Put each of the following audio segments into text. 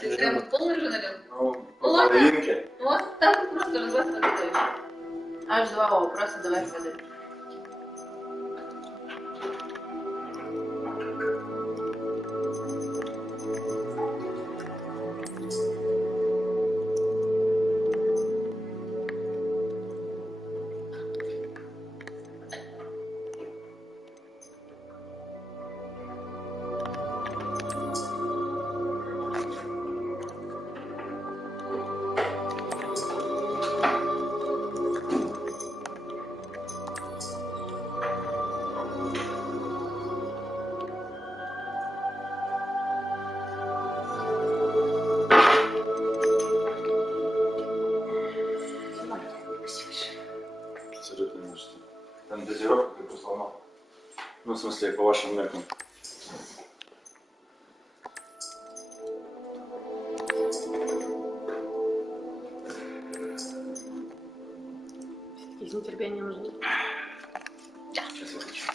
Ты прям полный уже налил? Ну, Ну ладно. половинке. Вот так просто разбавь водой. H2O, просто добавь воды. Абсолютно не что. Там дозировка как бы сломал. Ну, в смысле, по вашим меркам. Из нетерпения нужно. Сейчас выключится.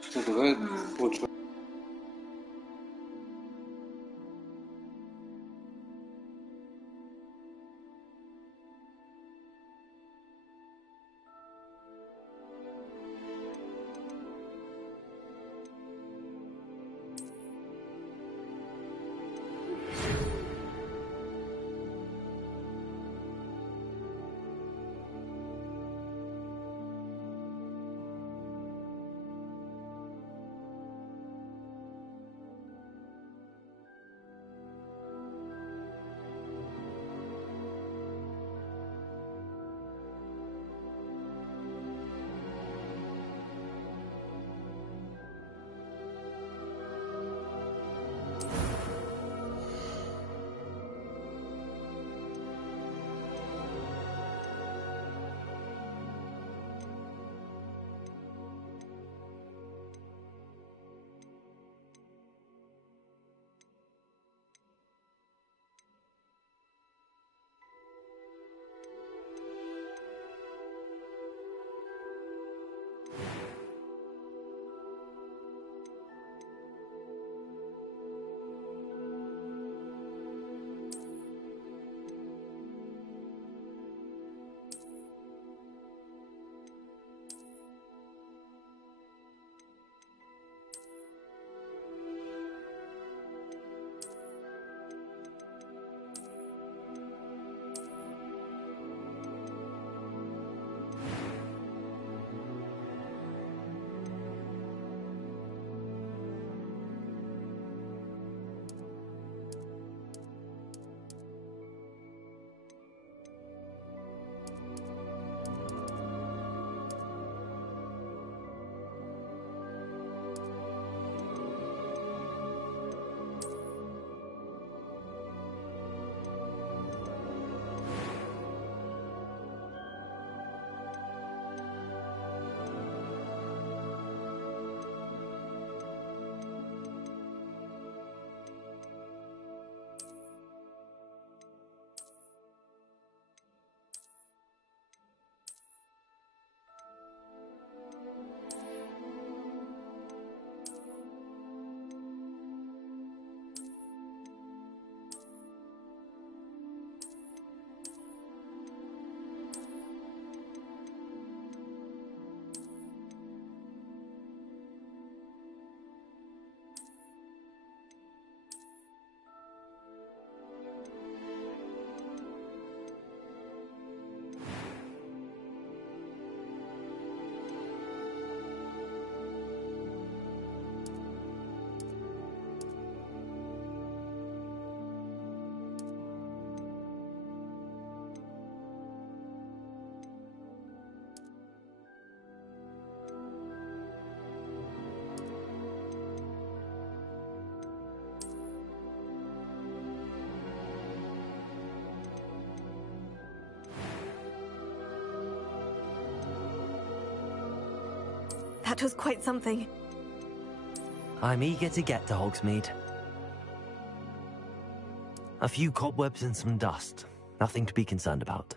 Что, давай лучше. That was quite something. I'm eager to get to Hogsmeade. A few cobwebs and some dust. Nothing to be concerned about.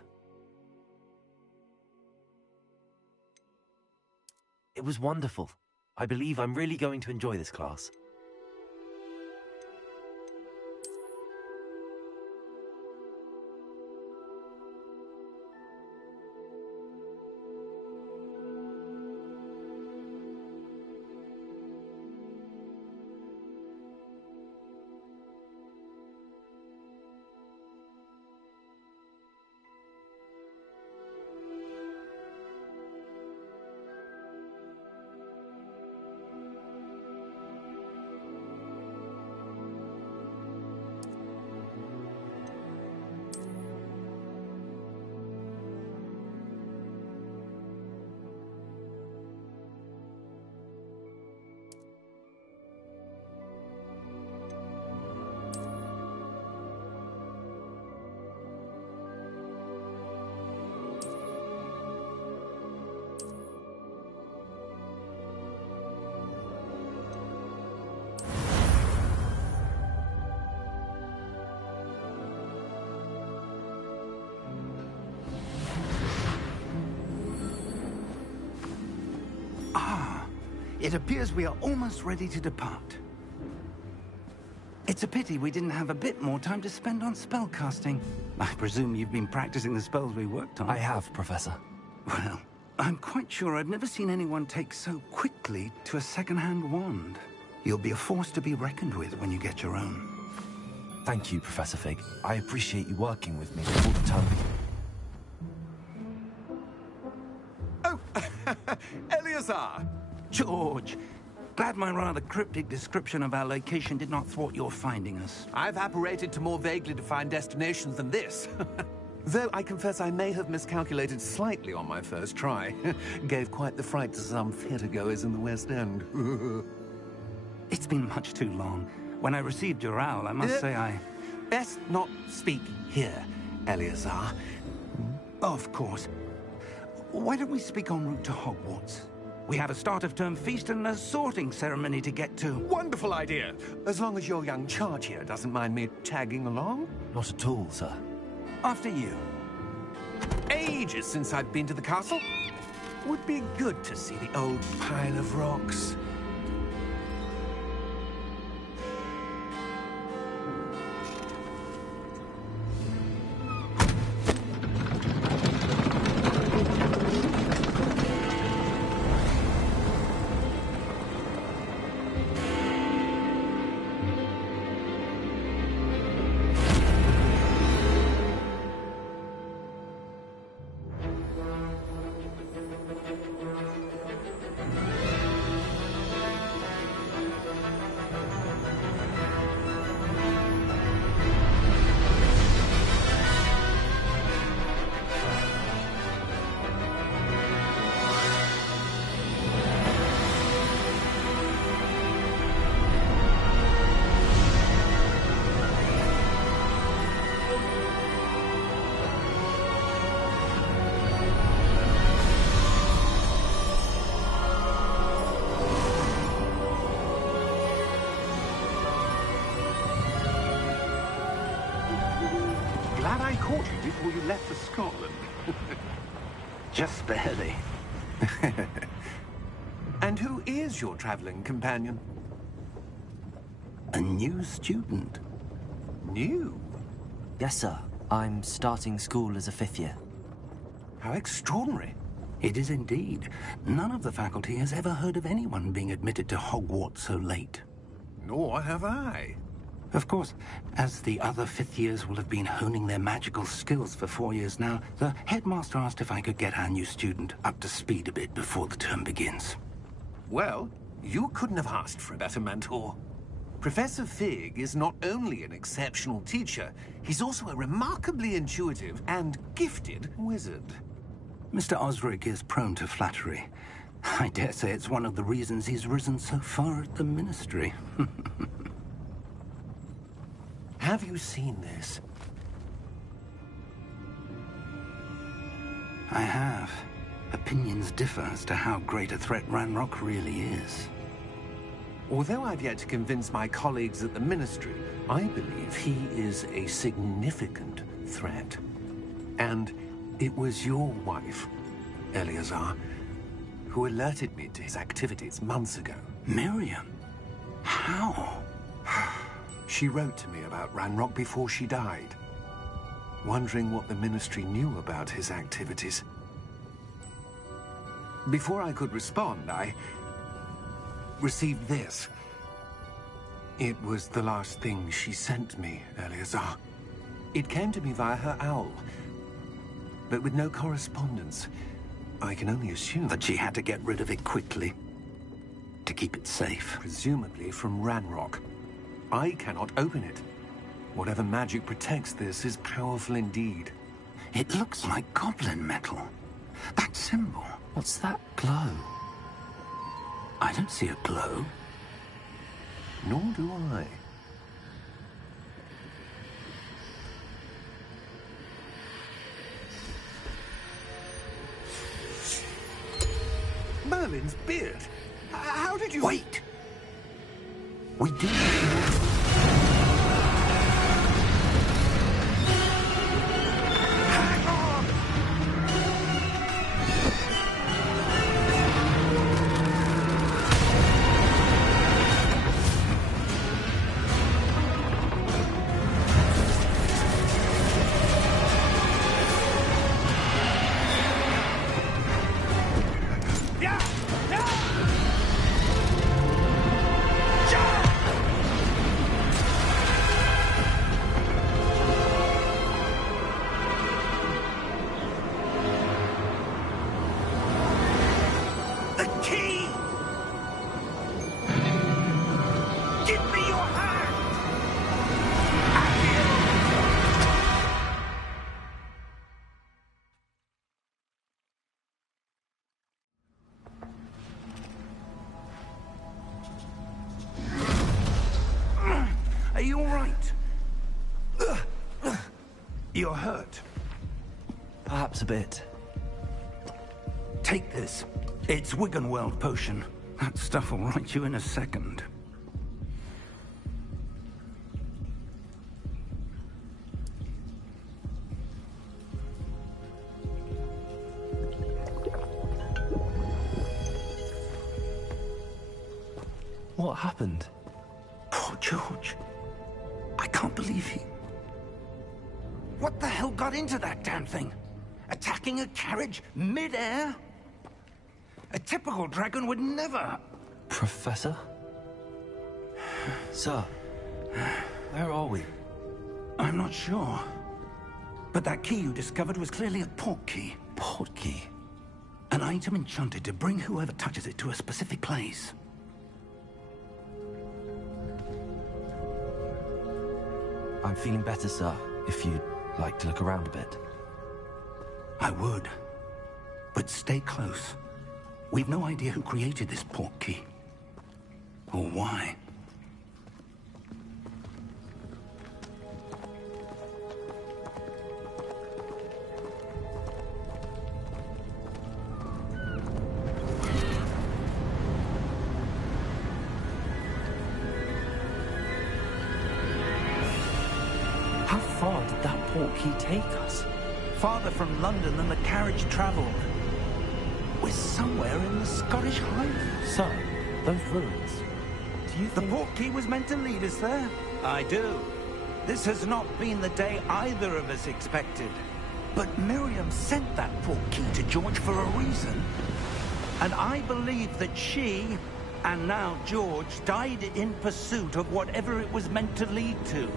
It was wonderful. I believe I'm really going to enjoy this class. It appears we are almost ready to depart. It's a pity we didn't have a bit more time to spend on spellcasting. I presume you've been practicing the spells we worked on. I have, Professor. Well, I'm quite sure I've never seen anyone take so quickly to a second-hand wand. You'll be a force to be reckoned with when you get your own. Thank you, Professor Fig. I appreciate you working with me all the time. Oh, Eleazar! George! Glad my rather cryptic description of our location did not thwart your finding us. I've apparated to more vaguely defined destinations than this. Though I confess I may have miscalculated slightly on my first try. Gave quite the fright to some theatre-goers in the West End. It's been much too long. When I received your owl, I must say I... Best not speak here, Eleazar. Of course. Why don't we speak en route to Hogwarts? We have a start-of-term feast and a sorting ceremony to get to. Wonderful idea! As long as your young charge here doesn't mind me tagging along. Not at all, sir. After you. Ages since I've been to the castle. Would be good to see the old pile of rocks. Glad I caught you before you left for Scotland. Just barely. And who is your traveling companion? A new student. New? Yes, sir. I'm starting school as a 5th year. How extraordinary. It is indeed. None of the faculty has ever heard of anyone being admitted to Hogwarts so late. Nor have I. Of course, as the other 5th years will have been honing their magical skills for 4 years now, the headmaster asked if I could get our new student up to speed a bit before the term begins. Well, you couldn't have asked for a better mentor. Professor Fig is not only an exceptional teacher, he's also a remarkably intuitive and gifted wizard. Mr. Osric is prone to flattery. I dare say it's one of the reasons he's risen so far at the ministry. Have you seen this? I have. Opinions differ as to how great a threat Ranrock really is. Although I've yet to convince my colleagues at the Ministry, I believe he is a significant threat. And it was your wife, Eleazar, who alerted me to his activities months ago. Miriam? How? She wrote to me about Ranrock before she died, wondering what the Ministry knew about his activities. Before I could respond, I received this. It was the last thing she sent me, Eleazar. It came to me via her owl, but with no correspondence. I can only assume That she had to get rid of it quickly, to keep it safe. presumably from Ranrock. I cannot open it. Whatever magic protects this is powerful indeed. It looks like goblin metal. That symbol. What's that glow? I don't see a glow. Nor do I. Merlin's beard. How did you... Wait! We do. Hang on! You're hurt. Perhaps a bit. Take this. It's Wiggenweld potion. That stuff will right you in a second. What happened? Poor George. I can't believe he... What the hell got into that damn thing? Attacking a carriage mid-air? A typical dragon would never... Professor? Sir, where are we? I'm not sure. But that key you discovered was clearly a port key. Port key? An item enchanted to bring whoever touches it to a specific place. I'm feeling better, sir, if you'd like to look around a bit. I would. But stay close. We've no idea who created this port key. Or why. How far did that port key take us? Farther from London than the carriage travelled. We're somewhere in the Scottish Highlands. Sir, those ruins. Do you The think... port key was meant to lead us there? I do. This has not been the day either of us expected. But Miriam sent that port key to George for a reason. And I believe that she, and now George, died in pursuit of whatever it was meant to lead to.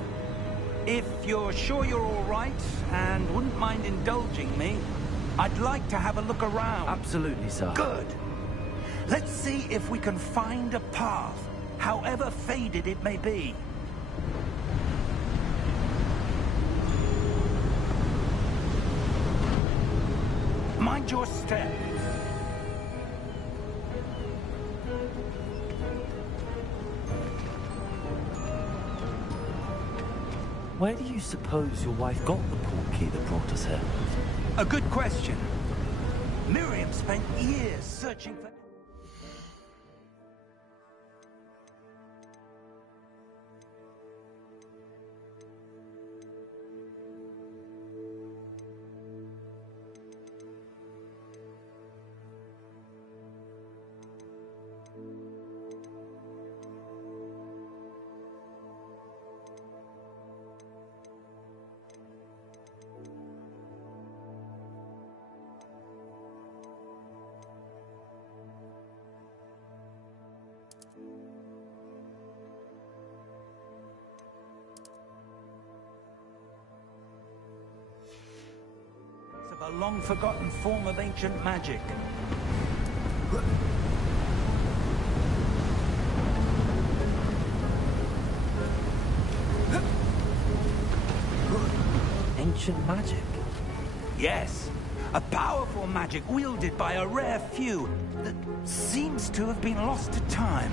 If you're sure you're all right, and wouldn't mind indulging me, I'd like to have a look around. Absolutely, sir. Good. Let's see if we can find a path, however faded it may be. Mind your step. Where do you suppose your wife got the port key that brought us here? A good question. Miriam spent years searching for... of a long-forgotten form of ancient magic. Ancient magic? Yes, a powerful magic wielded by a rare few that seems to have been lost to time.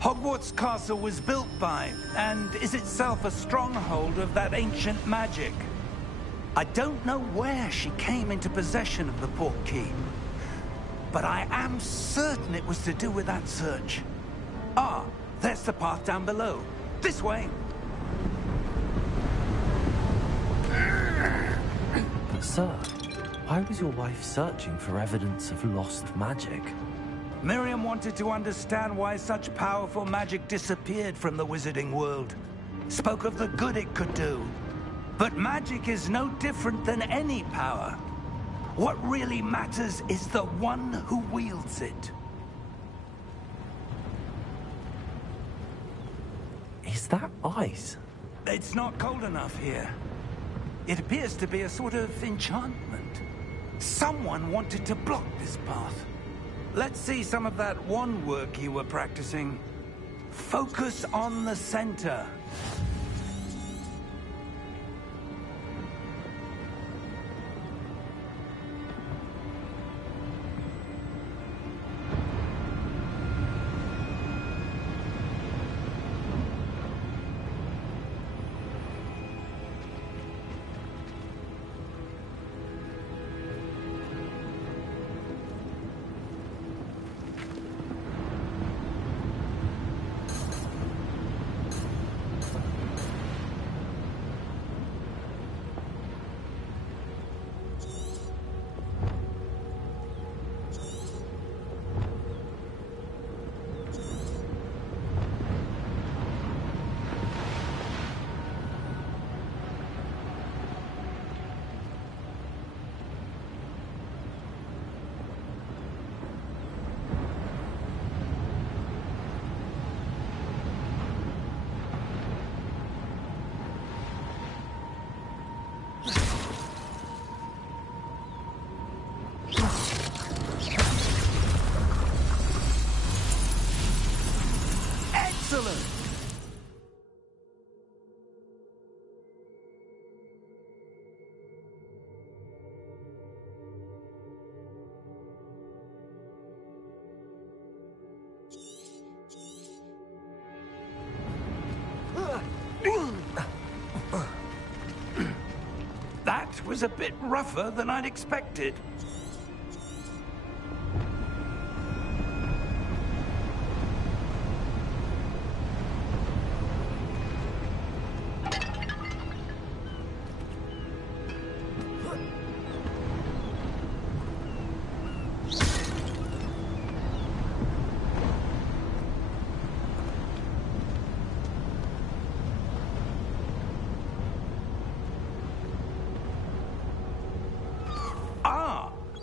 Hogwarts Castle was built by, and is itself a stronghold of that ancient magic. I don't know where she came into possession of the port key, but I am certain it was to do with that search. Ah, there's the path down below. This way. But sir, why was your wife searching for evidence of lost magic? Miriam wanted to understand why such powerful magic disappeared from the wizarding world. Spoke of the good it could do. But magic is no different than any power. What really matters is the one who wields it. Is that ice? It's not cold enough here. It appears to be a sort of enchantment. Someone wanted to block this path. Let's see some of that wand work you were practicing. Focus on the center. That was a bit rougher than I'd expected.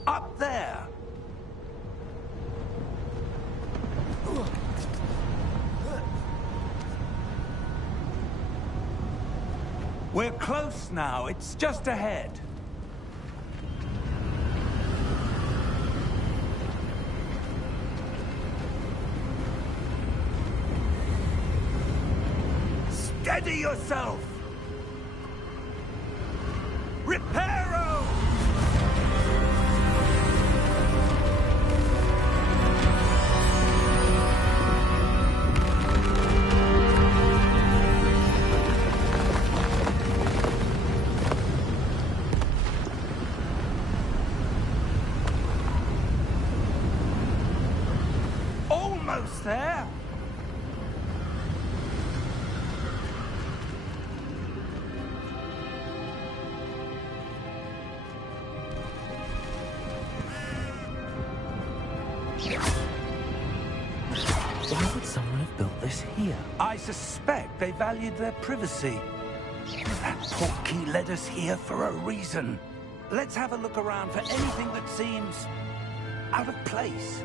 Up there. We're close now. It's just ahead. Steady yourself. Reparo! Almost there. Why would someone have built this here? I suspect they valued their privacy. That portkey led us here for a reason. Let's have a look around for anything that seems out of place.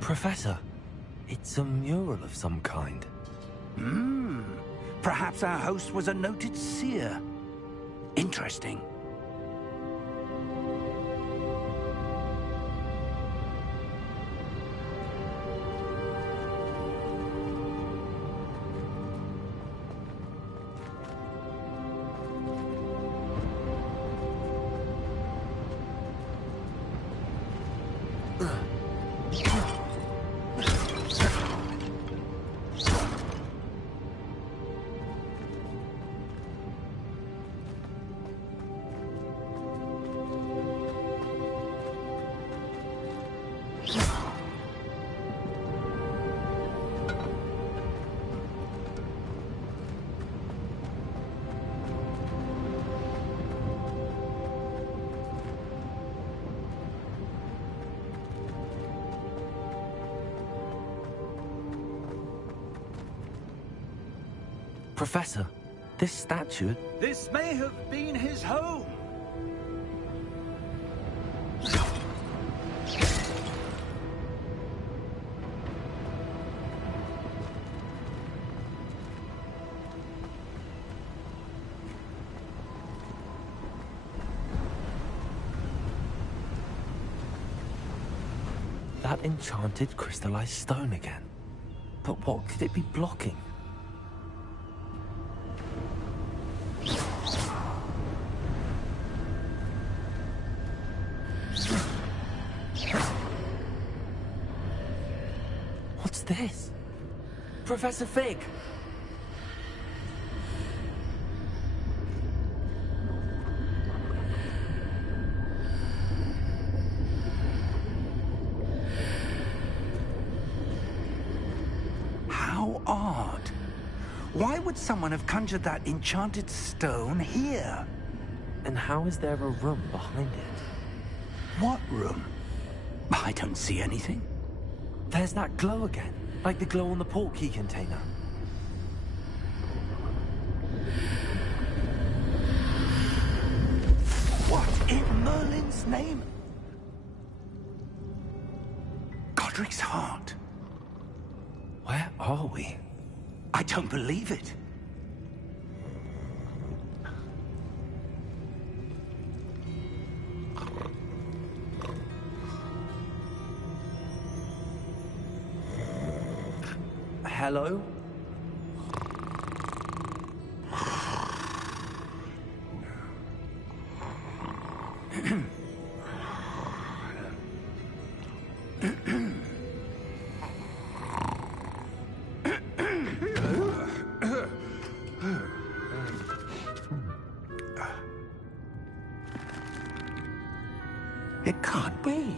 Professor, it's a mural of some kind. Perhaps our host was a noted seer. Interesting. Professor, this statue... This may have been his home. That enchanted crystallized stone again. But what could it be blocking? What's this? Professor Fig! How odd. Why would someone have conjured that enchanted stone here? And how is there a room behind it? What room? I don't see anything. There's that glow again, like the glow on the portkey container. What in Merlin's name? Godric's heart. Where are we? I don't believe it. Hello? It can't be.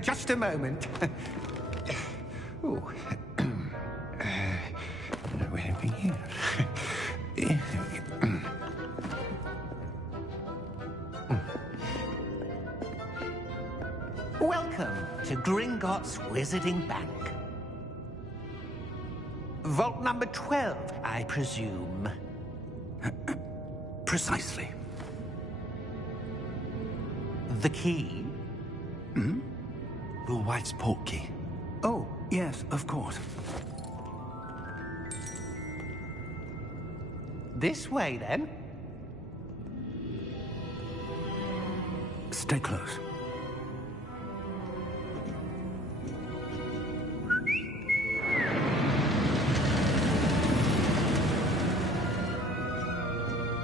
Just a moment. Ooh. Where are we here? Welcome to Gringotts Wizarding Bank. Vault number 12, I presume. Precisely. The key? Your wife's portkey. Oh, yes, of course. This way, then. Stay close.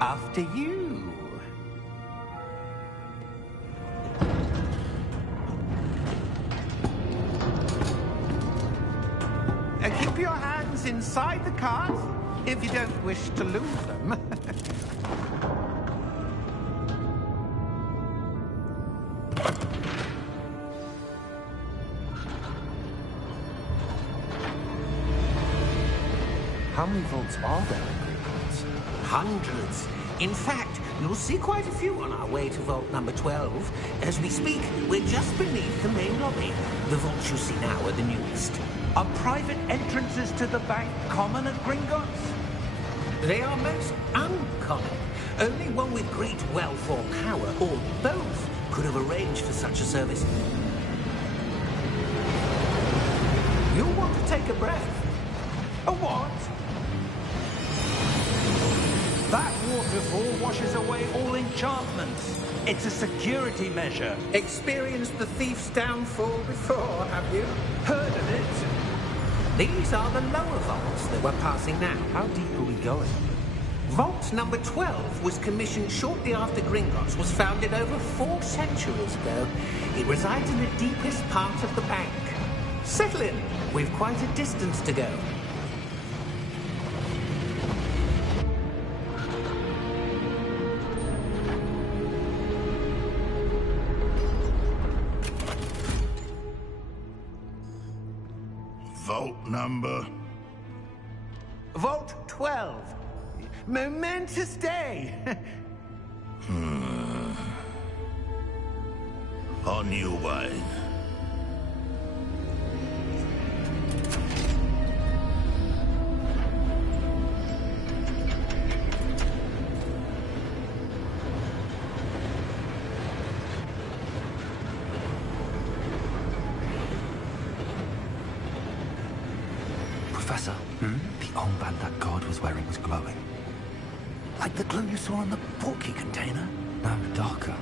After you. Keep your hands inside the cart if you don't wish to lose them. How many vaults are there in Gringotts? Hundreds. In fact, you'll see quite a few on our way to vault number 12. As we speak, we're just beneath the main lobby. The vaults you see now are the newest. Are private entrances to the bank common at Gringotts? They are most uncommon. Only one with great wealth or power, or both, could have arranged for such a service. You'll want to take a breath. A what? That waterfall washes away all enchantments. It's a security measure. Experienced the thief's downfall before, have you? Heard of it? These are the lower vaults that we're passing now. How deep are we going? Vault number 12 was commissioned shortly after Gringotts was founded over 4 centuries ago. It resides in the deepest part of the bank. Settle in. We've quite a distance to go. Vault number? Vault 12. Momentous day. On new wine. Professor, the armband that guard was wearing was glowing. Like the glow you saw on the portkey container? No, darker.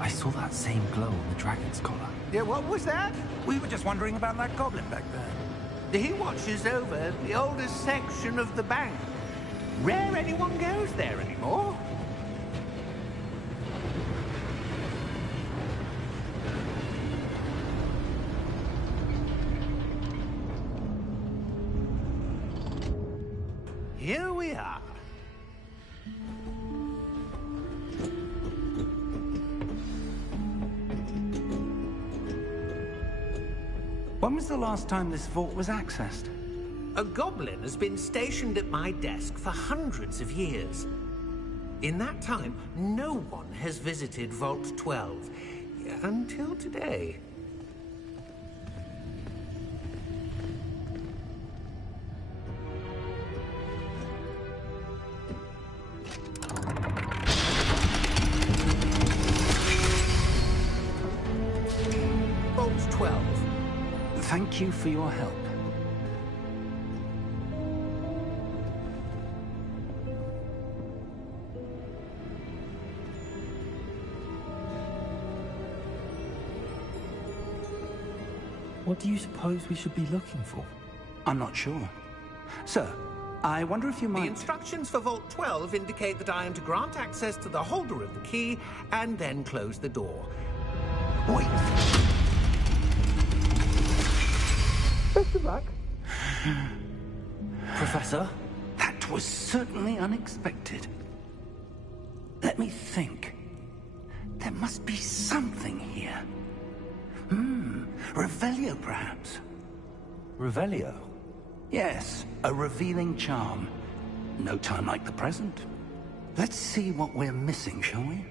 I saw that same glow on the dragon's collar. Yeah, what was that? We were just wondering about that goblin back there. He watches over the oldest section of the bank. Rare anyone goes there anymore. Here we are. When was the last time this vault was accessed? A goblin has been stationed at my desk for hundreds of years. In that time, no one has visited Vault 12 until today. Thank you for your help. What do you suppose we should be looking for? I'm not sure. Sir, I wonder if you might... The instructions for Vault 12 indicate that I am to grant access to the holder of the key and then close the door. Wait. Best of luck. Professor? That was certainly unexpected. Let me think. There must be something here. Revelio, perhaps. Revelio? Yes, a revealing charm. No time like the present. Let's see what we're missing, shall we?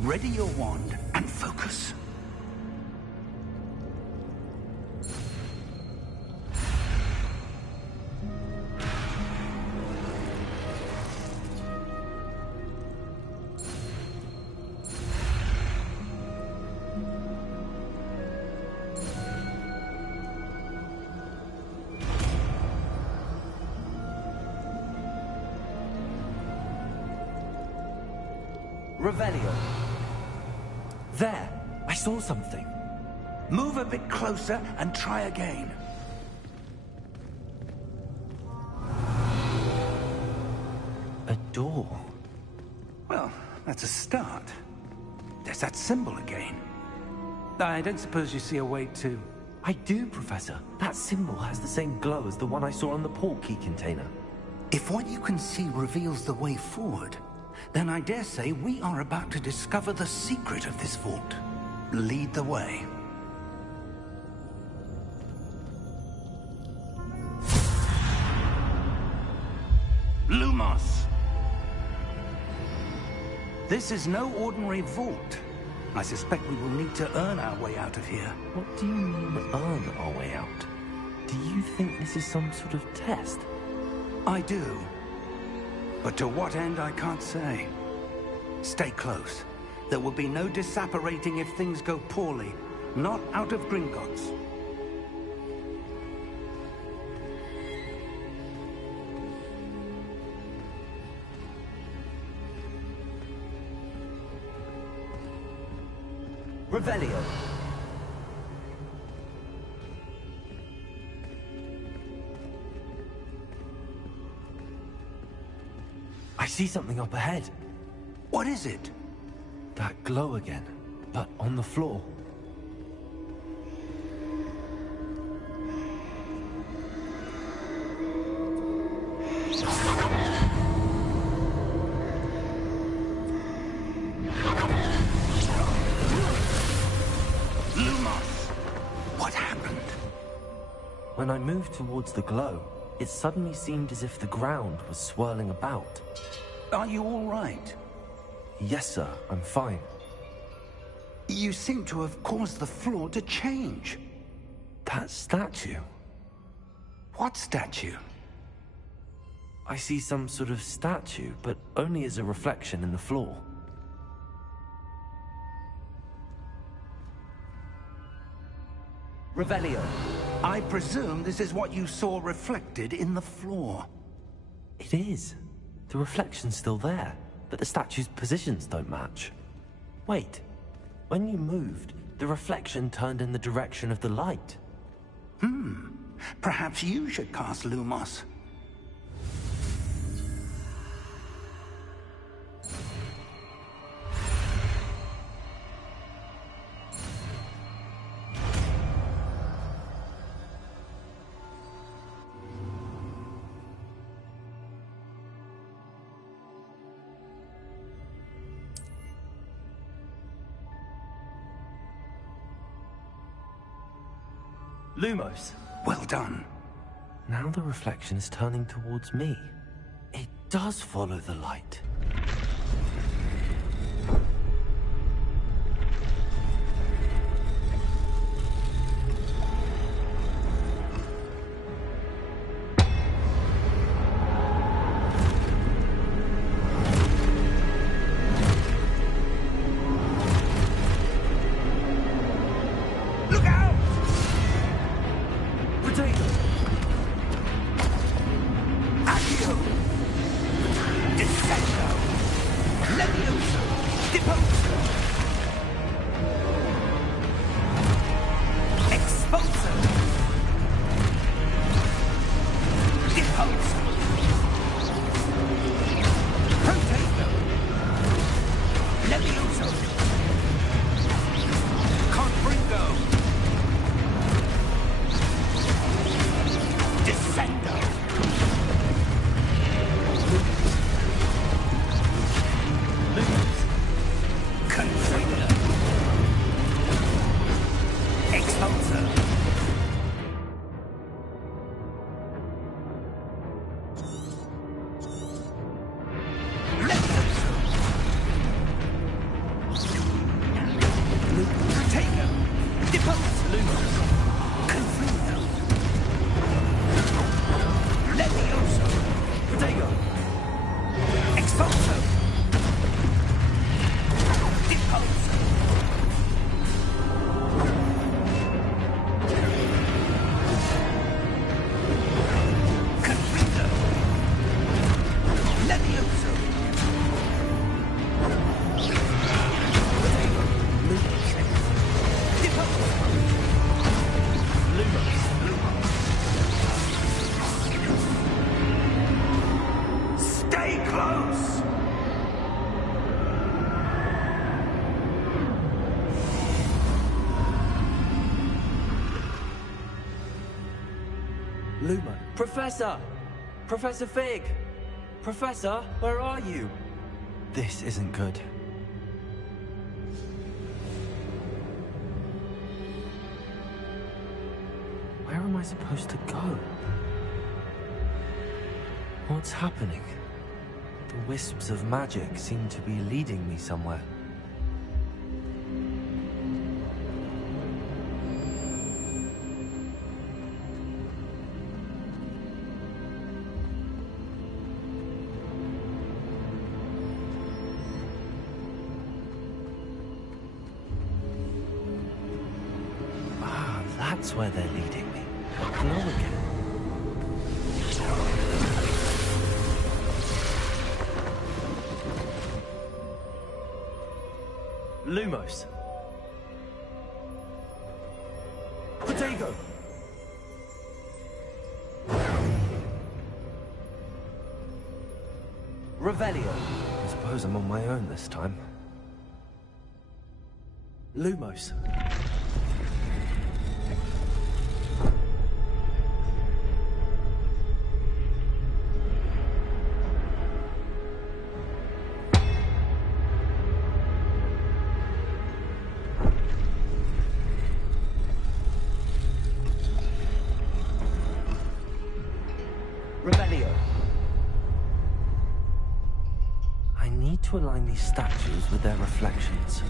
Ready your wand and focus. Revelio. There! I saw something. Move a bit closer and try again. A door. Well, that's a start. There's that symbol again. I don't suppose you see a way to... I do, Professor. That symbol has the same glow as the one I saw on the port key container. If what you can see reveals the way forward, then I dare say we are about to discover the secret of this vault. Lead the way. Lumos! This is no ordinary vault. I suspect we will need to earn our way out of here. What do you mean, earn our way out? Do you think this is some sort of test? I do. But to what end, I can't say. Stay close. There will be no disapparating if things go poorly. Not out of Gringotts. Revelio. I see something up ahead. What is it? That glow again, but on the floor. When I moved towards the glow, it suddenly seemed as if the ground was swirling about. Are you all right? Yes, sir, I'm fine. You seem to have caused the floor to change. That statue? What statue? I see some sort of statue, but only as a reflection in the floor. Revelio. I presume this is what you saw reflected in the floor. It is. The reflection's still there, but the statue's positions don't match. Wait. When you moved, the reflection turned in the direction of the light. Perhaps you should cast Lumos. Lumos. Well done. Now the reflection is turning towards me. It does follow the light. Luma. Professor! Professor Fig! Professor, where are you? This isn't good. Where am I supposed to go? What's happening? The wisps of magic seem to be leading me somewhere. That's where they're leading me. Hello again. Lumos. Protego. Revelio. I suppose I'm on my own this time. Lumos. To align these statues with their reflections.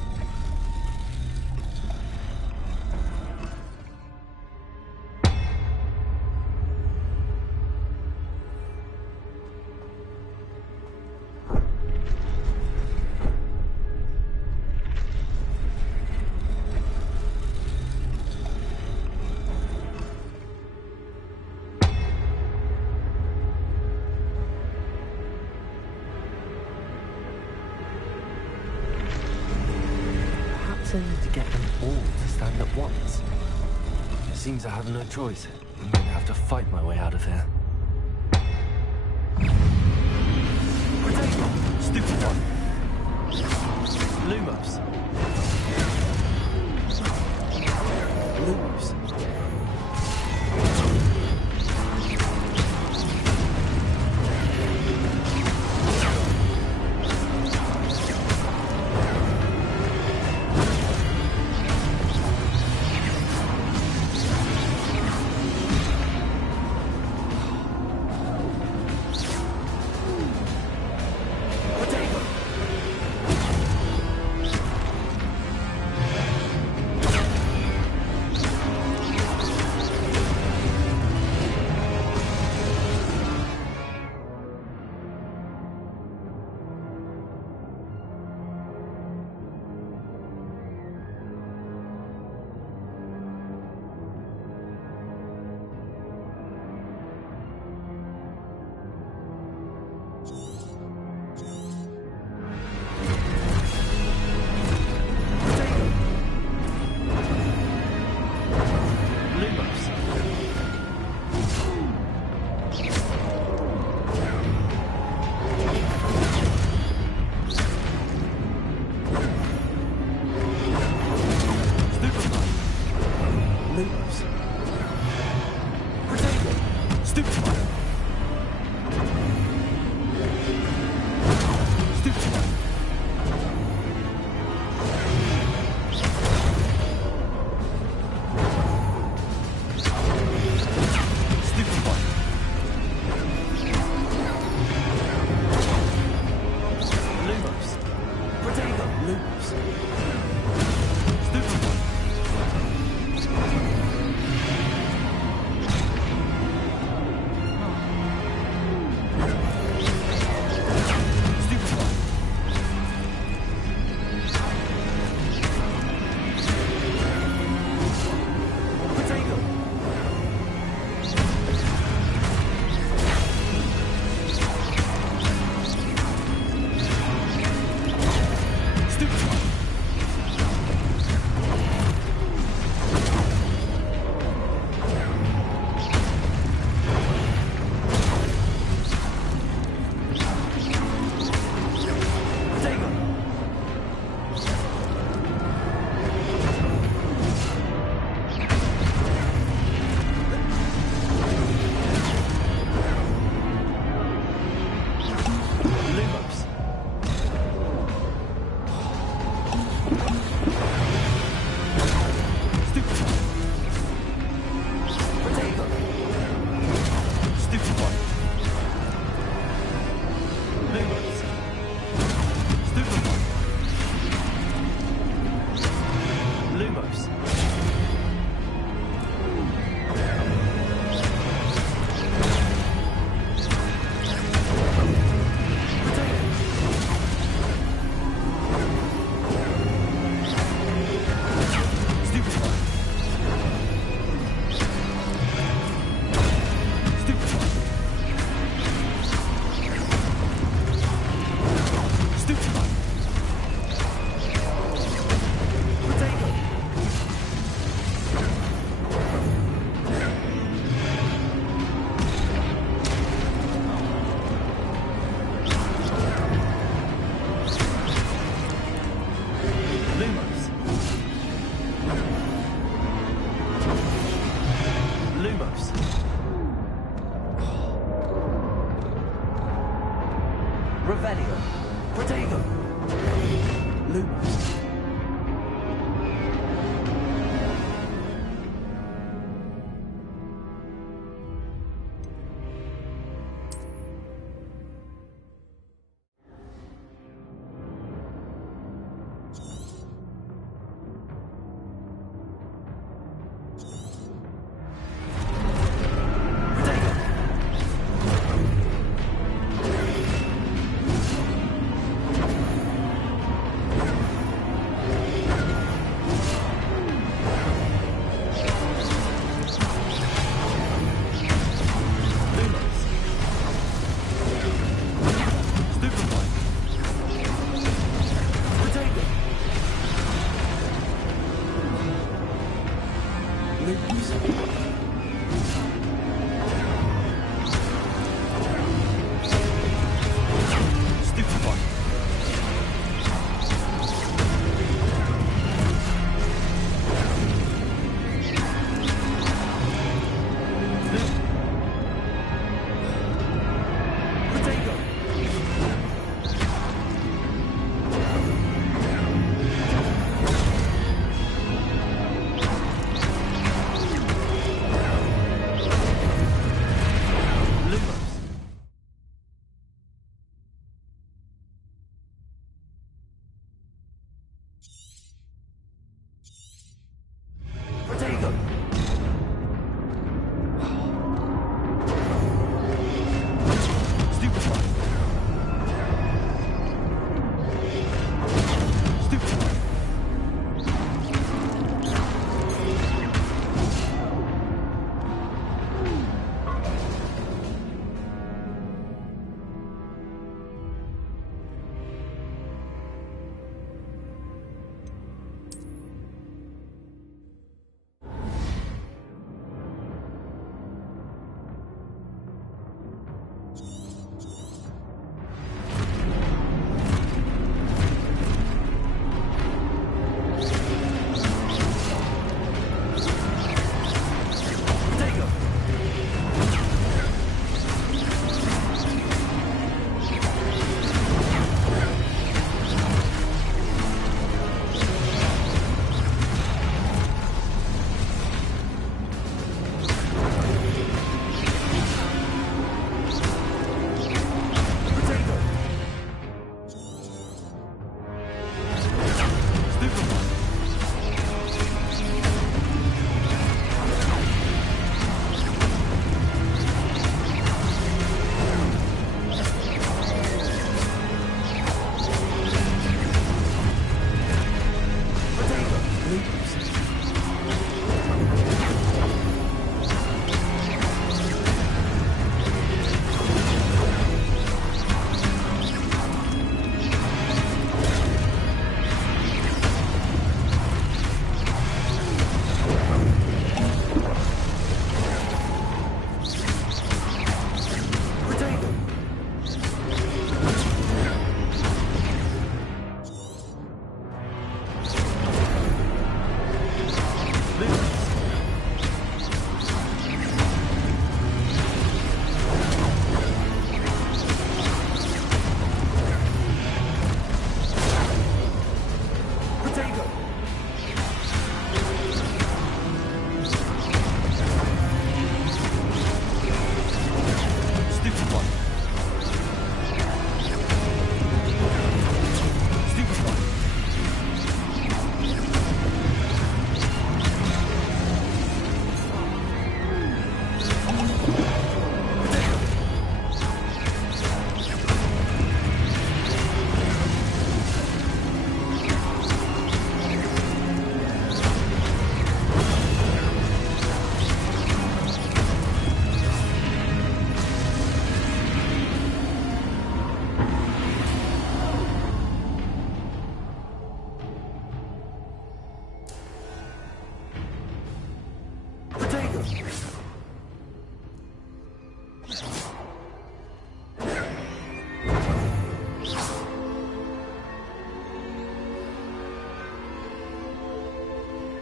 I need to get them all to stand at once. It seems I have no choice. I'm going to have to fight my way out of here. Stupid one! Lumos! Lumos! Lumos. Lumos. Revelio. Protego. Lumos.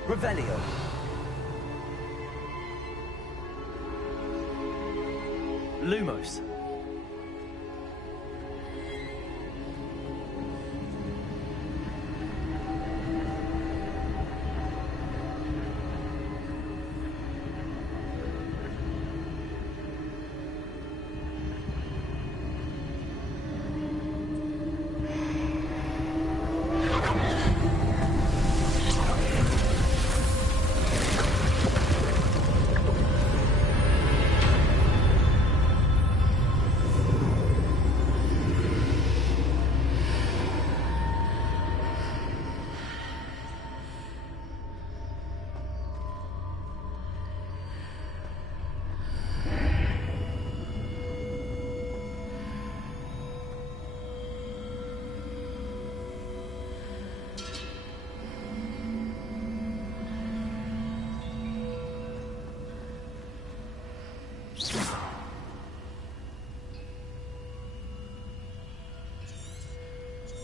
Revelio. Lumos.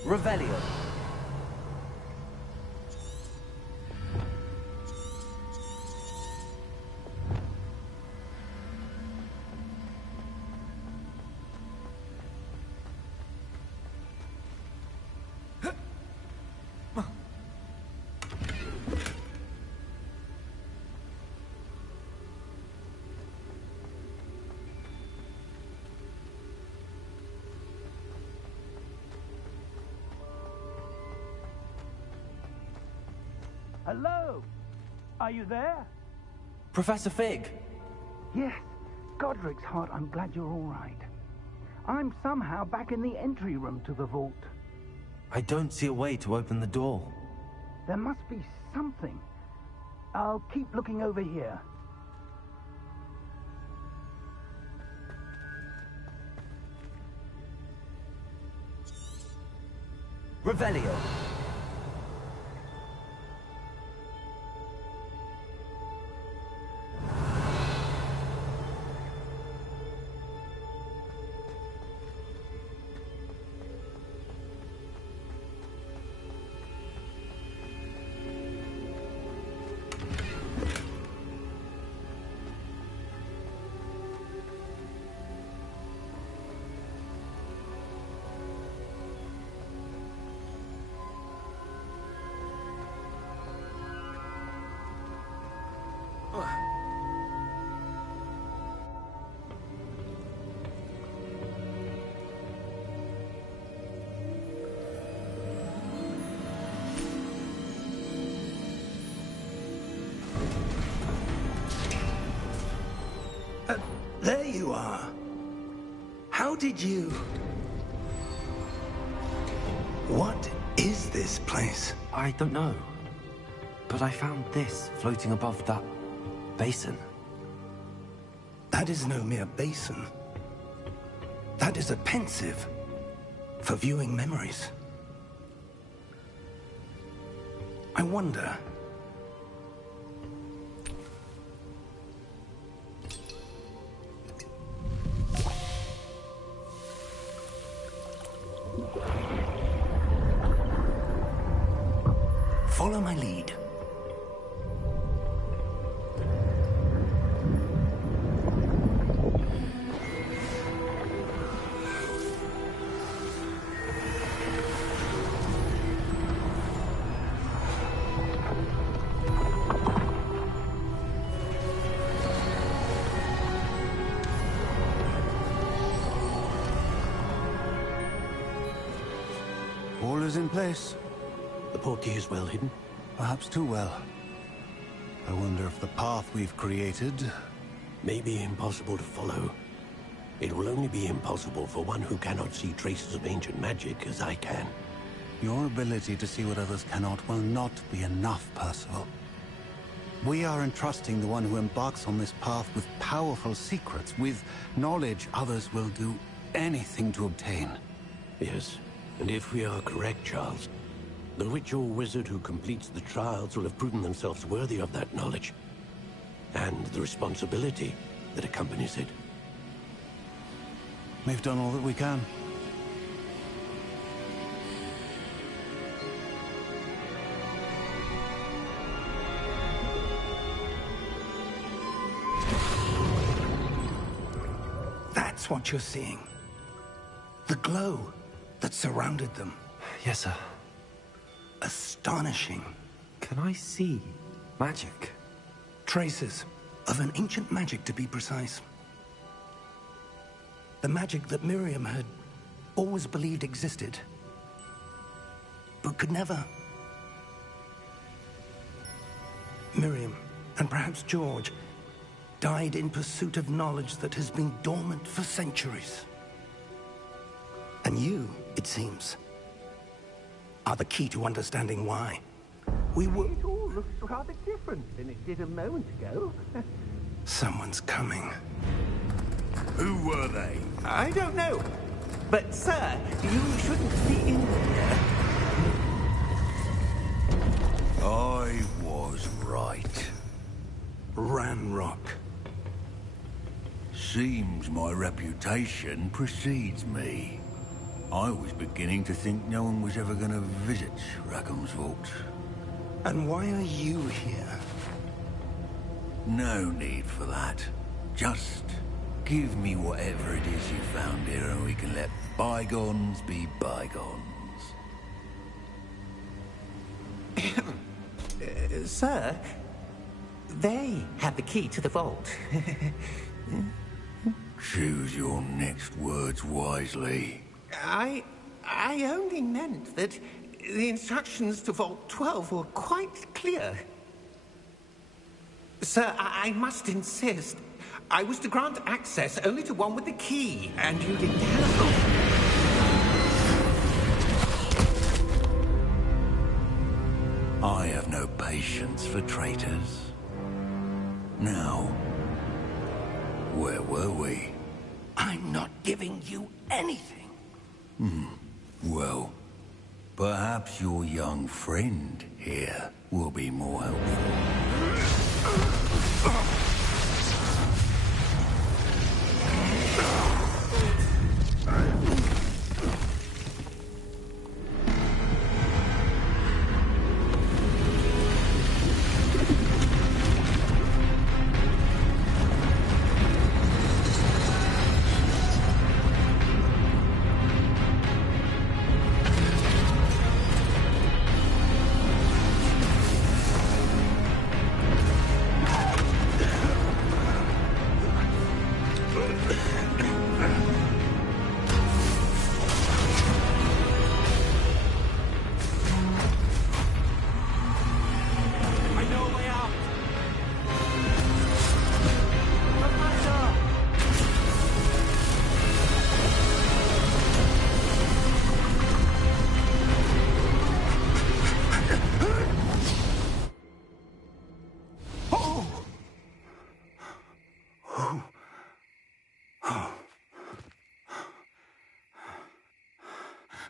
Revelio. Hello? Are you there? Professor Fig! Yes. Godric's heart, I'm glad you're all right. I'm somehow back in the entry room to the vault. I don't see a way to open the door. There must be something. I'll keep looking over here. Revelio. There you are. How did you... What is this place? I don't know. But I found this floating above that basin. That is no mere basin. That is a pensive for viewing memories. I wonder... Follow my lead. All is in place. The portkey is well hidden. Perhaps too well. I wonder if the path we've created... May be impossible to follow. It will only be impossible for one who cannot see traces of ancient magic as I can. Your ability to see what others cannot will not be enough, Percival. We are entrusting the one who embarks on this path with powerful secrets, with knowledge others will do anything to obtain. Yes, and if we are correct, Charles, the witch or wizard who completes the trials will have proven themselves worthy of that knowledge, and the responsibility that accompanies it. We've done all that we can. That's what you're seeing. The glow that surrounded them. Yes, sir. Astonishing. Can I see magic? Traces of an ancient magic, to be precise. The magic that Miriam had always believed existed, but could never. Miriam, and perhaps George, died in pursuit of knowledge that has been dormant for centuries. And you, it seems, are the key to understanding why. It all looks rather different than it did a moment ago. Someone's coming. Who were they? I don't know. But, sir, you shouldn't be in there. I was right. Ranrock. Seems my reputation precedes me. I was beginning to think no one was ever going to visit Rackham's vault. And why are you here? No need for that. Just give me whatever it is you found here and we can let bygones be bygones. Sir, they have the key to the vault. Choose your next words wisely. I only meant that the instructions to Vault 12 were quite clear. Sir, I must insist. I was to grant access only to one with the key, and you didn't have. I have no patience for traitors. Now, where were we? I'm not giving you anything. Well, perhaps your young friend here will be more helpful.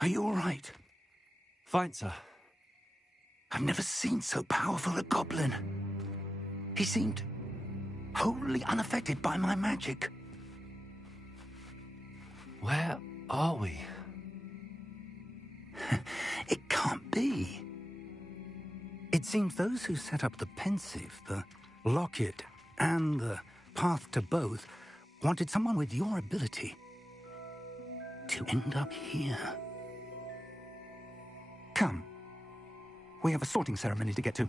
Are you all right? Fine, sir. I've never seen so powerful a goblin. He seemed wholly unaffected by my magic. Where are we? It can't be. It seems those who set up the pensive, the locket, and the path to both wanted someone with your ability to end up here. Come. We have a sorting ceremony to get to.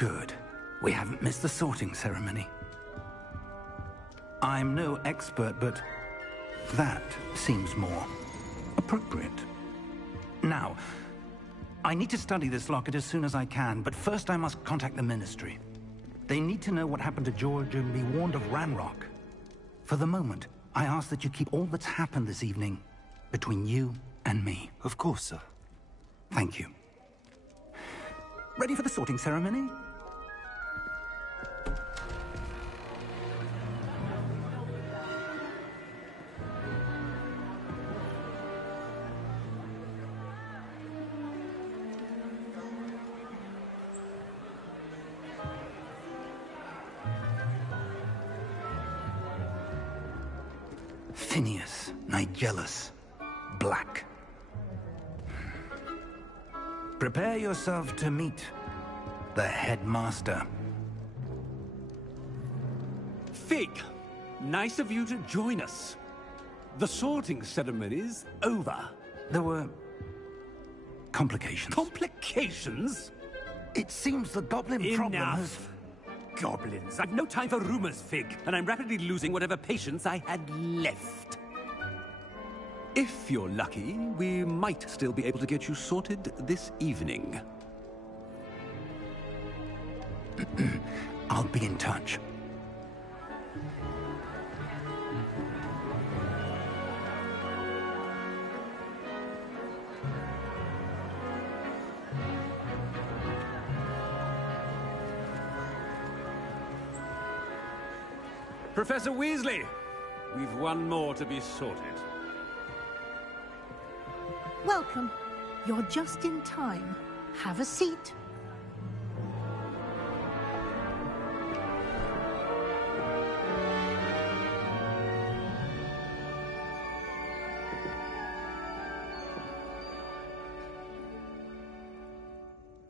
Good. We haven't missed the sorting ceremony. I'm no expert, but that seems more appropriate. Now, I need to study this locket as soon as I can, but first I must contact the Ministry. They need to know what happened to George and be warned of Ranrock. For the moment, I ask that you keep all that's happened this evening between you and me. Of course, sir. Thank you. Ready for the sorting ceremony? Phineas, Nigellus, Black. Prepare yourself to meet the headmaster. Fig, nice of you to join us. The sorting ceremony's over. There were complications. Complications? It seems the goblin problem has... Goblins. I've no time for rumors, Fig, and I'm rapidly losing whatever patience I had left. If you're lucky, we might still be able to get you sorted this evening. I'll be in touch. Professor Weasley, we've one more to be sorted. Welcome. You're just in time. Have a seat.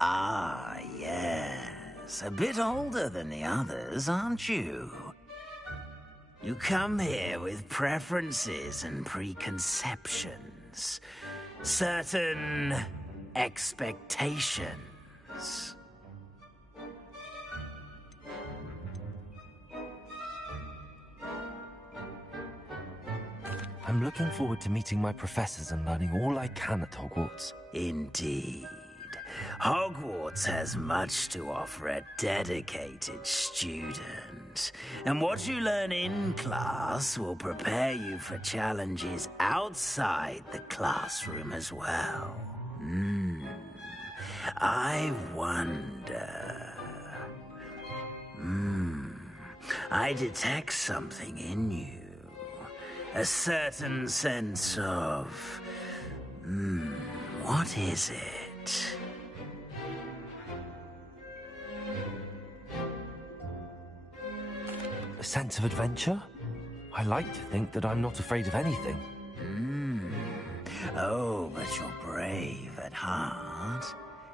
Ah, yes. A bit older than the others, aren't you? You come here with preferences and preconceptions. Certain expectations. I'm looking forward to meeting my professors and learning all I can at Hogwarts. Indeed. Hogwarts has much to offer a dedicated student. And what you learn in class will prepare you for challenges outside the classroom as well. I wonder... I detect something in you. A certain sense of... what is it? A sense of adventure? I like to think that I'm not afraid of anything. Oh, but you're brave at heart.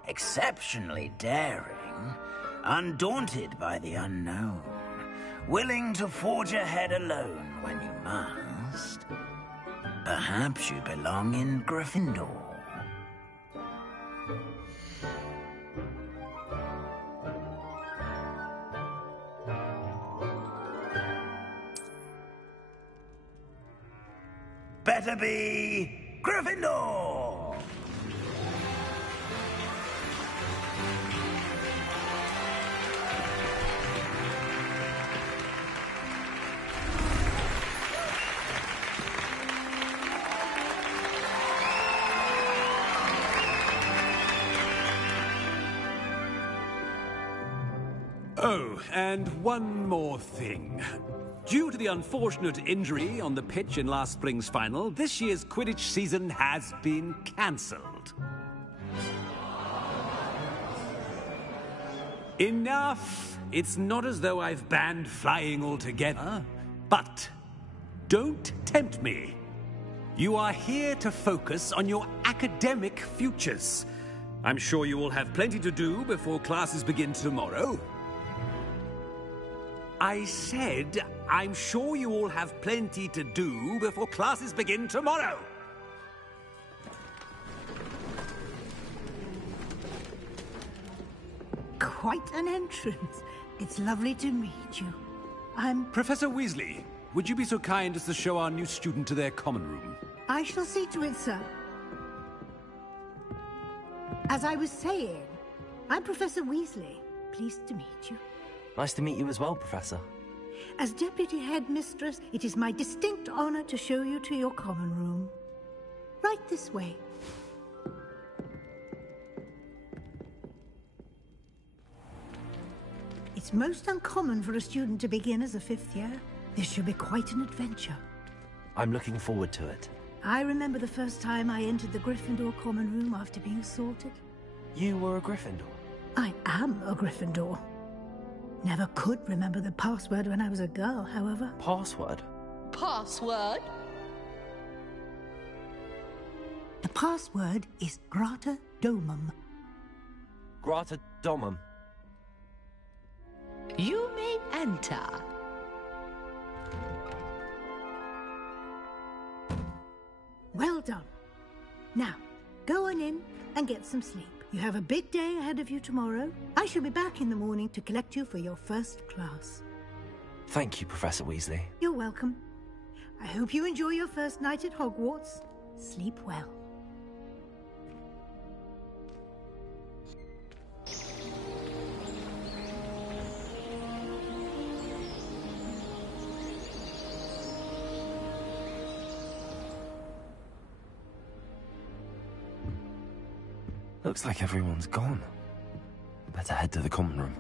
Exceptionally daring. Undaunted by the unknown. Willing to forge ahead alone when you must. Perhaps you belong in Gryffindor. Better be Gryffindor! Oh, and one more thing. Due to the unfortunate injury on the pitch in last spring's final, this year's Quidditch season has been cancelled. Enough! It's not as though I've banned flying altogether, but don't tempt me. You are here to focus on your academic futures. I'm sure you will have plenty to do before classes begin tomorrow. I said, I'm sure you all have plenty to do before classes begin tomorrow. quite an entrance. It's lovely to meet you. I'm... Professor Weasley, would you be so kind as to show our new student to their common room? I shall see to it, sir. As I was saying, I'm Professor Weasley. Pleased to meet you. Nice to meet you as well, Professor. As Deputy Headmistress, it is my distinct honor to show you to your common room. Right this way. It's most uncommon for a student to begin as a 5th year. This should be quite an adventure. I'm looking forward to it. I remember the first time I entered the Gryffindor common room after being sorted. You were a Gryffindor? I am a Gryffindor. Never could remember the password when I was a girl, however. Password? Password? The password is Grata Domum. Grata Domum. You may enter. Well done. Now, go on in and get some sleep. You have a big day ahead of you tomorrow. I shall be back in the morning to collect you for your first class. Thank you, Professor Weasley. You're welcome. I hope you enjoy your first night at Hogwarts. Sleep well. Looks like everyone's gone. Better head to the common room.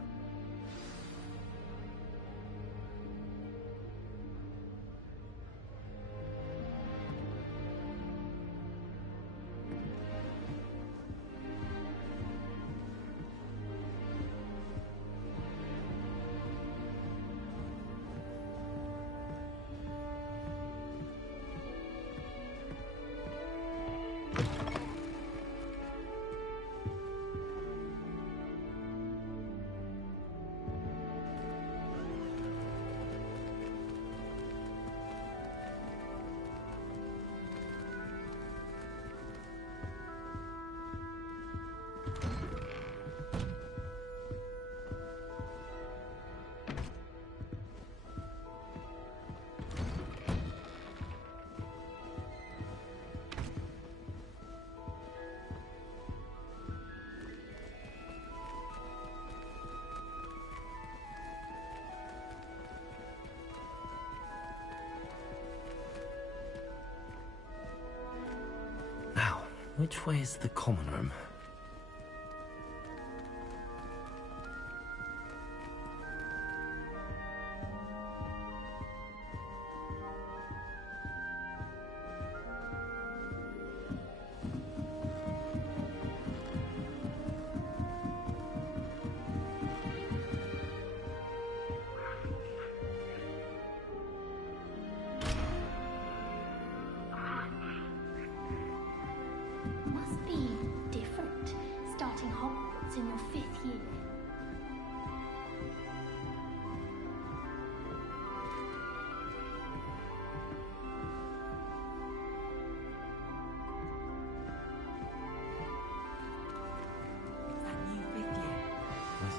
Which way is the common room?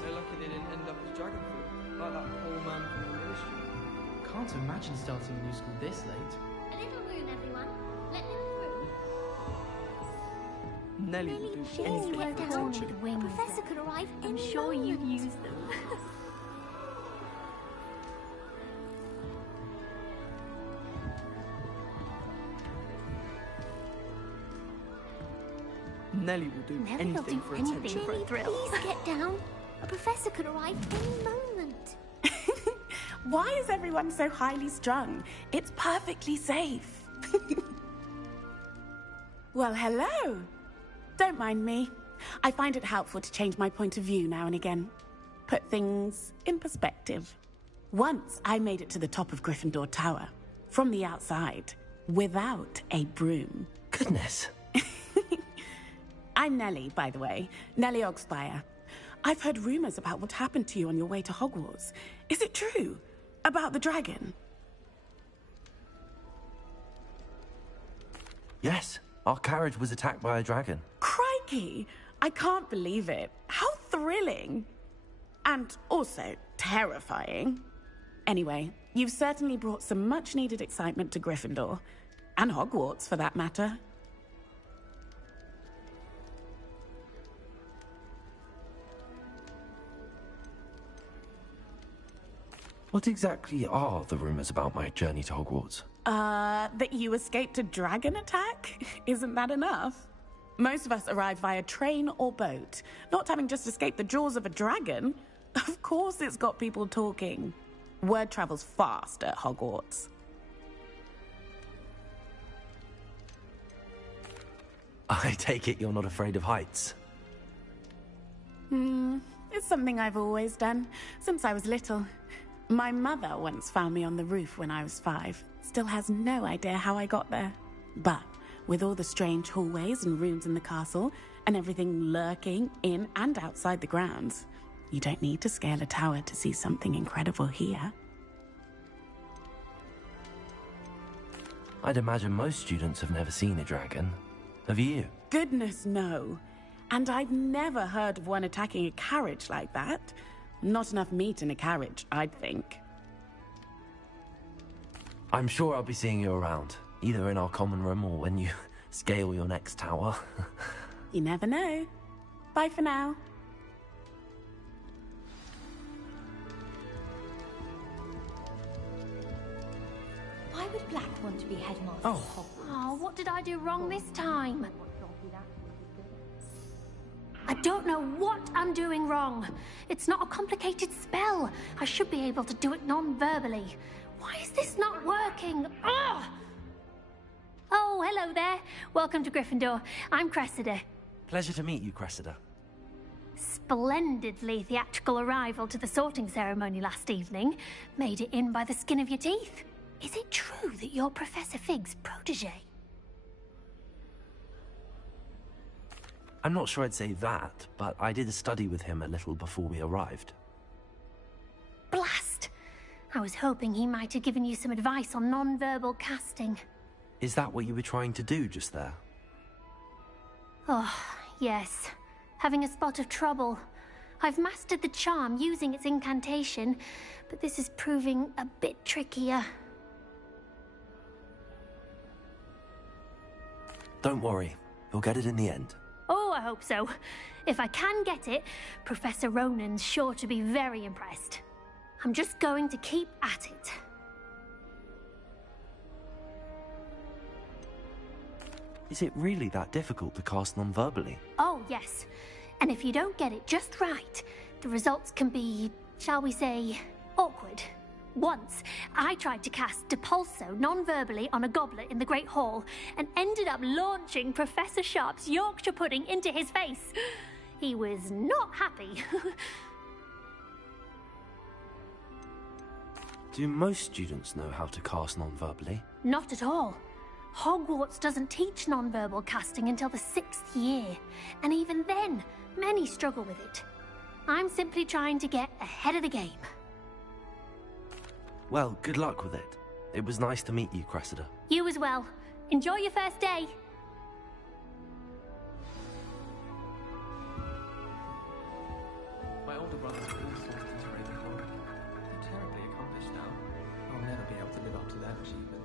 So lucky they didn't end up as dragon fruit, like that poor man from the ministry. Can't imagine starting a new school this late. A little room, everyone. Let them through. Nelly will do She's anything for down attention. with wings. Professor could arrive I'm any sure you've moment. used them. Nelly will do Nelly will anything do for anything attention. for a thrill. Please get down. A professor could arrive any moment. Why is everyone so highly strung? It's perfectly safe. Well, hello. Don't mind me. I find it helpful to change my point of view now and again. Put things in perspective. Once I made it to the top of Gryffindor Tower, from the outside, without a broom. Goodness. I'm Nellie, by the way. Nellie Ogspire. I've heard rumors about what happened to you on your way to Hogwarts. Is it true? About the dragon? Yes, our carriage was attacked by a dragon. Crikey! I can't believe it. How thrilling! And also terrifying. Anyway, you've certainly brought some much-needed excitement to Gryffindor. And Hogwarts, for that matter. What exactly are the rumours about my journey to Hogwarts? That you escaped a dragon attack? Isn't that enough? Most of us arrive via train or boat, not having just escaped the jaws of a dragon. Of course it's got people talking. Word travels fast at Hogwarts. I take it you're not afraid of heights? It's something I've always done, since I was little. My mother once found me on the roof when I was 5. Still has no idea how I got there. But with all the strange hallways and rooms in the castle, and everything lurking in and outside the grounds, you don't need to scale a tower to see something incredible here. I'd imagine most students have never seen a dragon. Have you? Goodness, no. And I've never heard of one attacking a carriage like that. Not enough meat in a carriage, I'd think. I'm sure I'll be seeing you around, either in our common room or when you scale your next tower. You never know. Bye for now. Why would Black want to be headmaster? Oh, what did I do wrong this time? I don't know what I'm doing wrong. It's not a complicated spell. I should be able to do it non-verbally. Why is this not working? Ugh! Oh, hello there. Welcome to Gryffindor. I'm Cressida. Pleasure to meet you, Cressida. Splendidly theatrical arrival to the sorting ceremony last evening. Made it in by the skin of your teeth. Is it true that you're Professor Fig's protege? I'm not sure I'd say that, but I did study with him a little before we arrived. Blast! I was hoping he might have given you some advice on non-verbal casting. Is that what you were trying to do just there? Oh, yes. Having a spot of trouble. I've mastered the charm using its incantation, but this is proving a bit trickier. Don't worry, you'll get it in the end. Oh, I hope so. If I can get it, Professor Ronan's sure to be very impressed. I'm just going to keep at it. Is it really that difficult to cast non-verbally? Oh, yes. And if you don't get it just right, the results can be, shall we say, awkward. Once, I tried to cast Depulso non-verbally on a goblet in the Great Hall and ended up launching Professor Sharp's Yorkshire pudding into his face. He was not happy. Do most students know how to cast non-verbally? Not at all. Hogwarts doesn't teach non-verbal casting until the 6th year, and even then, many struggle with it. I'm simply trying to get ahead of the game. Well, good luck with it. It was nice to meet you, Cressida. You as well. Enjoy your first day. My older brothers were all sorted into Ravenclaw. They're terribly accomplished now. I'll never be able to live up to that achievement.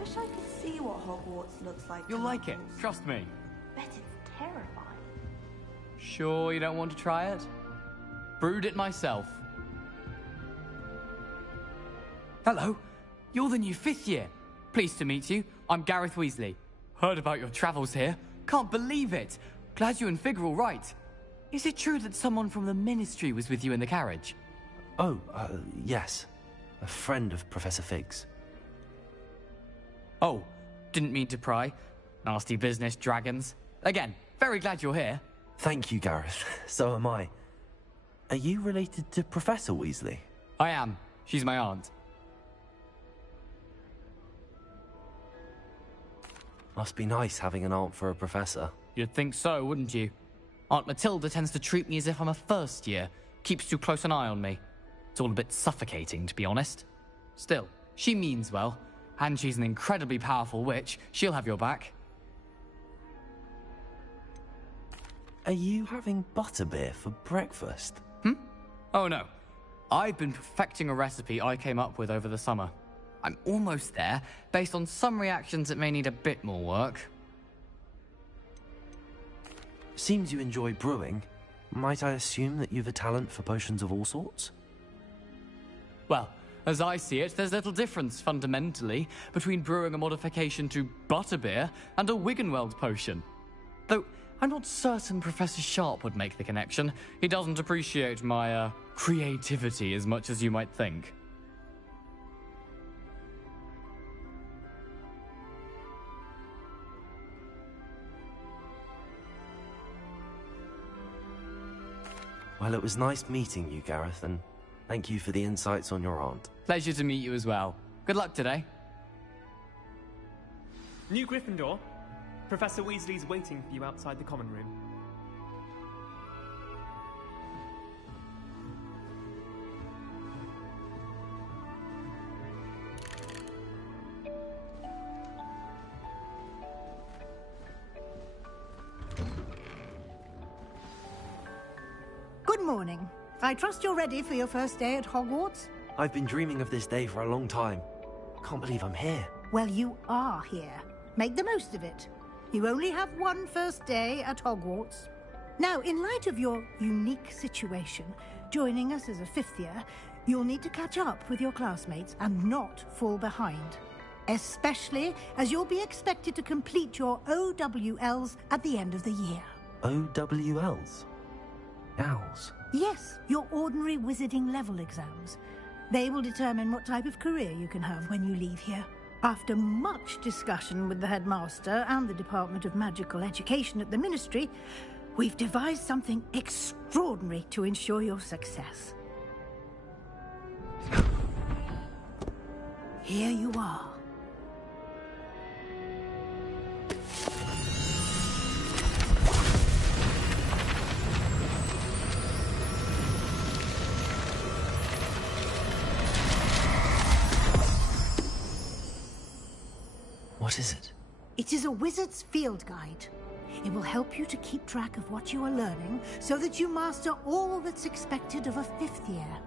Wish I could see what Hogwarts looks like. You'll like it, trust me. Bet it's terrifying. Sure you don't want to try it? Brewed it myself. Hello, you're the new 5th year. Pleased to meet you. I'm Gareth Weasley. Heard about your travels here. Can't believe it. Glad you and Fig are all right. Is it true that someone from the Ministry was with you in the carriage? Oh, yes. A friend of Professor Fig's. Oh, didn't mean to pry. Nasty business, dragons. Again, very glad you're here. Thank you, Gareth. So am I. Are you related to Professor Weasley? I am. She's my aunt. Must be nice having an aunt for a professor. You'd think so, wouldn't you? Aunt Matilda tends to treat me as if I'm a first year. Keeps too close an eye on me. It's all a bit suffocating, to be honest. Still, she means well. And she's an incredibly powerful witch. She'll have your back. Are you having butterbeer for breakfast? Oh no. I've been perfecting a recipe I came up with over the summer. I'm almost there. Based on some reactions, it may need a bit more work. Seems you enjoy brewing. Might I assume that you've a talent for potions of all sorts? Well, as I see it, there's little difference, fundamentally, between brewing a modification to butterbeer and a Wiggenweld potion. Though, I'm not certain Professor Sharp would make the connection. He doesn't appreciate my, creativity as much as you might think. Well, it was nice meeting you, Gareth, and thank you for the insights on your aunt. Pleasure to meet you as well. Good luck today. New Gryffindor. Professor Weasley's waiting for you outside the common room. Good morning. I trust you're ready for your first day at Hogwarts? I've been dreaming of this day for a long time. Can't believe I'm here. Well, you are here. Make the most of it. You only have one first day at Hogwarts. Now, in light of your unique situation, joining us as a fifth year, you'll need to catch up with your classmates and not fall behind. Especially as you'll be expected to complete your OWLs at the end of the year. OWLs? Owls? Yes, your ordinary wizarding level exams. They will determine what type of career you can have when you leave here. After much discussion with the headmaster and the Department of Magical Education at the Ministry, we've devised something extraordinary to ensure your success. Here you are. What is it? It is a wizard's field guide. It will help you to keep track of what you are learning so that you master all that's expected of a fifth year.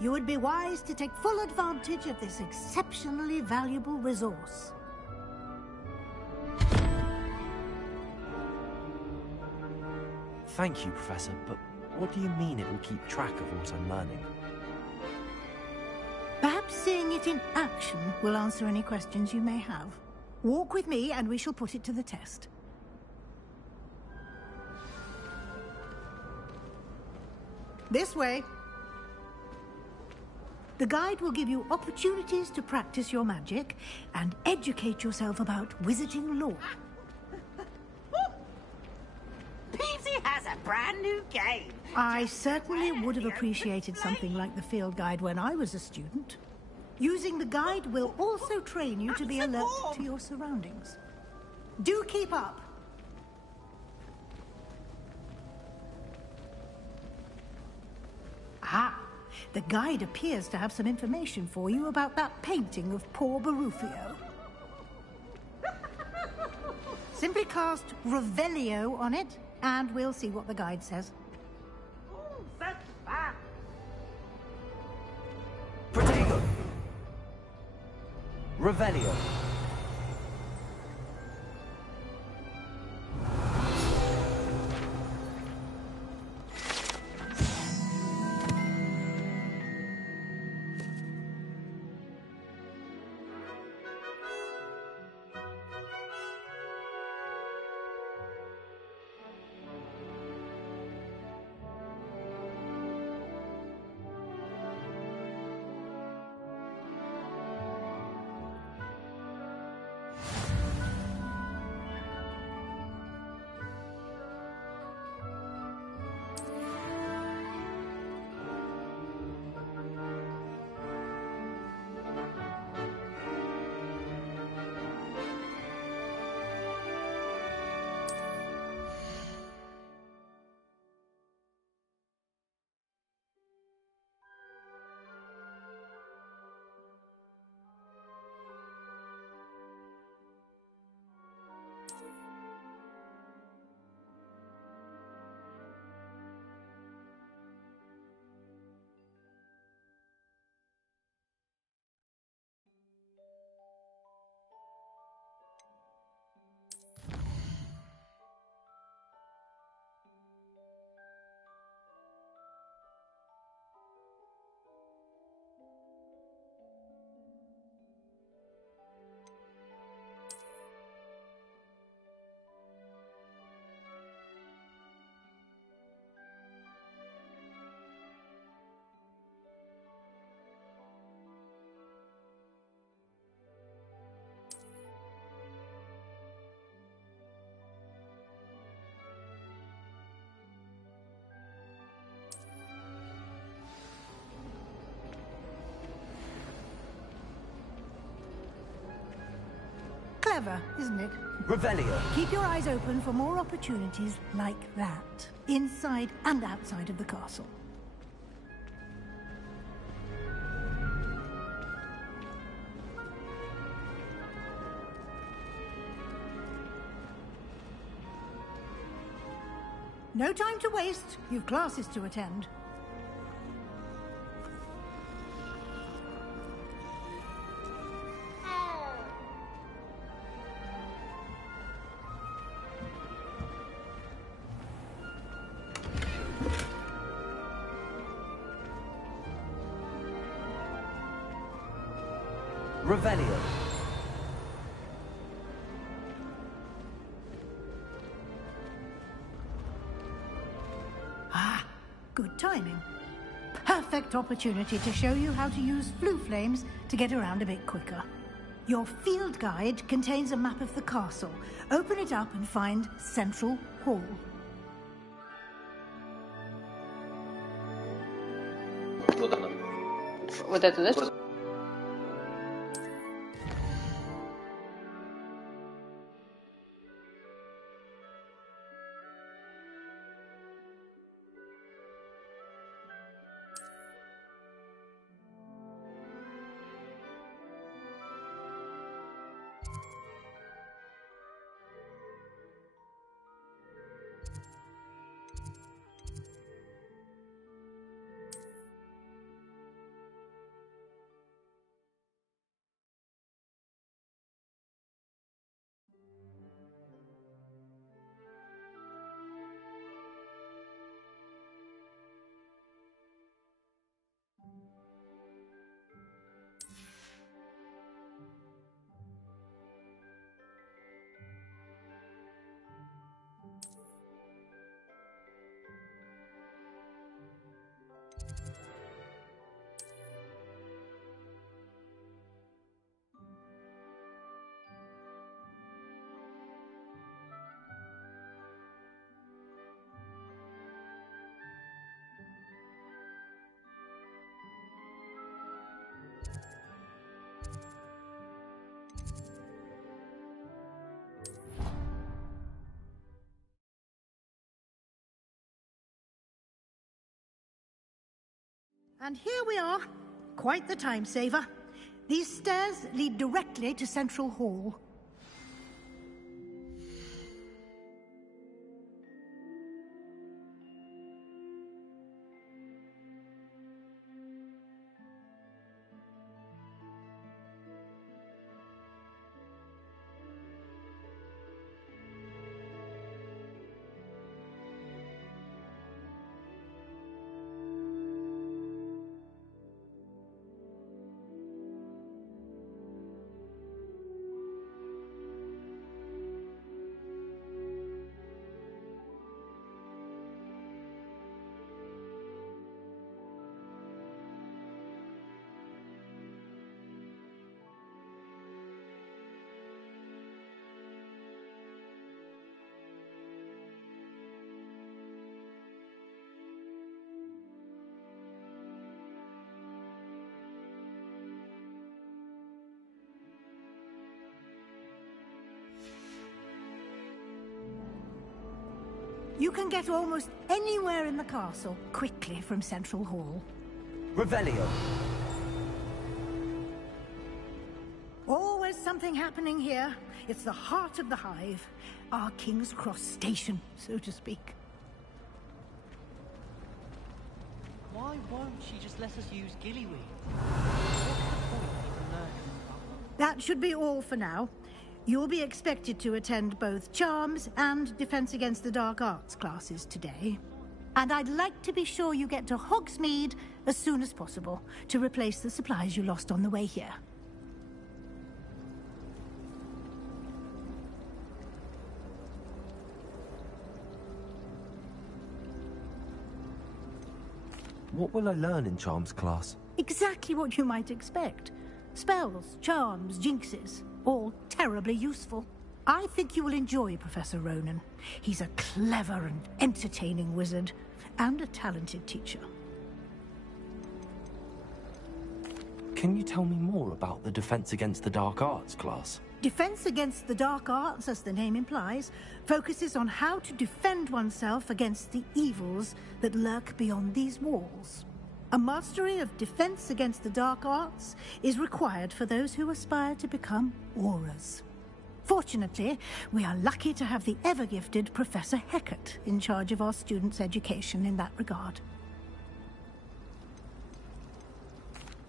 You would be wise to take full advantage of this exceptionally valuable resource. Thank you, Professor, but what do you mean it will keep track of what I'm learning? Perhaps seeing it in action will answer any questions you may have. Walk with me and we shall put it to the test. This way. The guide will give you opportunities to practice your magic and educate yourself about wizarding lore. Peavesy has a brand new game. I certainly would have appreciated something like the field guide when I was a student. Using the guide will also train you to be alert to your surroundings. Do keep up. Ah, the guide appears to have some information for you about that painting of poor Barufio. Simply cast Revelio on it, and we'll see what the guide says. Protego! Revelio. Clever, isn't it? Revelio. Keep your eyes open for more opportunities like that, inside and outside of the castle. No time to waste. You've classes to attend. Revelio. Ah, good timing. Perfect opportunity to show you how to use flue flames to get around a bit quicker. Your field guide contains a map of the castle. Open it up and find Central Hall. Вот она. Вот это, да? And here we are. Quite the time saver. These stairs lead directly to Central Hall. You can get almost anywhere in the castle quickly from Central Hall. Revelio. Always something happening here. It's the heart of the hive. Our King's Cross station, so to speak. Why won't she just let us use Gillyweed? What's the point of even learning? That should be all for now. You'll be expected to attend both Charms and Defense Against the Dark Arts classes today. And I'd like to be sure you get to Hogsmeade as soon as possible to replace the supplies you lost on the way here. What will I learn in Charms class? Exactly what you might expect. Spells, charms, jinxes, all terribly useful. I think you will enjoy Professor Ronan. He's a clever and entertaining wizard, and a talented teacher. Can you tell me more about the Defense Against the Dark Arts class? Defense against the dark arts, as the name implies, focuses on how to defend oneself against the evils that lurk beyond these walls. A mastery of defense against the dark arts is required for those who aspire to become auras. Fortunately, we are lucky to have the ever-gifted Professor Hecat in charge of our students' education in that regard.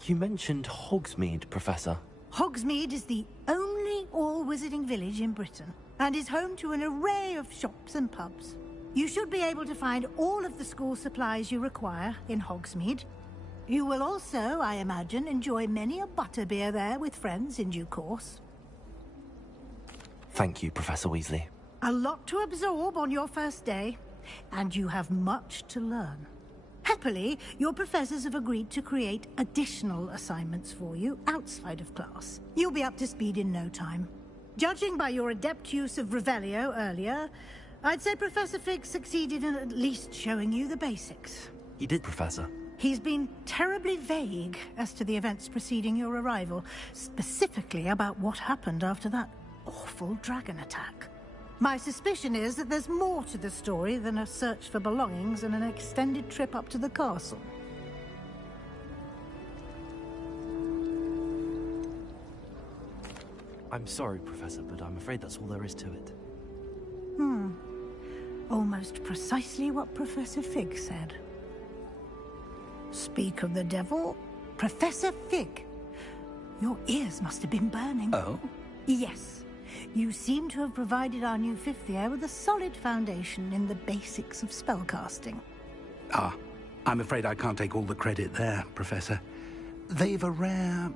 You mentioned Hogsmeade, Professor. Hogsmeade is the only all-wizarding village in Britain and is home to an array of shops and pubs. You should be able to find all of the school supplies you require in Hogsmeade. You will also, I imagine, enjoy many a butterbeer there with friends in due course. Thank you, Professor Weasley. A lot to absorb on your first day, and you have much to learn. Happily, your professors have agreed to create additional assignments for you outside of class. You'll be up to speed in no time. Judging by your adept use of Revelio earlier, I'd say Professor Fig succeeded in at least showing you the basics. He did, Professor. He's been terribly vague as to the events preceding your arrival, specifically about what happened after that awful dragon attack. My suspicion is that there's more to the story than a search for belongings and an extended trip up to the castle. I'm sorry, Professor, but I'm afraid that's all there is to it. Almost precisely what Professor Fig said. Speak of the devil, Professor Fig. Your ears must have been burning. Oh? Yes. You seem to have provided our new fifth year with a solid foundation in the basics of spellcasting. Ah, I'm afraid I can't take all the credit there, Professor. They've a rare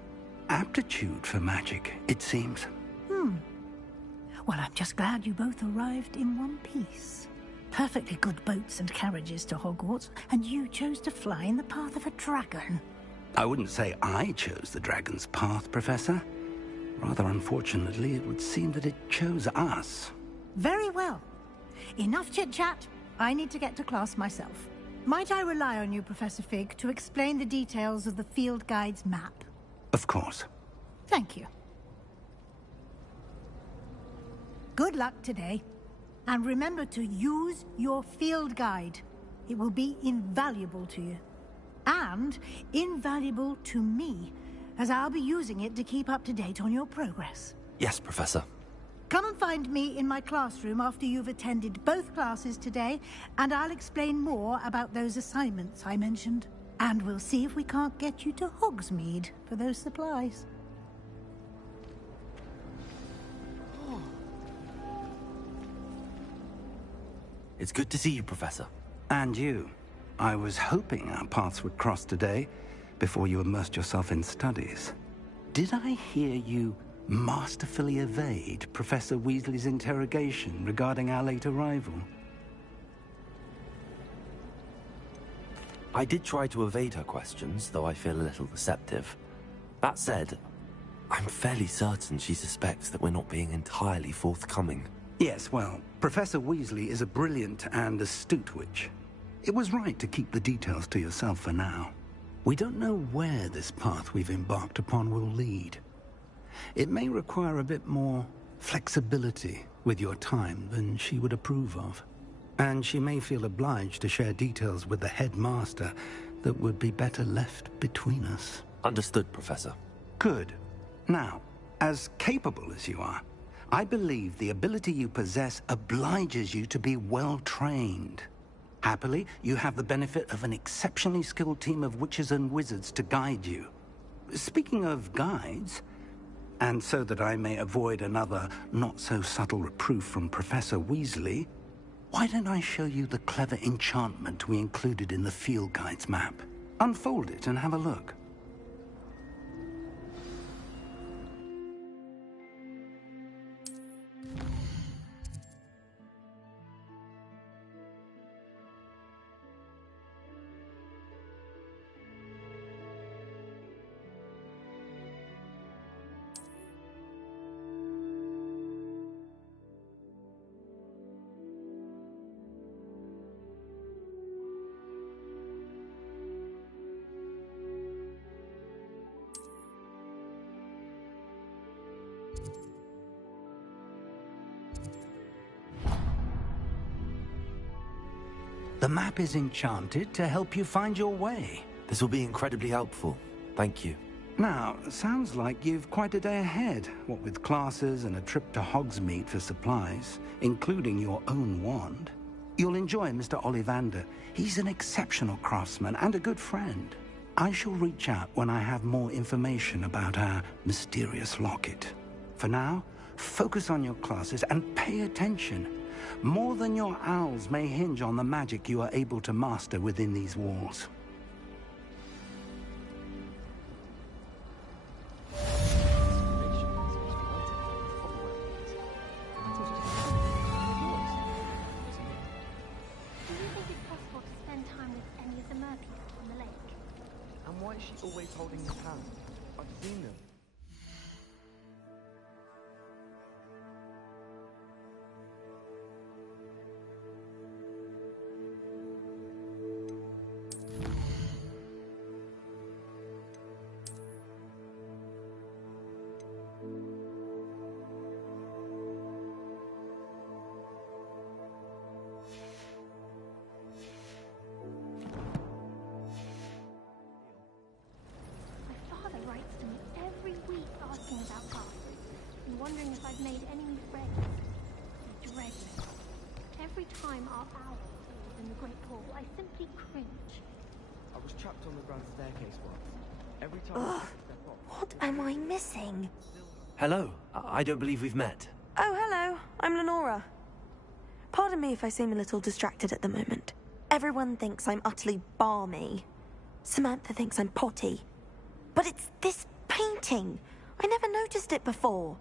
aptitude for magic, it seems. Well, I'm just glad you both arrived in one piece. Perfectly good boats and carriages to Hogwarts, and you chose to fly in the path of a dragon. I wouldn't say I chose the dragon's path, Professor. Rather unfortunately, it would seem that it chose us. Very well. Enough chit-chat. I need to get to class myself. Might I rely on you, Professor Fig, to explain the details of the field guide's map? Of course. Thank you. Good luck today. And remember to use your field guide. It will be invaluable to you. And invaluable to me, as I'll be using it to keep up to date on your progress. Yes, Professor. Come and find me in my classroom after you've attended both classes today, and I'll explain more about those assignments I mentioned. And we'll see if we can't get you to Hogsmeade for those supplies. It's good to see you, Professor. And you. I was hoping our paths would cross today, before you immersed yourself in studies. Did I hear you masterfully evade Professor Weasley's interrogation regarding our late arrival? I did try to evade her questions, though I feel a little deceptive. That said, I'm fairly certain she suspects that we're not being entirely forthcoming. Yes, well, Professor Weasley is a brilliant and astute witch. It was right to keep the details to yourself for now. We don't know where this path we've embarked upon will lead. It may require a bit more flexibility with your time than she would approve of. And she may feel obliged to share details with the headmaster that would be better left between us. Understood, Professor. Good. Now, as capable as you are, I believe the ability you possess obliges you to be well trained. Happily, you have the benefit of an exceptionally skilled team of witches and wizards to guide you. Speaking of guides, and so that I may avoid another not-so-subtle reproof from Professor Weasley, why don't I show you the clever enchantment we included in the field guide's map? Unfold it and have a look. The map is enchanted to help you find your way. This will be incredibly helpful. Thank you. Now, sounds like you've quite a day ahead, what with classes and a trip to Hogsmeade for supplies, including your own wand. You'll enjoy Mr. Ollivander. He's an exceptional craftsman and a good friend. I shall reach out when I have more information about our mysterious locket. For now, focus on your classes and pay attention. More than your owls may hinge on the magic you are able to master within these walls. Why is she always holding his hand? I've seen them. Wondering if I've made any new friends. I dread it. Every time our owl appears in the Great Hall, I simply cringe. I was trapped on the grand staircase once. Every time I step off. What am I missing? Hello. I don't believe we've met. Oh, hello. I'm Lenora. Pardon me if I seem a little distracted at the moment. Everyone thinks I'm utterly balmy. Samantha thinks I'm potty. But it's this painting. I never noticed it before.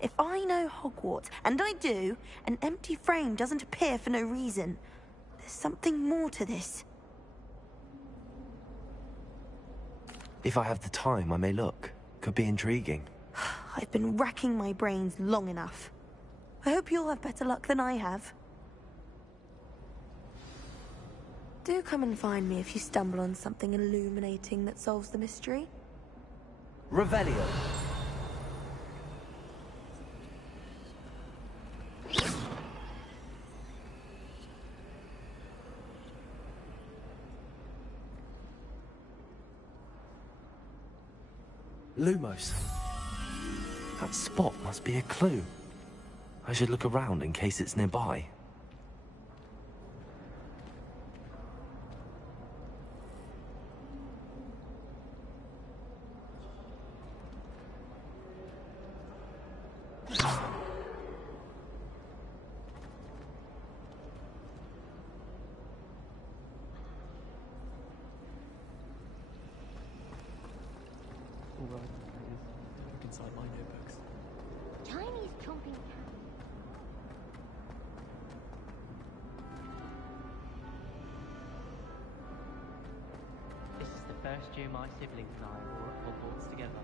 If I know Hogwarts, and I do, an empty frame doesn't appear for no reason. There's something more to this. If I have the time, I may look. Could be intriguing. I've been racking my brains long enough. I hope you'll have better luck than I have. Do come and find me if you stumble on something illuminating that solves the mystery. Revelio. Lumos. That spot must be a clue. I should look around in case it's nearby. Inside my notebooks. Chinese chomping cat. This is the first year my siblings and I were at Hogwarts together.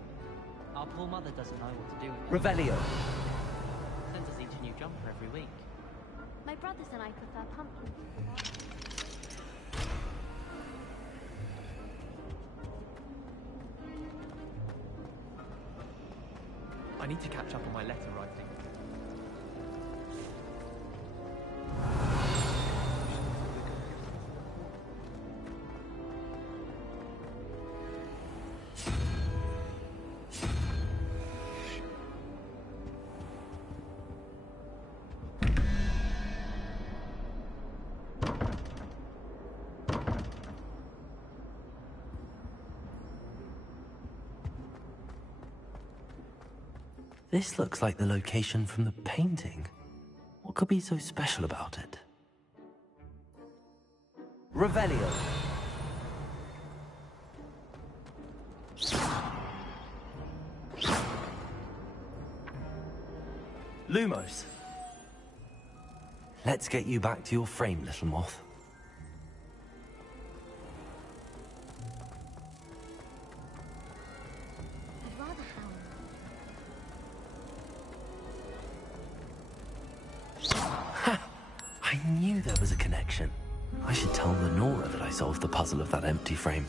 Our poor mother doesn't know what to do with it. Revelio. Sends us each a new jumper every week. My brothers and I prefer pumpkins. I need to catch up on my letter writing. This looks like the location from the painting. What could be so special about it? Revelio. Lumos. Let's get you back to your frame, little moth. I knew there was a connection. I should tell Lenora that I solved the puzzle of that empty frame.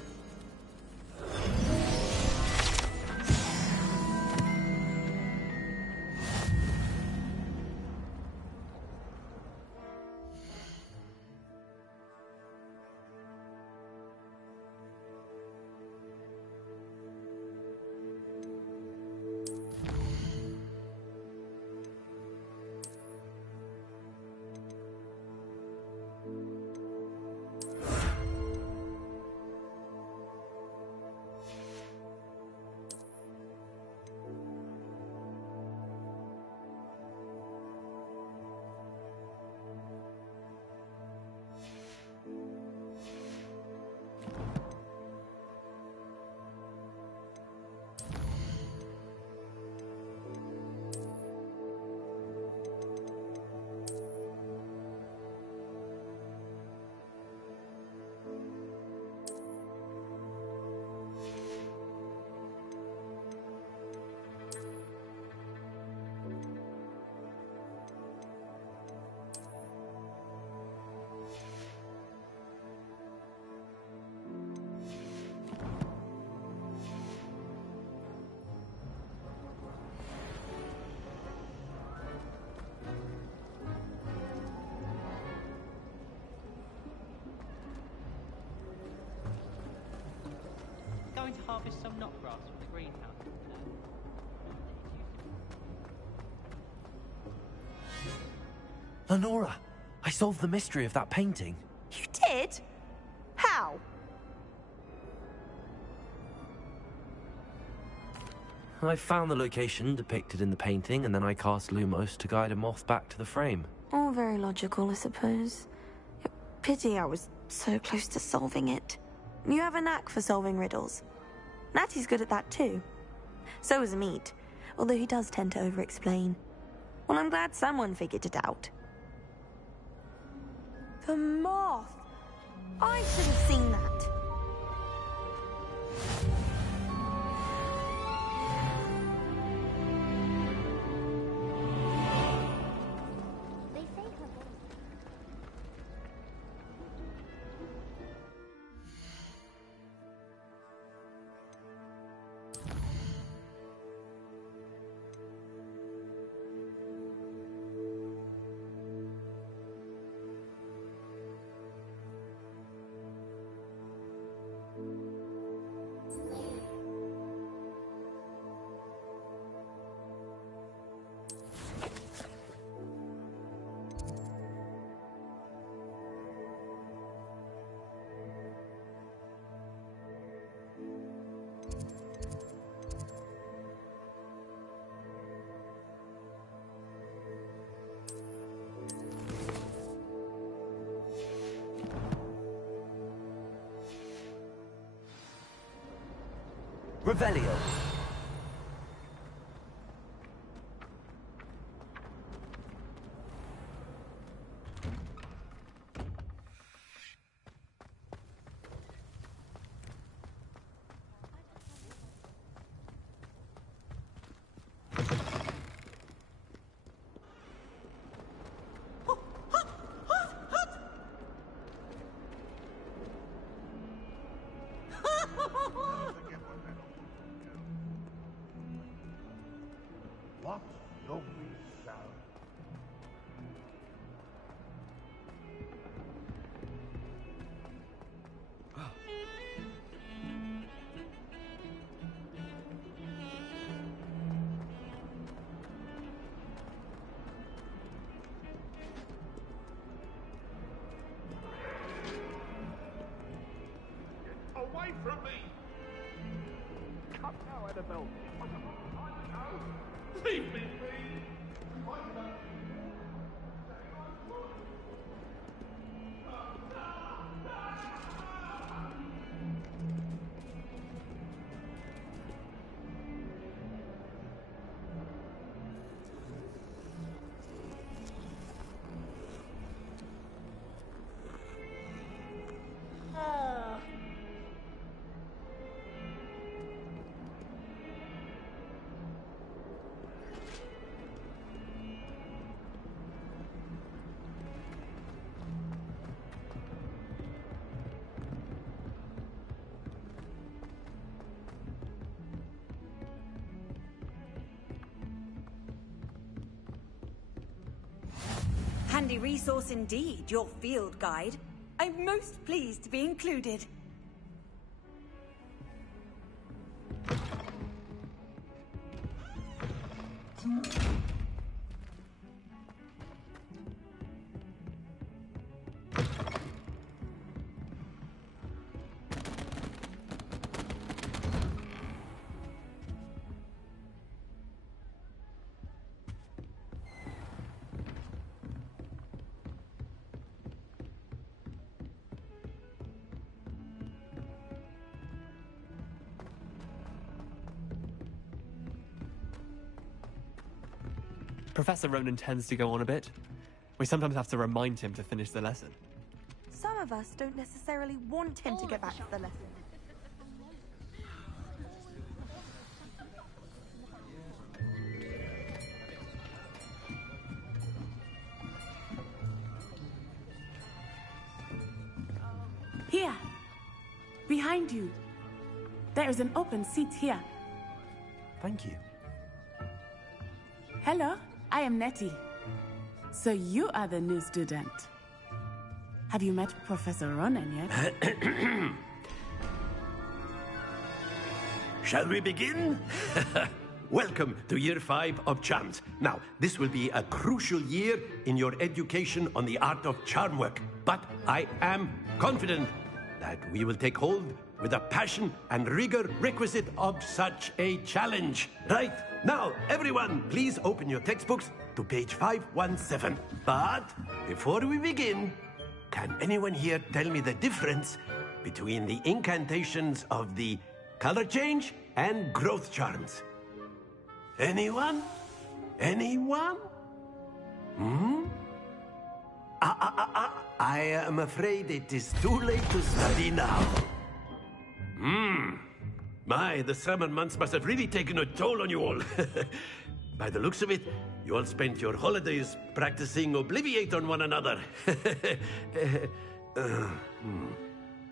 going to harvest some knotgrass from the greenhouse today. Lenora, I solved the mystery of that painting. You did? How? I found the location depicted in the painting, and then I cast Lumos to guide a moth back to the frame. All very logical, I suppose. Pity I was so close to solving it. You have a knack for solving riddles. Natty's good at that too. So is Meat, although he does tend to over-explain. Well, I'm glad someone figured it out. The moth! I should have seen that. Revelio. What do we sell? Away from me! Cut now, Annabelle. Leave me be! Handy resource indeed, your field guide. I'm most pleased to be included. Professor Ronan tends to go on a bit. We sometimes have to remind him to finish the lesson. Some of us don't necessarily want him to go back to the lesson. Here. Behind you. There is an open seat here. Thank you. Hello, I am Nettie. So you are the new student. Have you met Professor Ronan yet? Shall we begin? Welcome to Year 5 of Charms. Now, this will be a crucial year in your education on the art of charm work. But I am confident that we will take hold with the passion and rigor requisite of such a challenge. Right, now, everyone, please open your textbooks to page 517. But before we begin, can anyone here tell me the difference between the incantations of the color change and growth charms? Anyone? Anyone? I am afraid it is too late to study now. My, the summer months must have really taken a toll on you all. By the looks of it, you all spent your holidays practicing Obliviate on one another.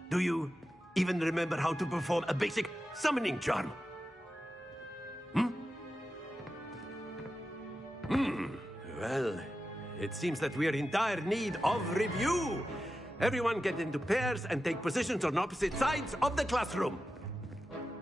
Do you even remember how to perform a basic summoning charm? Well, it seems that we are in dire need of review. Everyone get into pairs and take positions on opposite sides of the classroom.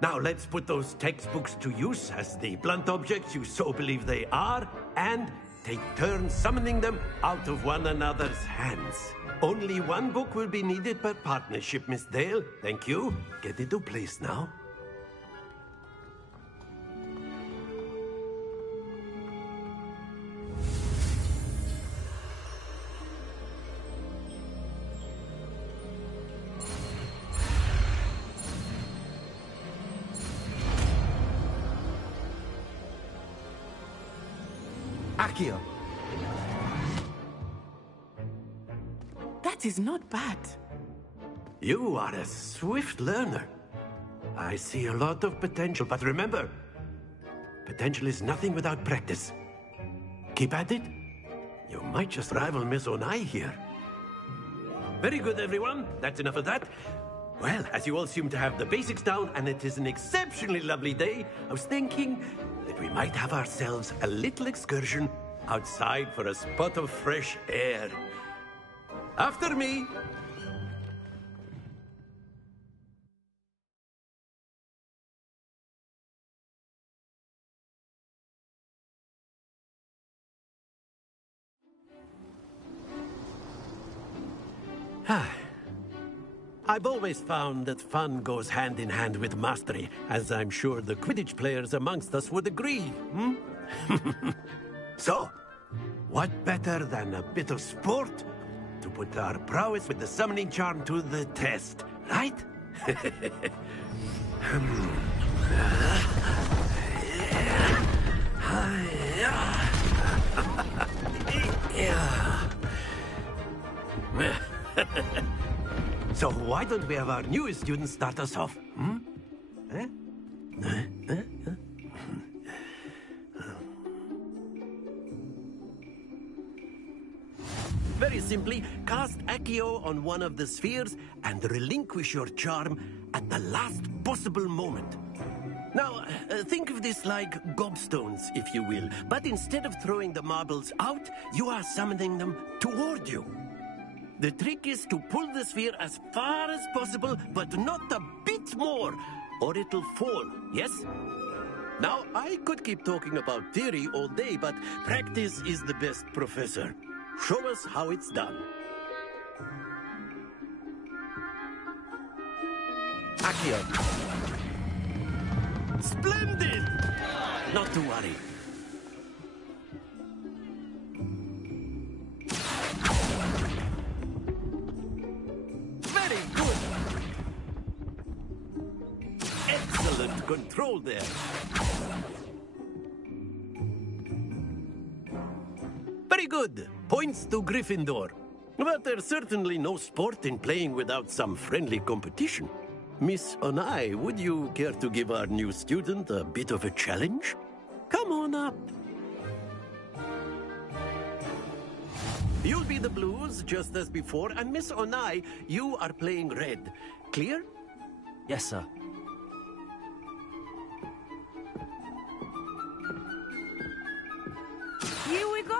Now let's put those textbooks to use as the blunt objects you so believe they are, and take turns summoning them out of one another's hands. Only one book will be needed per partnership, Miss Dale. Thank you. Get into place now. Akio. That is not bad. You are a swift learner. I see a lot of potential, but remember, potential is nothing without practice. Keep at it. You might just rival Miss Onai here. Very good, everyone. That's enough of that. Well, as you all seem to have the basics down, and it is an exceptionally lovely day, I was thinking that we might have ourselves a little excursion outside for a spot of fresh air. After me. I've always found that fun goes hand in hand with mastery, as I'm sure the Quidditch players amongst us would agree. So, what better than a bit of sport to put our prowess with the summoning charm to the test, right? So why don't we have our newest student start us off? Very simply, cast Accio on one of the spheres and relinquish your charm at the last possible moment. Now, think of this like gobstones, if you will, but instead of throwing the marbles out, you are summoning them toward you. The trick is to pull the sphere as far as possible, but not a bit more, or it'll fall, yes? Now, I could keep talking about theory all day, but practice is the best professor. Show us how it's done. Accio. Splendid! Not to worry. Very good. Excellent control there. Very good. Points to Gryffindor. But there's certainly no sport in playing without some friendly competition. Miss Onai, would you care to give our new student a bit of a challenge? Come on up. You'll be the blues, just as before, and Miss Onai, you are playing red. Clear? Yes, sir. Here we go!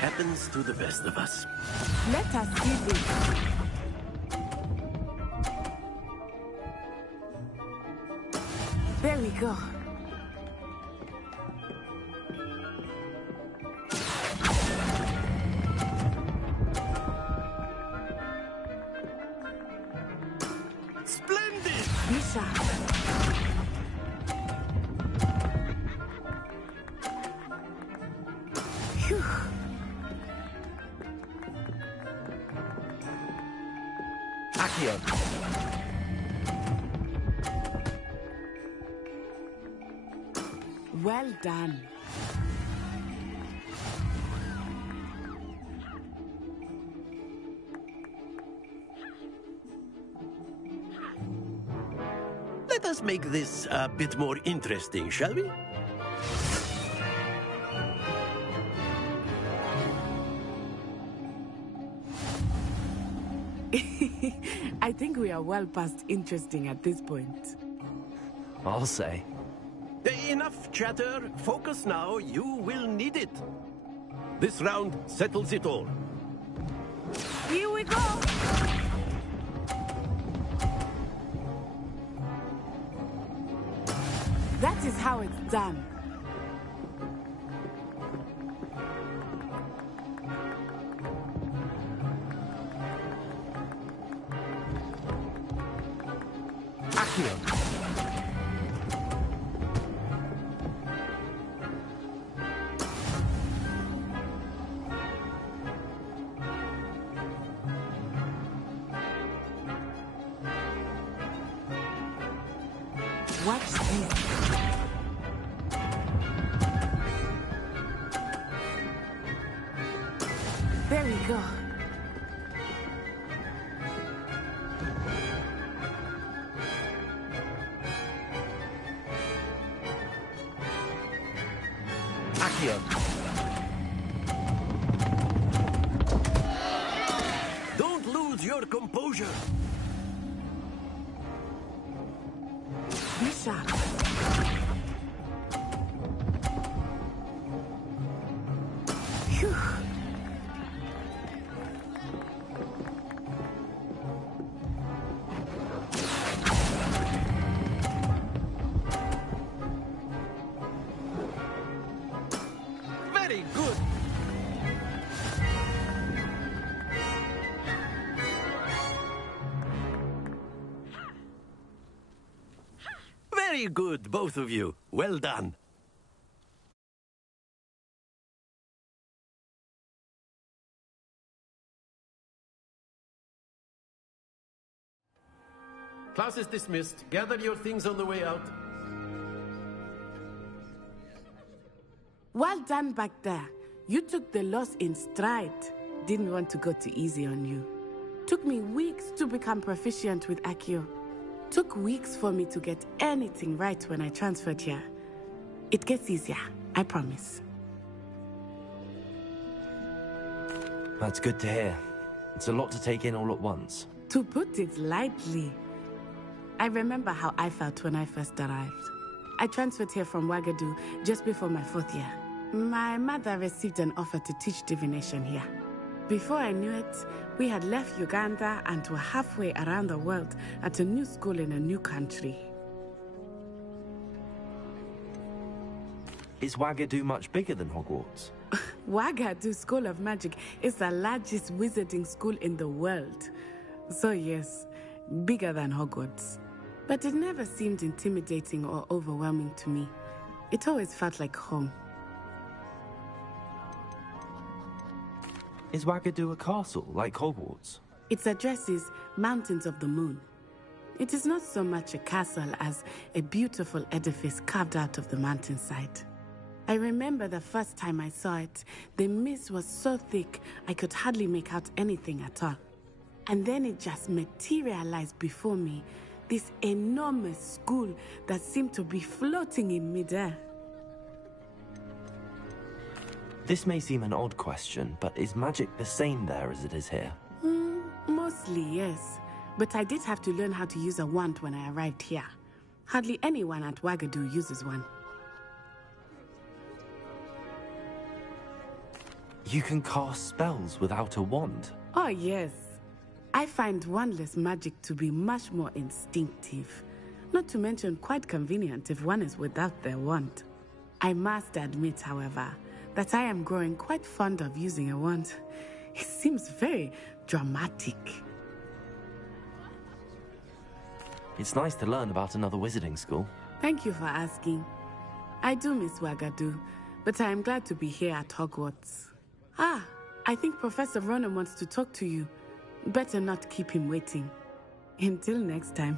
Happens to the best of us. Let us see this. There we go. Splendid! Be sharp. Phew. Accio. Well done. Let us make this a bit more interesting, shall we? I think we are well past interesting at this point. I'll say. Enough chatter. Focus now. You will need it. This round settles it all. Here we go. That is how it's done. Watch this. There we go. Accio. Don't lose your composure. Be sharp. Phew. Very good. Very good, both of you. Well done. Class is dismissed. Gather your things on the way out. Well done back there. You took the loss in stride. Didn't want to go too easy on you. Took me weeks to become proficient with Accio. Took weeks for me to get anything right when I transferred here. It gets easier, I promise. That's good to hear. It's a lot to take in all at once. To put it lightly, I remember how I felt when I first arrived. I transferred here from Ouagadougou just before my 4th year. My mother received an offer to teach divination here. Before I knew it, we had left Uganda and were halfway around the world at a new school in a new country. Is Ouagadougou much bigger than Hogwarts? Ouagadougou School of Magic is the largest wizarding school in the world. So yes, bigger than Hogwarts. But it never seemed intimidating or overwhelming to me. It always felt like home. Is Ouagadougou a castle, like Hogwarts? Its address is Mountains of the Moon. It is not so much a castle as a beautiful edifice carved out of the mountainside. I remember the first time I saw it, the mist was so thick I could hardly make out anything at all. And then it just materialized before me, this enormous school that seemed to be floating in midair. This may seem an odd question, but is magic the same there as it is here? Mostly, yes. But I did have to learn how to use a wand when I arrived here. Hardly anyone at Wagadu uses one. You can cast spells without a wand? Oh, yes. I find wandless magic to be much more instinctive. Not to mention quite convenient if one is without their wand. I must admit, however, that I am growing quite fond of using a wand. It seems very dramatic. It's nice to learn about another wizarding school. Thank you for asking. I do miss Wagadu, but I am glad to be here at Hogwarts. Ah, I think Professor Ronan wants to talk to you. Better not keep him waiting. Until next time.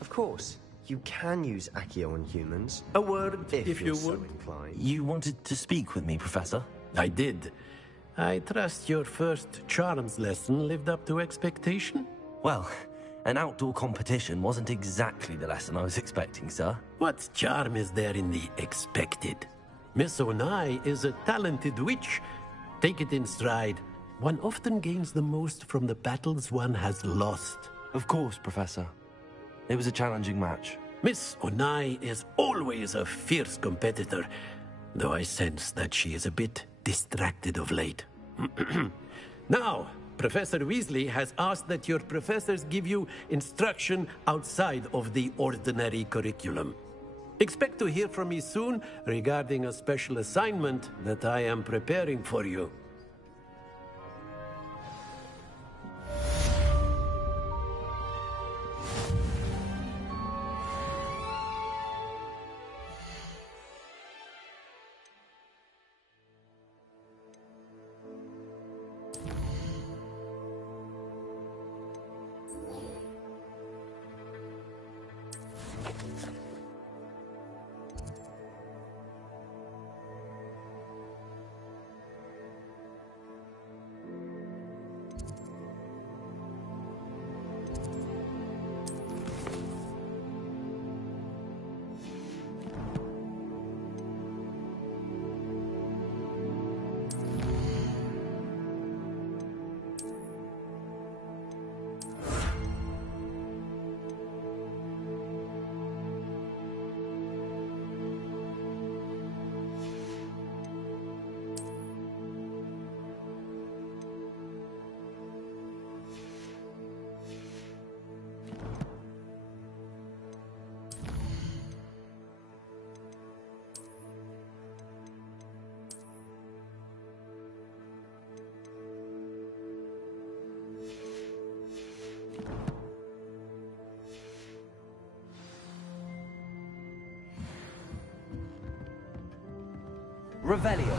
Of course, you can use Accio on humans. A word if you're so inclined. You wanted to speak with me, Professor? I did. I trust your first charms lesson lived up to expectation? Well, an outdoor competition wasn't exactly the lesson I was expecting, sir. What charm is there in the expected? Miss Onai is a talented witch. Take it in stride. One often gains the most from the battles one has lost. Of course, Professor. It was a challenging match. Miss Onai is always a fierce competitor, though I sense that she is a bit distracted of late. Now, Professor Weasley has asked that your professors give you instruction outside of the ordinary curriculum. Expect to hear from me soon regarding a special assignment that I am preparing for you. Revelio.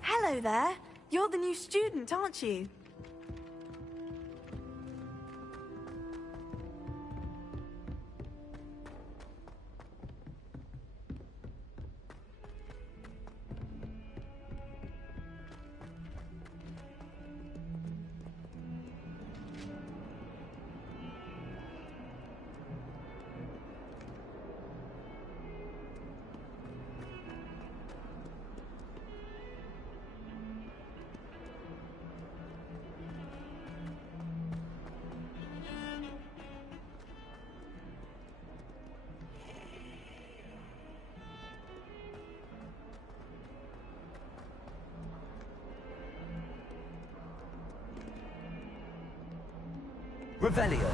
Hello there. You're the new student, aren't you? Revelio.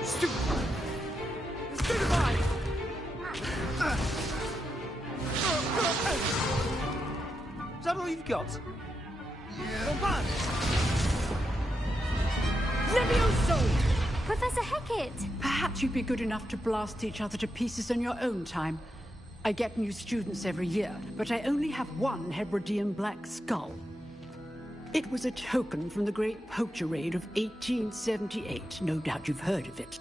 Is that all you've got? Yeah. Levioso! Professor Hecat! Perhaps you'd be good enough to blast each other to pieces in your own time. I get new students every year, but I only have one Hebridean black skull. It was a token from the Great Poacher Raid of 1878. No doubt you've heard of it.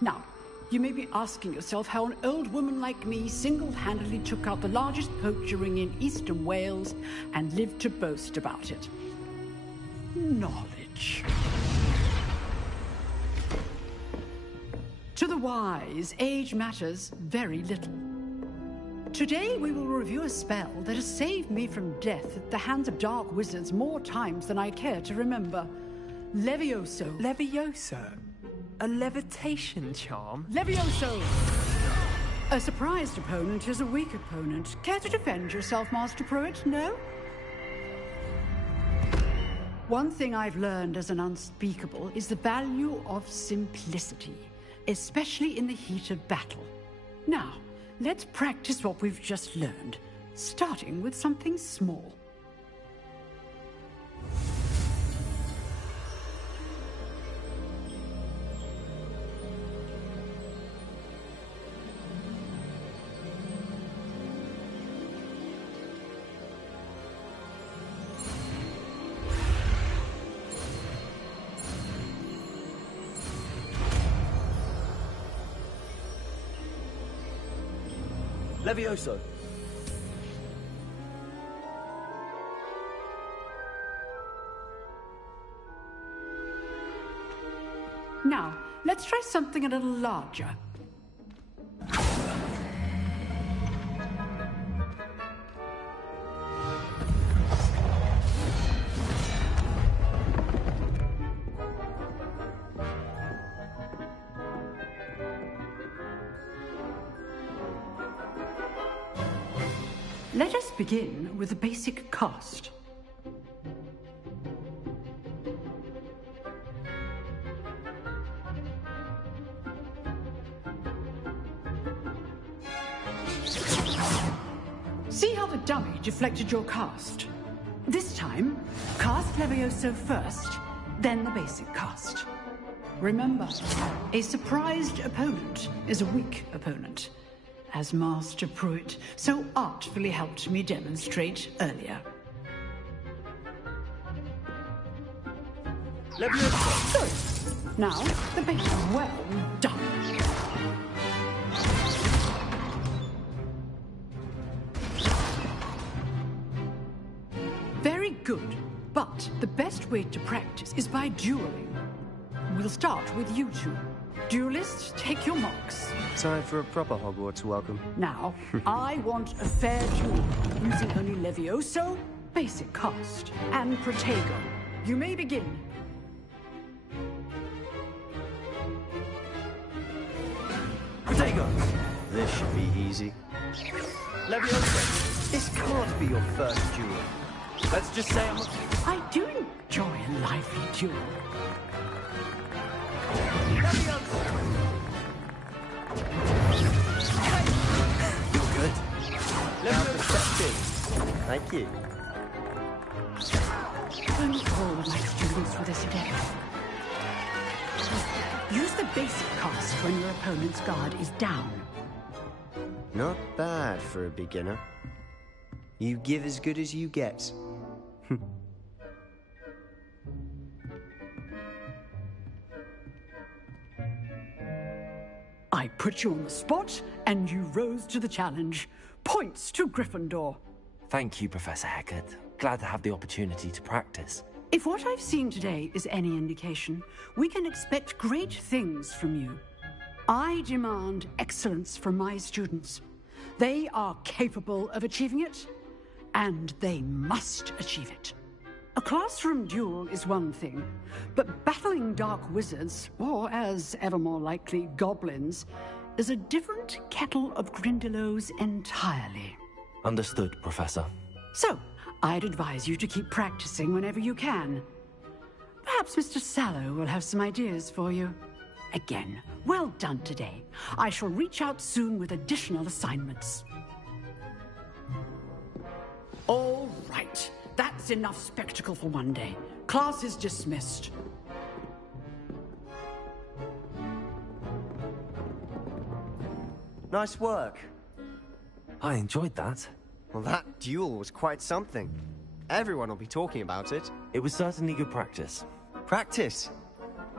Now, you may be asking yourself how an old woman like me single-handedly took out the largest poacher ring in eastern Wales and lived to boast about it. Knowledge. To the wise, age matters very little. Today we will review a spell that has saved me from death at the hands of dark wizards more times than I care to remember. Levioso. Levioso? A levitation charm? Levioso! A surprised opponent is a weak opponent. Care to defend yourself, Master Pruitt? No? One thing I've learned as an unspeakable is the value of simplicity, especially in the heat of battle. Now, let's practice what we've just learned, starting with something small. Levioso. Now, let's try something a little larger. Let us begin with the basic cast. See how the dummy deflected your cast? This time, cast Levioso first, then the basic cast. Remember, a surprised opponent is a weak opponent, as Master Pruitt so artfully helped me demonstrate earlier. Levioso! Good. Now, the basic. Well done. Very good, but the best way to practice is by dueling. We'll start with you two. Duelists, take your marks. Time for a proper Hogwarts welcome. Now, I want a fair duel, using only Levioso, basic cast, and Protego. You may begin. Protego! This should be easy. Levioso, this can't be your first duel. Let's just say I do enjoy a lively duel. You're good. Perceptive. Thank you. Only all of my students for this day. Use the basic cast when your opponent's guard is down. Not bad for a beginner. You give as good as you get. I put you on the spot, and you rose to the challenge. Points to Gryffindor. Thank you, Professor Hecat. Glad to have the opportunity to practice. If what I've seen today is any indication, we can expect great things from you. I demand excellence from my students. They are capable of achieving it, and they must achieve it. A classroom duel is one thing, but battling dark wizards, or as ever more likely, goblins, is a different kettle of Grindylows entirely. Understood, Professor. So, I'd advise you to keep practicing whenever you can. Perhaps Mr. Sallow will have some ideas for you. Again, well done today. I shall reach out soon with additional assignments. All right. That's enough spectacle for one day. Class is dismissed. Nice work. I enjoyed that. Well, that duel was quite something. Everyone will be talking about it. It was certainly good practice. Practice?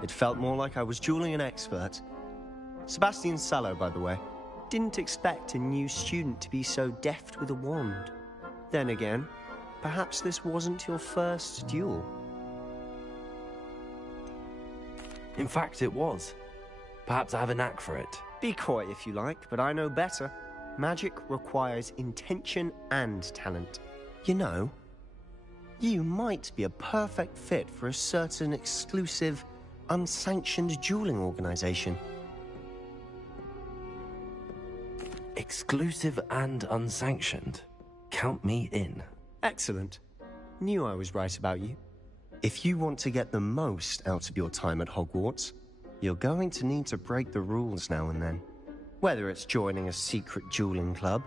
It felt more like I was dueling an expert. Sebastian Sallow, by the way. Didn't expect a new student to be so deft with a wand. Then again, perhaps this wasn't your first duel. In fact, it was. Perhaps I have a knack for it. Be coy if you like, but I know better. Magic requires intention and talent. You know, you might be a perfect fit for a certain exclusive, unsanctioned dueling organization. Exclusive and unsanctioned. Count me in. Excellent. Knew I was right about you. If you want to get the most out of your time at Hogwarts, you're going to need to break the rules now and then. Whether it's joining a secret dueling club,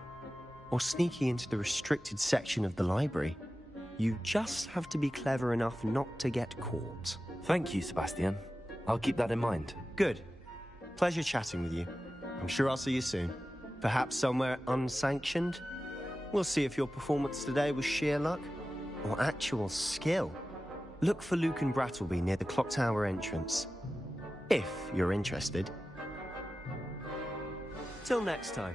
or sneaking into the restricted section of the library, you just have to be clever enough not to get caught. Thank you, Sebastian. I'll keep that in mind. Good. Pleasure chatting with you. I'm sure I'll see you soon. Perhaps somewhere unsanctioned? We'll see if your performance today was sheer luck or actual skill. Look for Luke and Brattleby near the clock tower entrance. If you're interested. Till next time.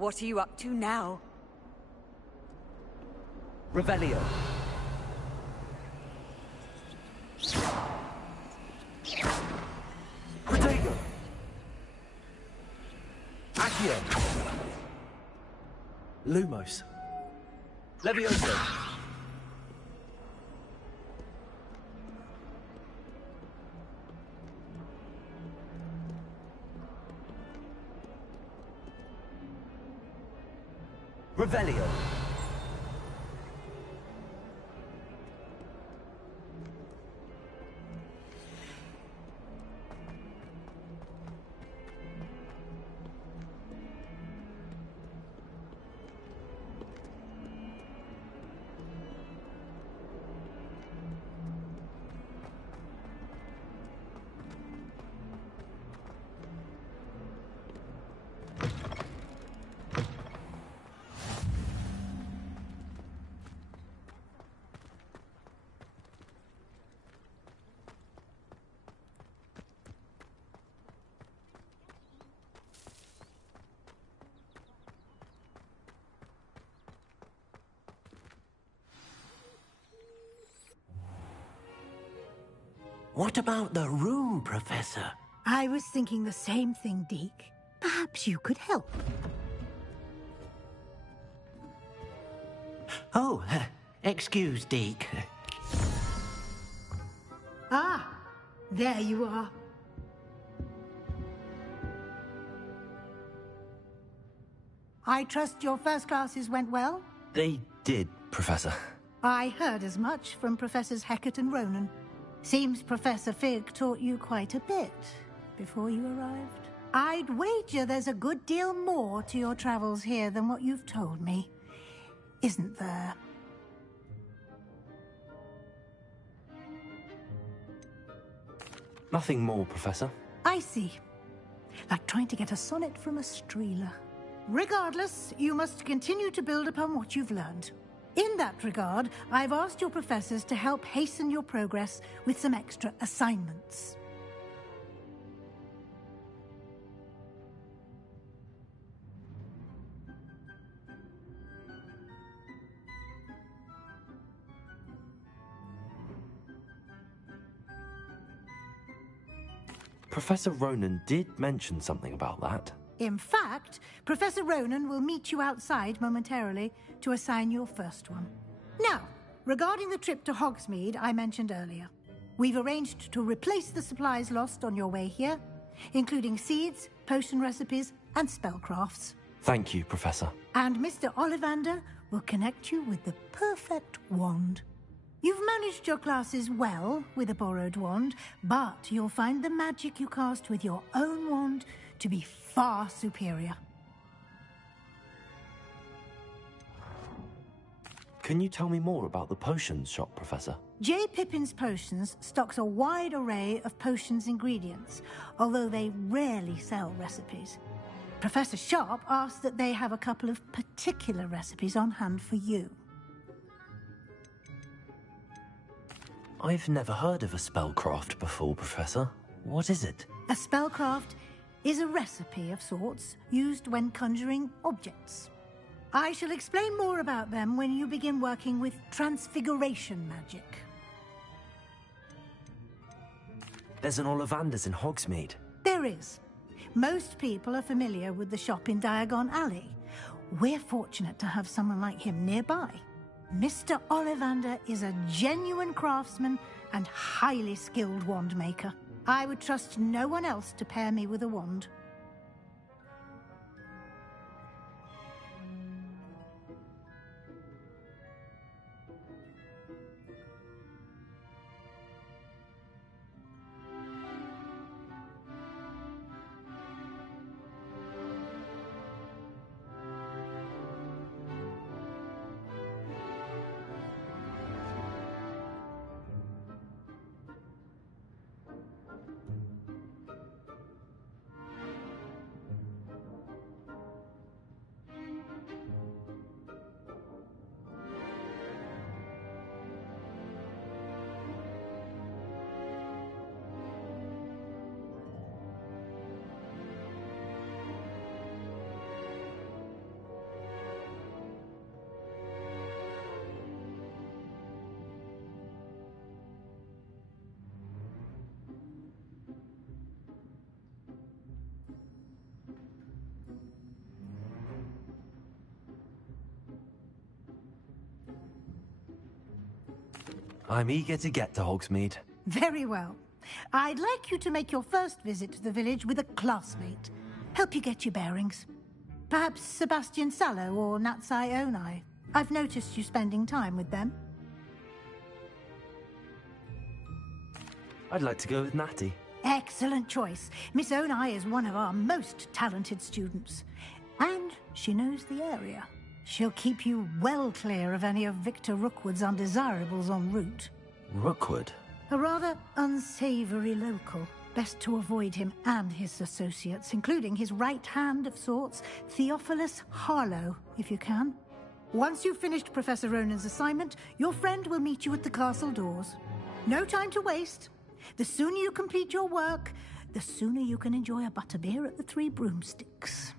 What are you up to now? Revelio. Protego. Accio. Lumos. Levioso. Revelio. What about the room, Professor? I was thinking the same thing, Deke. Perhaps you could help. Oh, excuse, Deke. Ah, there you are. I trust your first classes went well? They did, Professor. I heard as much from Professors Hecat and Ronan. Seems Professor Fig taught you quite a bit before you arrived. I'd wager there's a good deal more to your travels here than what you've told me. Isn't there? Nothing more, Professor. I see. Like trying to get a sonnet from a streeler. Regardless, you must continue to build upon what you've learned. In that regard, I've asked your professors to help hasten your progress with some extra assignments. Professor Ronan did mention something about that. In fact, Professor Ronan will meet you outside momentarily to assign your first one. Now, regarding the trip to Hogsmeade I mentioned earlier, we've arranged to replace the supplies lost on your way here, including seeds, potion recipes, and spellcrafts. Thank you, Professor. And Mr. Ollivander will connect you with the perfect wand. You've managed your classes well with a borrowed wand, but you'll find the magic you cast with your own wand to be far superior. Can you tell me more about the potions shop, Professor? J. Pippin's Potions stocks a wide array of potions ingredients, although they rarely sell recipes. Professor Sharp asked that they have a couple of particular recipes on hand for you. I've never heard of a spellcraft before, Professor. What is it? A spellcraft is a recipe of sorts used when conjuring objects. I shall explain more about them when you begin working with transfiguration magic. There's an Ollivander's in Hogsmeade. There is. Most people are familiar with the shop in Diagon Alley. We're fortunate to have someone like him nearby. Mr. Ollivander is a genuine craftsman and highly skilled wand maker. I would trust no one else to pair me with a wand. I'm eager to get to Hogsmeade. Very well. I'd like you to make your first visit to the village with a classmate. Help you get your bearings. Perhaps Sebastian Sallow or Natsai Onai. I've noticed you spending time with them. I'd like to go with Natty. Excellent choice. Miss Onai is one of our most talented students. And she knows the area. She'll keep you well clear of any of Victor Rookwood's undesirables en route. Rookwood? A rather unsavoury local. Best to avoid him and his associates, including his right hand of sorts, Theophilus Harlow, if you can. Once you've finished Professor Ronan's assignment, your friend will meet you at the castle doors. No time to waste. The sooner you complete your work, the sooner you can enjoy a butterbeer at the Three Broomsticks.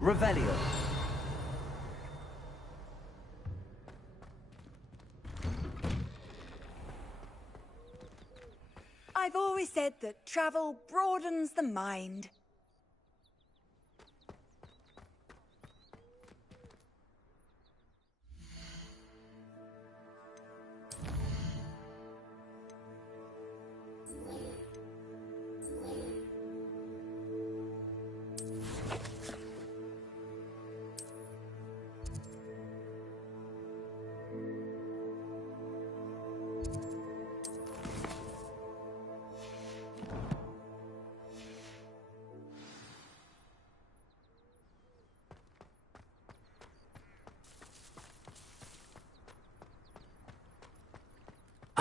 Revelio. I've always said that travel broadens the mind.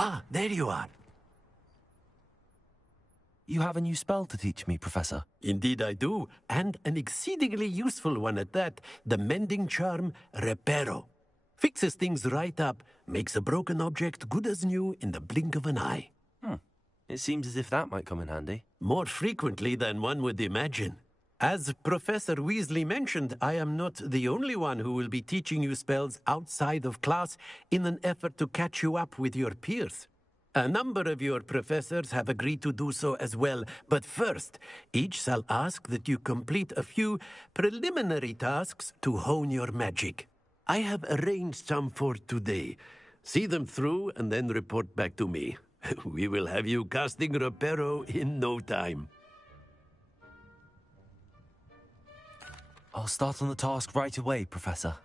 Ah, there you are. You have a new spell to teach me, Professor. Indeed I do, and an exceedingly useful one at that. The mending charm, Reparo. Fixes things right up, makes a broken object good as new in the blink of an eye. It seems as if that might come in handy. More frequently than one would imagine. As Professor Weasley mentioned, I am not the only one who will be teaching you spells outside of class in an effort to catch you up with your peers. A number of your professors have agreed to do so as well, but first, each shall ask that you complete a few preliminary tasks to hone your magic. I have arranged some for today. See them through and then report back to me. We will have you casting Reparo in no time. I'll start on the task right away, Professor.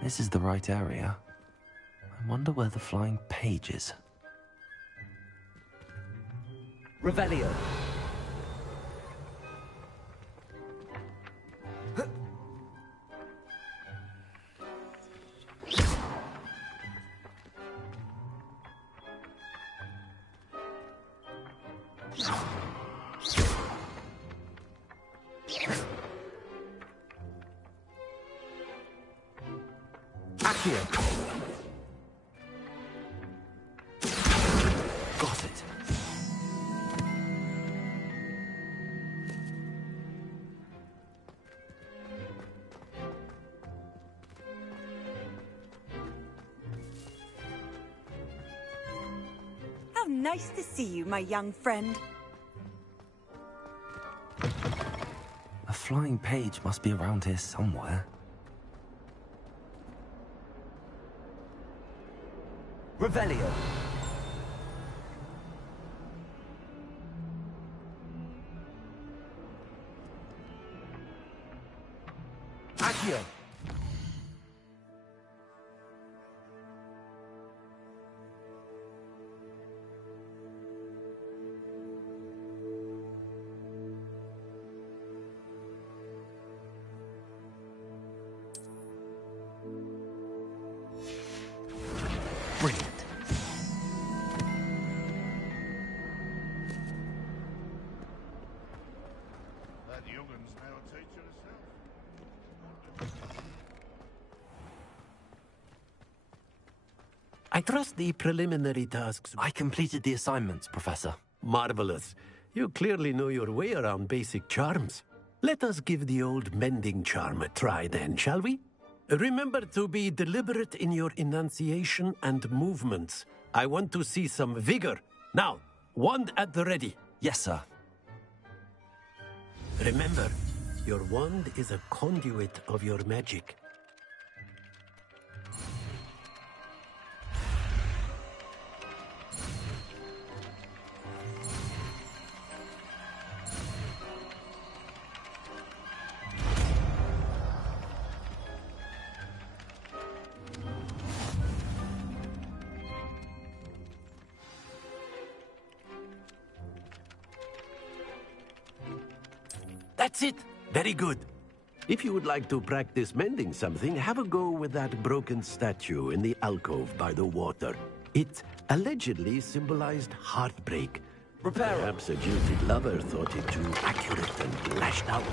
This is the right area. I wonder where the flying page is. Revelio. Got it. How nice to see you, my young friend. A flying page must be around here somewhere. Revelio. Accio. Brilliant. That youngun's now a teacher herself. I trust the preliminary tasks. I completed the assignments, Professor. Marvelous. You clearly know your way around basic charms. Let us give the old mending charm a try then, shall we? Remember to be deliberate in your enunciation and movements. I want to see some vigor. Now, wand at the ready. Yes, sir. Remember, your wand is a conduit of your magic. That's it. Very good. If you would like to practice mending something, have a go with that broken statue in the alcove by the water. It allegedly symbolized heartbreak. Perhaps a jilted lover thought it too accurate and lashed out.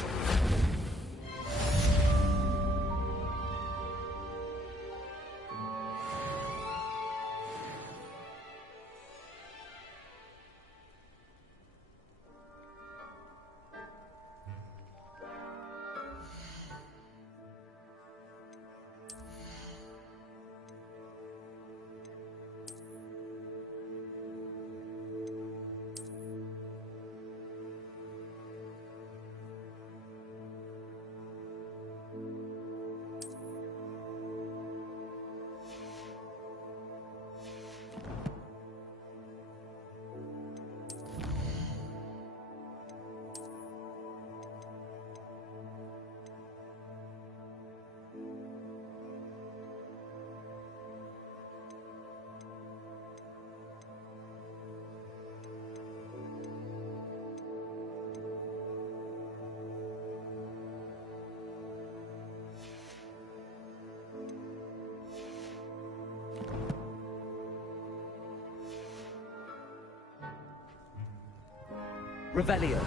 Revelio.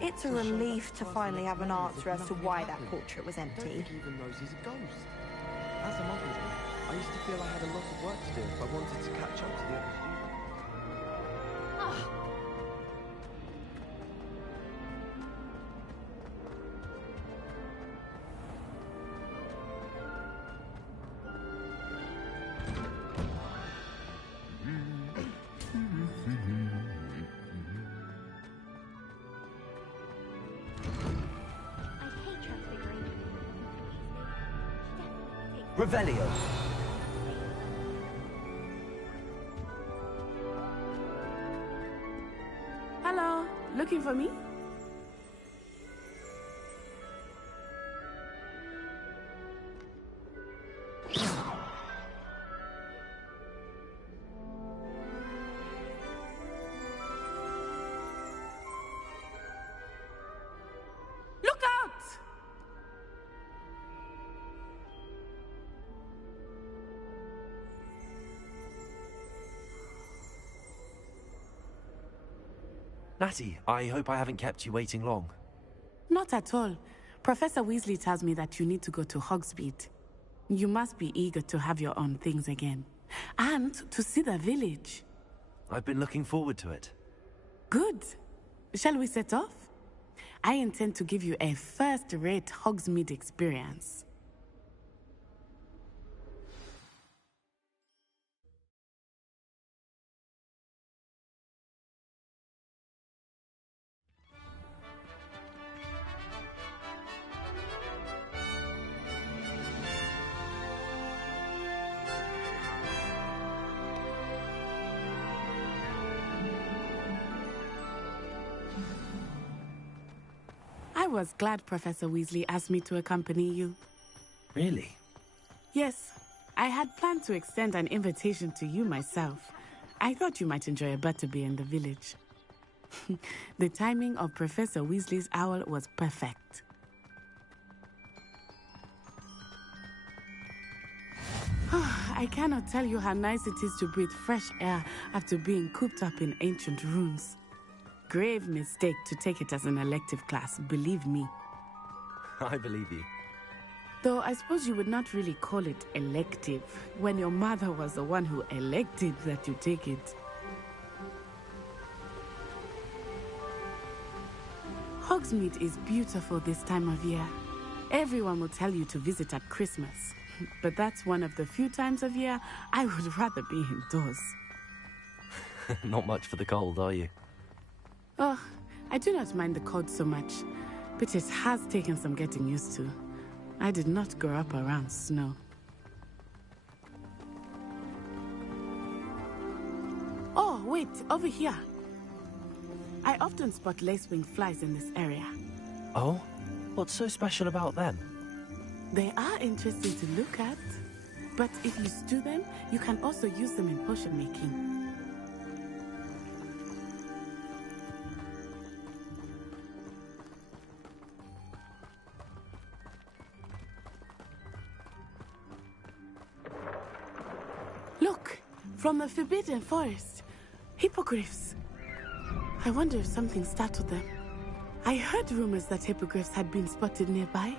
It's a relief to finally have an answer as to why that portrait was empty. Even knows he's a ghost. As a mother, I used to feel I had a lot of work to do if I wanted to catch up to the other students. Revelio. Hello, looking for me? Look out! Natty, I hope I haven't kept you waiting long. Not at all. Professor Weasley tells me that you need to go to Hogsmeade. You must be eager to have your own things again. And to see the village. I've been looking forward to it. Good. Shall we set off? I intend to give you a first-rate Hogsmeade experience. I was glad Professor Weasley asked me to accompany you. Really? Yes, I had planned to extend an invitation to you myself. I thought you might enjoy a butterbeer in the village. The timing of Professor Weasley's owl was perfect. I cannot tell you how nice it is to breathe fresh air after being cooped up in ancient ruins. Grave mistake to take it as an elective class, believe me. I believe you. Though I suppose you would not really call it elective when your mother was the one who elected that you take it. Hogsmeade is beautiful this time of year. Everyone will tell you to visit at Christmas, but that's one of the few times of year I would rather be indoors. Not much for the cold, are you? Oh, I do not mind the cold so much, but it has taken some getting used to. I did not grow up around snow. Oh, wait, over here. I often spot lacewing flies in this area. Oh? What's so special about them? They are interesting to look at, but if you stew them, you can also use them in potion making. Look, from the Forbidden Forest, hippogriffs. I wonder if something startled them. I heard rumors that hippogriffs had been spotted nearby.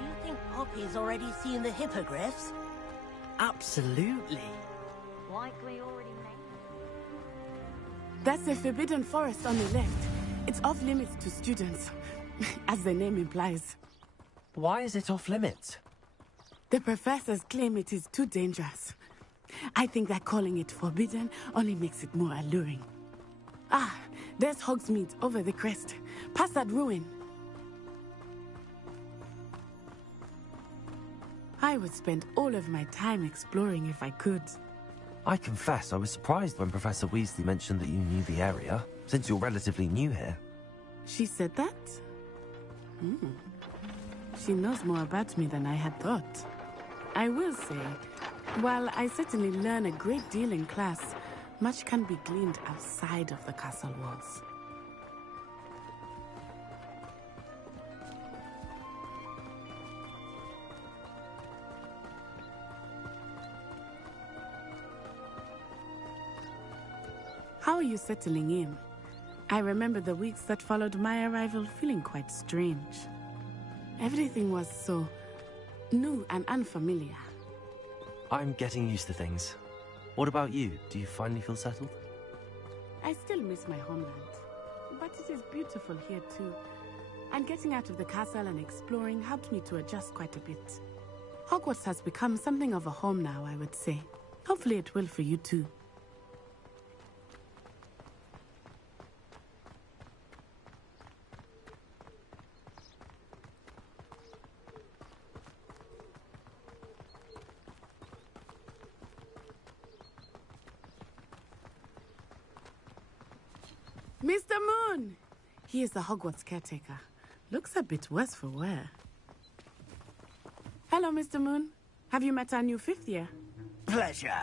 You think Poppy's already seen the hippogriffs? Absolutely. Like we already made. That's the Forbidden Forest on the left. It's off limits to students, as the name implies. Why is it off limits? The professors claim it is too dangerous. I think that calling it forbidden only makes it more alluring. Ah, there's Hogsmeade over the crest. Past that ruin. I would spend all of my time exploring if I could. I confess I was surprised when Professor Weasley mentioned that you knew the area, since you're relatively new here. She said that? She knows more about me than I had thought. I will say, while I certainly learn a great deal in class, much can be gleaned outside of the castle walls. How are you settling in? I remember the weeks that followed my arrival feeling quite strange. Everything was so new and unfamiliar. I'm getting used to things. What about you? Do you finally feel settled? I still miss my homeland, but it is beautiful here too. And getting out of the castle and exploring helped me to adjust quite a bit. Hogwarts has become something of a home now, I would say. Hopefully it will for you too. Mr. Moon! He is the Hogwarts caretaker. Looks a bit worse for wear. Hello, Mr. Moon. Have you met our new fifth year? Pleasure.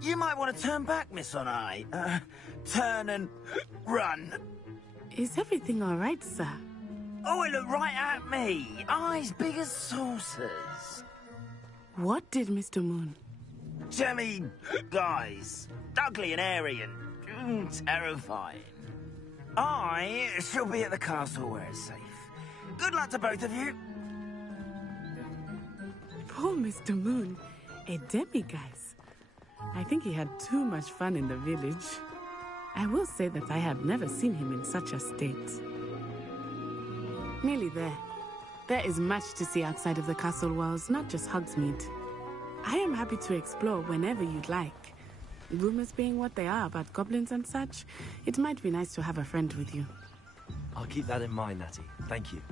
You might want to turn back, Miss Onai. Turn and run. Is everything all right, sir? Oh, it looked right at me. Eyes big as saucers. What did Mr. Moon? Jelly guys. Ugly and airy and Terrifying. I shall be at the castle where it's safe. Good luck to both of you. Poor Mr. Moon, a demiguise. I think he had too much fun in the village. I will say that I have never seen him in such a state. Nearly there. There is much to see outside of the castle walls, not just Hogsmeade. I am happy to explore whenever you'd like. Rumors being what they are about goblins and such, it might be nice to have a friend with you. I'll keep that in mind, Natty. Thank you.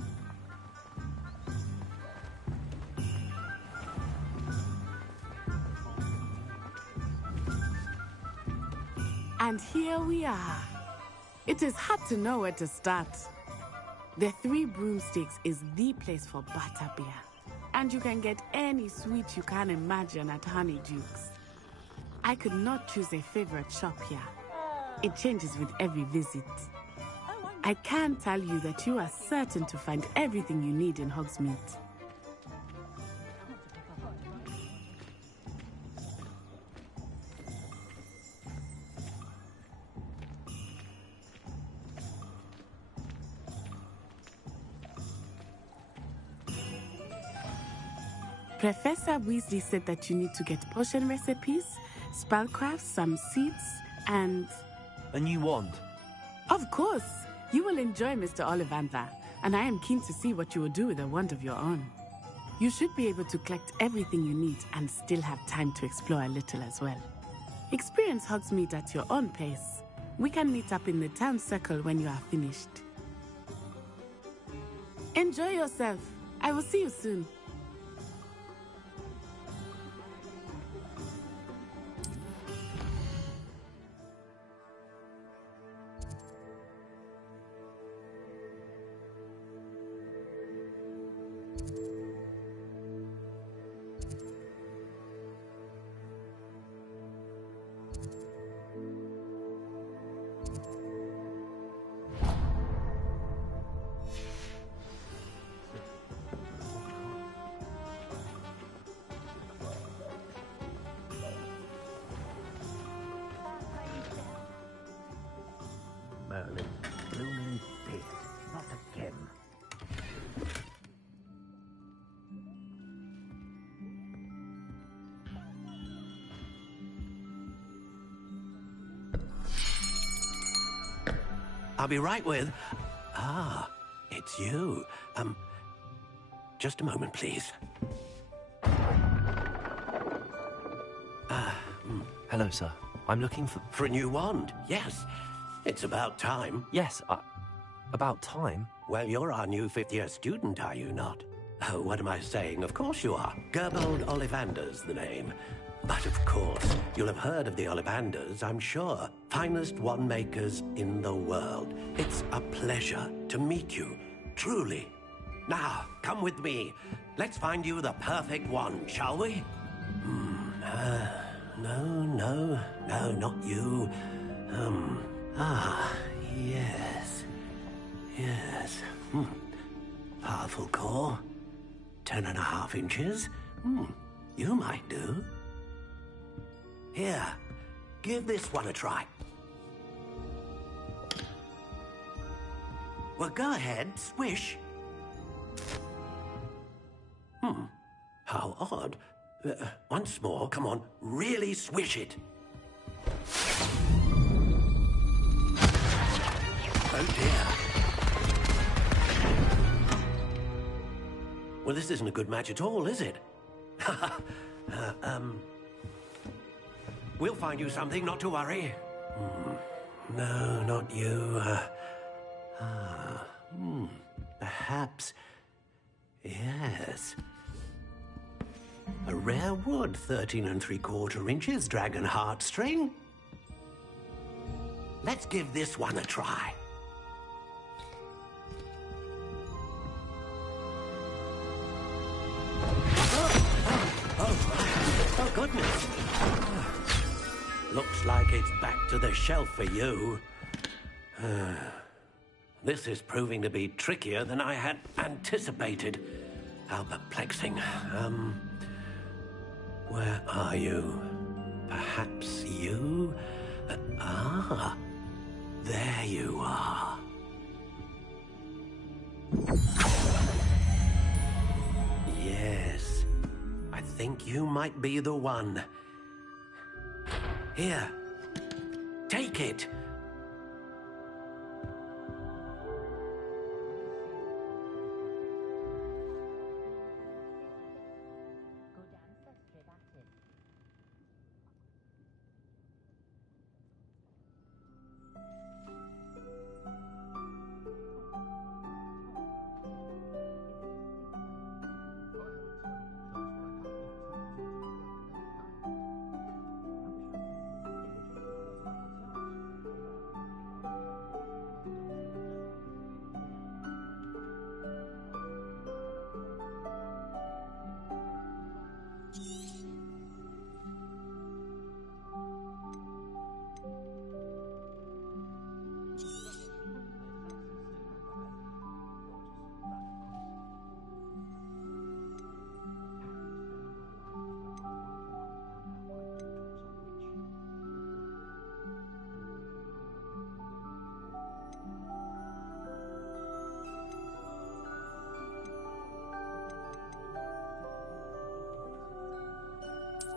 And here we are. It is hard to know where to start. The Three Broomsticks is the place for butterbeer. And you can get any sweet you can imagine at Honeydukes. I could not choose a favorite shop here. It changes with every visit. I can tell you that you are certain to find everything you need in Hogsmeade. Professor Weasley said that you need to get potion recipes, spellcrafts, some seeds, and... A new wand? Of course! You will enjoy Mr. Ollivander, and I am keen to see what you will do with a wand of your own. You should be able to collect everything you need and still have time to explore a little as well. Experience Hogsmeade at your own pace. We can meet up in the town circle when you are finished. Enjoy yourself. I will see you soon. Merlin, blooming beard, not again. I'll be right with... Ah, it's you. Just a moment, please. Hello, sir. I'm looking for... For a new wand, yes. It's about time. Yes, about time? Well, you're our new fifth-year student, are you not? Oh, what am I saying? Of course you are. Gerbold Ollivander's the name. But of course, you'll have heard of the Ollivanders, I'm sure. Finest wand makers in the world. It's a pleasure to meet you, truly. Now, come with me. Let's find you the perfect wand, shall we? No, not you. Yes. Powerful core. 10.5 inches. You might do. Here, give this one a try. Well, go ahead, swish. How odd. Once more, come on, really swish it. Oh dear. Well, this isn't a good match at all, is it? We'll find you something, not to worry. No, not you. Perhaps... Yes. A rare wood, 13 3/4 inches, dragon heartstring. Let's give this one a try. Oh, goodness. Looks like it's back to the shelf for you. This is proving to be trickier than I had anticipated. How perplexing. Where are you? Perhaps you? There you are. Yes, I think you might be the one. Here, take it.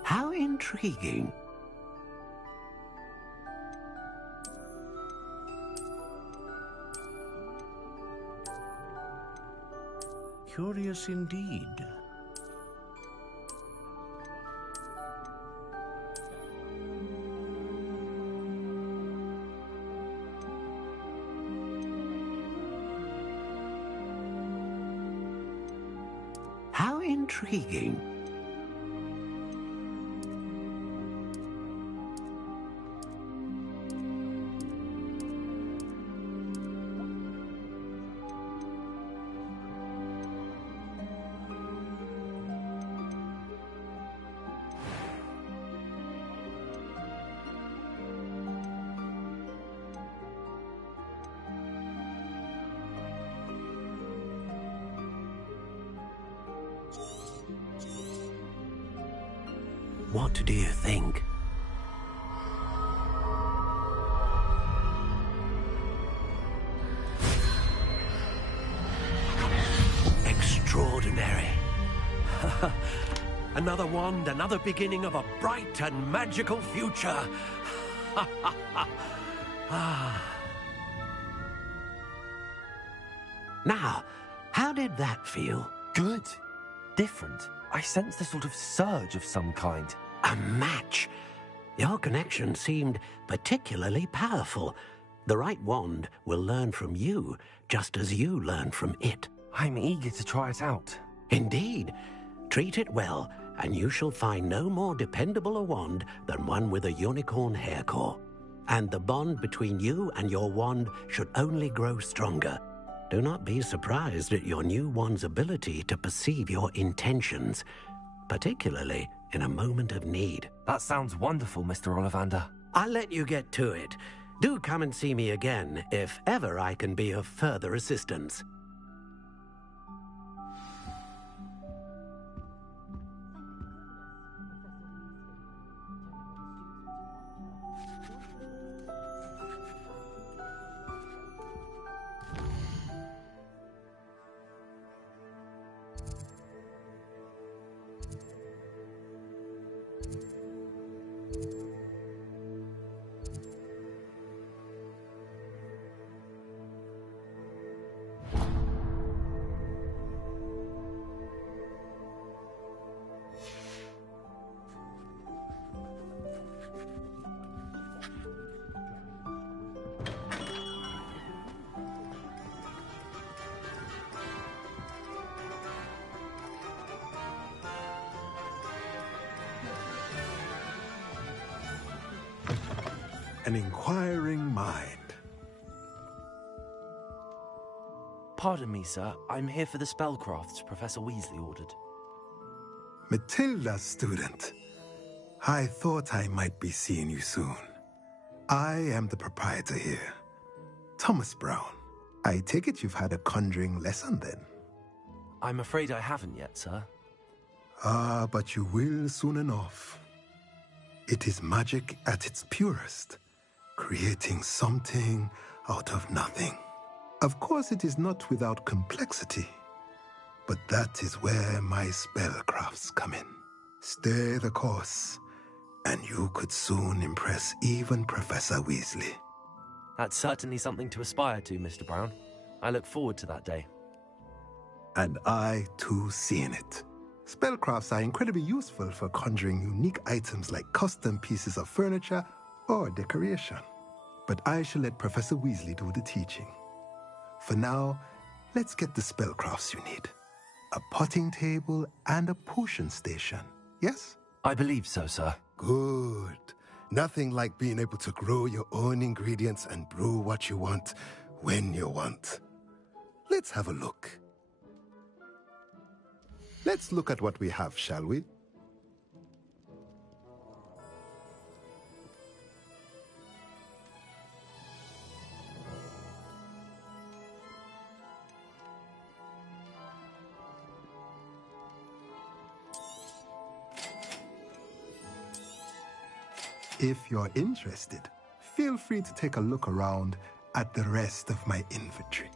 How intriguing. Curious indeed. How intriguing. What do you think? Extraordinary. Another wand, another beginning of a bright and magical future. Now, how did that feel? Good. Different. I sensed a sort of surge of some kind. A match. Your connection seemed particularly powerful. The right wand will learn from you, just as you learn from it. I'm eager to try it out. Indeed. Treat it well, and you shall find no more dependable a wand than one with a unicorn hair core. And the bond between you and your wand should only grow stronger. Do not be surprised at your new wand's ability to perceive your intentions, particularly in a moment of need. That sounds wonderful, Mr. Ollivander. I'll let you get to it. Do come and see me again if ever I can be of further assistance. An inquiring mind. Pardon me, sir. I'm here for the spellcrafts Professor Weasley ordered. Matilda's student. I thought I might be seeing you soon. I am the proprietor here, Thomas Brown. I take it you've had a conjuring lesson then? I'm afraid I haven't yet, sir. Ah, but you will soon enough. It is magic at its purest, creating something out of nothing. Of course, it is not without complexity, but that is where my spellcrafts come in. Stay the course, and you could soon impress even Professor Weasley. That's certainly something to aspire to, Mr. Brown. I look forward to that day. And I, too, seeing it. Spellcrafts are incredibly useful for conjuring unique items like custom pieces of furniture or decoration. But I shall let Professor Weasley do the teaching. For now, let's get the spellcrafts you need. A potting table and a potion station, yes? I believe so, sir. Good. Nothing like being able to grow your own ingredients and brew what you want when you want. Let's have a look. Let's look at what we have, shall we? If you're interested, feel free to take a look around at the rest of my inventory.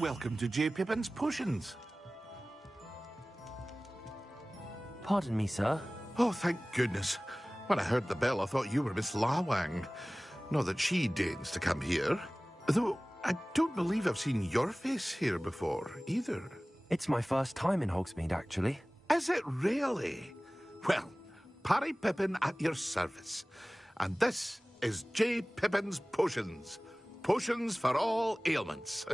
welcome to J. Pippin's Potions. Pardon me, sir. Oh, thank goodness. When I heard the bell, I thought you were Miss Lawang. Not that she deigns to come here. Though, I don't believe I've seen your face here before, either. It's my first time in Hogsmeade, actually. Is it really? Well, Parry Pippin at your service. And this is J. Pippin's Potions. Potions for all ailments.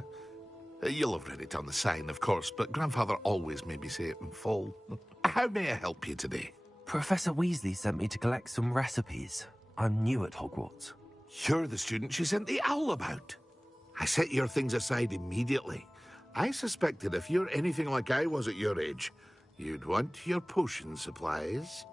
You'll have read it on the sign, of course, but Grandfather always made me say it in full. How may I help you today? Professor Weasley sent me to collect some recipes. I'm new at Hogwarts. You're the student she sent the owl about. I set your things aside immediately. I suspected if you're anything like I was at your age, you'd want your potion supplies.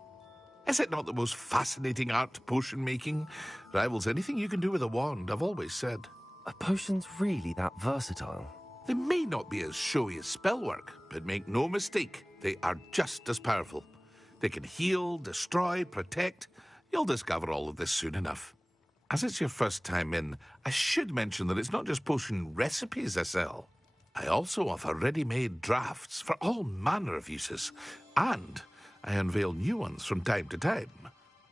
Is it not the most fascinating art, potion making? Rivals anything you can do with a wand, I've always said. Are potions really that versatile? They may not be as showy as spellwork, but make no mistake, they are just as powerful. They can heal, destroy, protect. You'll discover all of this soon enough. As it's your first time in, I should mention that it's not just potion recipes I sell. I also offer ready-made drafts for all manner of uses, and I unveil new ones from time to time.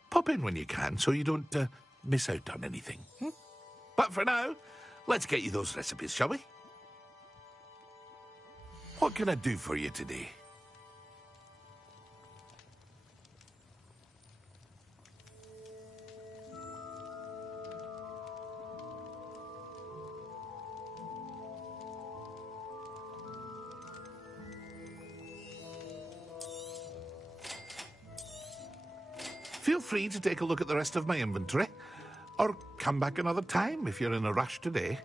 Pop in when you can so you don't miss out on anything. But for now, let's get you those recipes, shall we? What can I do for you today? Feel free to take a look at the rest of my inventory, or come back another time if you're in a rush today.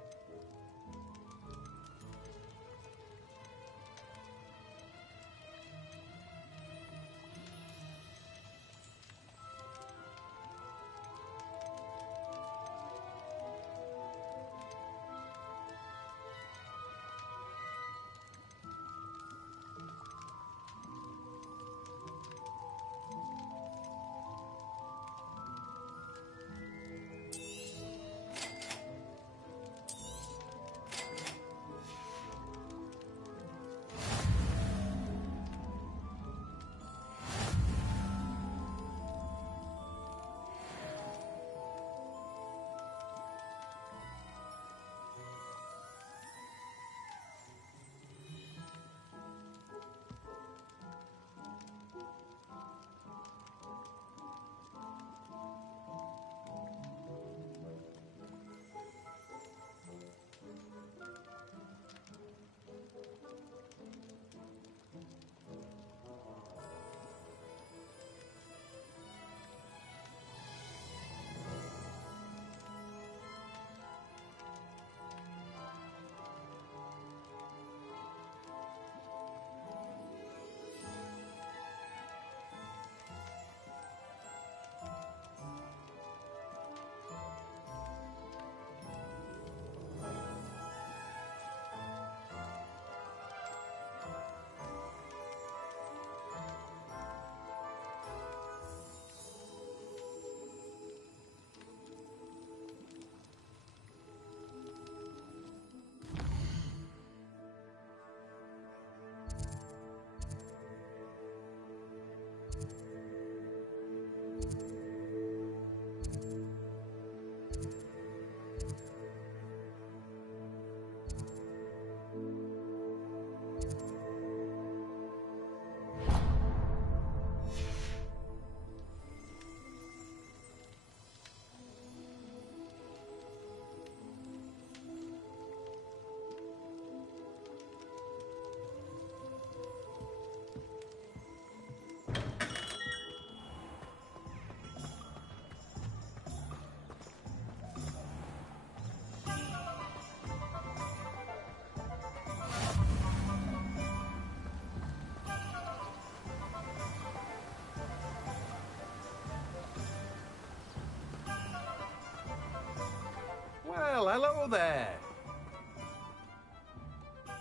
Well, hello there.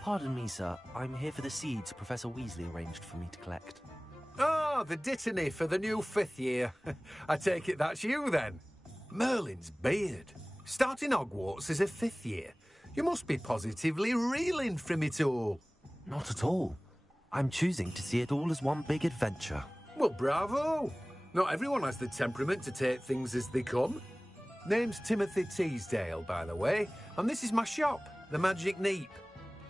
Pardon me, sir. I'm here for the seeds Professor Weasley arranged for me to collect. Oh, the dittany for the new 5th year. I take it that's you, then. Merlin's beard. Starting Hogwarts as a 5th year. You must be positively reeling from it all. Not at all. I'm choosing to see it all as one big adventure. Well, bravo! Not everyone has the temperament to take things as they come. Name's Timothy Teasdale, by the way, and this is my shop, the Magic Neep.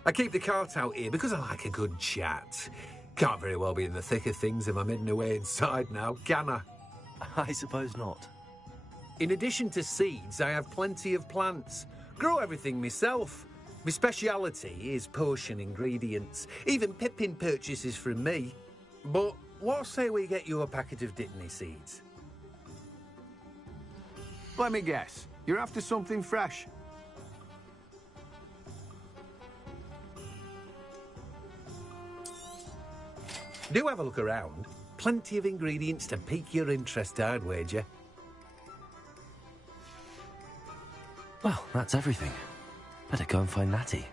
I keep the cart out here because I like a good chat. Can't very well be in the thick of things if I'm hidden away inside now, can I? I suppose not. In addition to seeds, I have plenty of plants. Grow everything myself. My speciality is potion ingredients. Even Pippin purchases from me. But what say we get you a packet of Dittany seeds? Let me guess. You're after something fresh. Do have a look around. Plenty of ingredients to pique your interest, I'd wager. Well, that's everything. Better go and find Natty.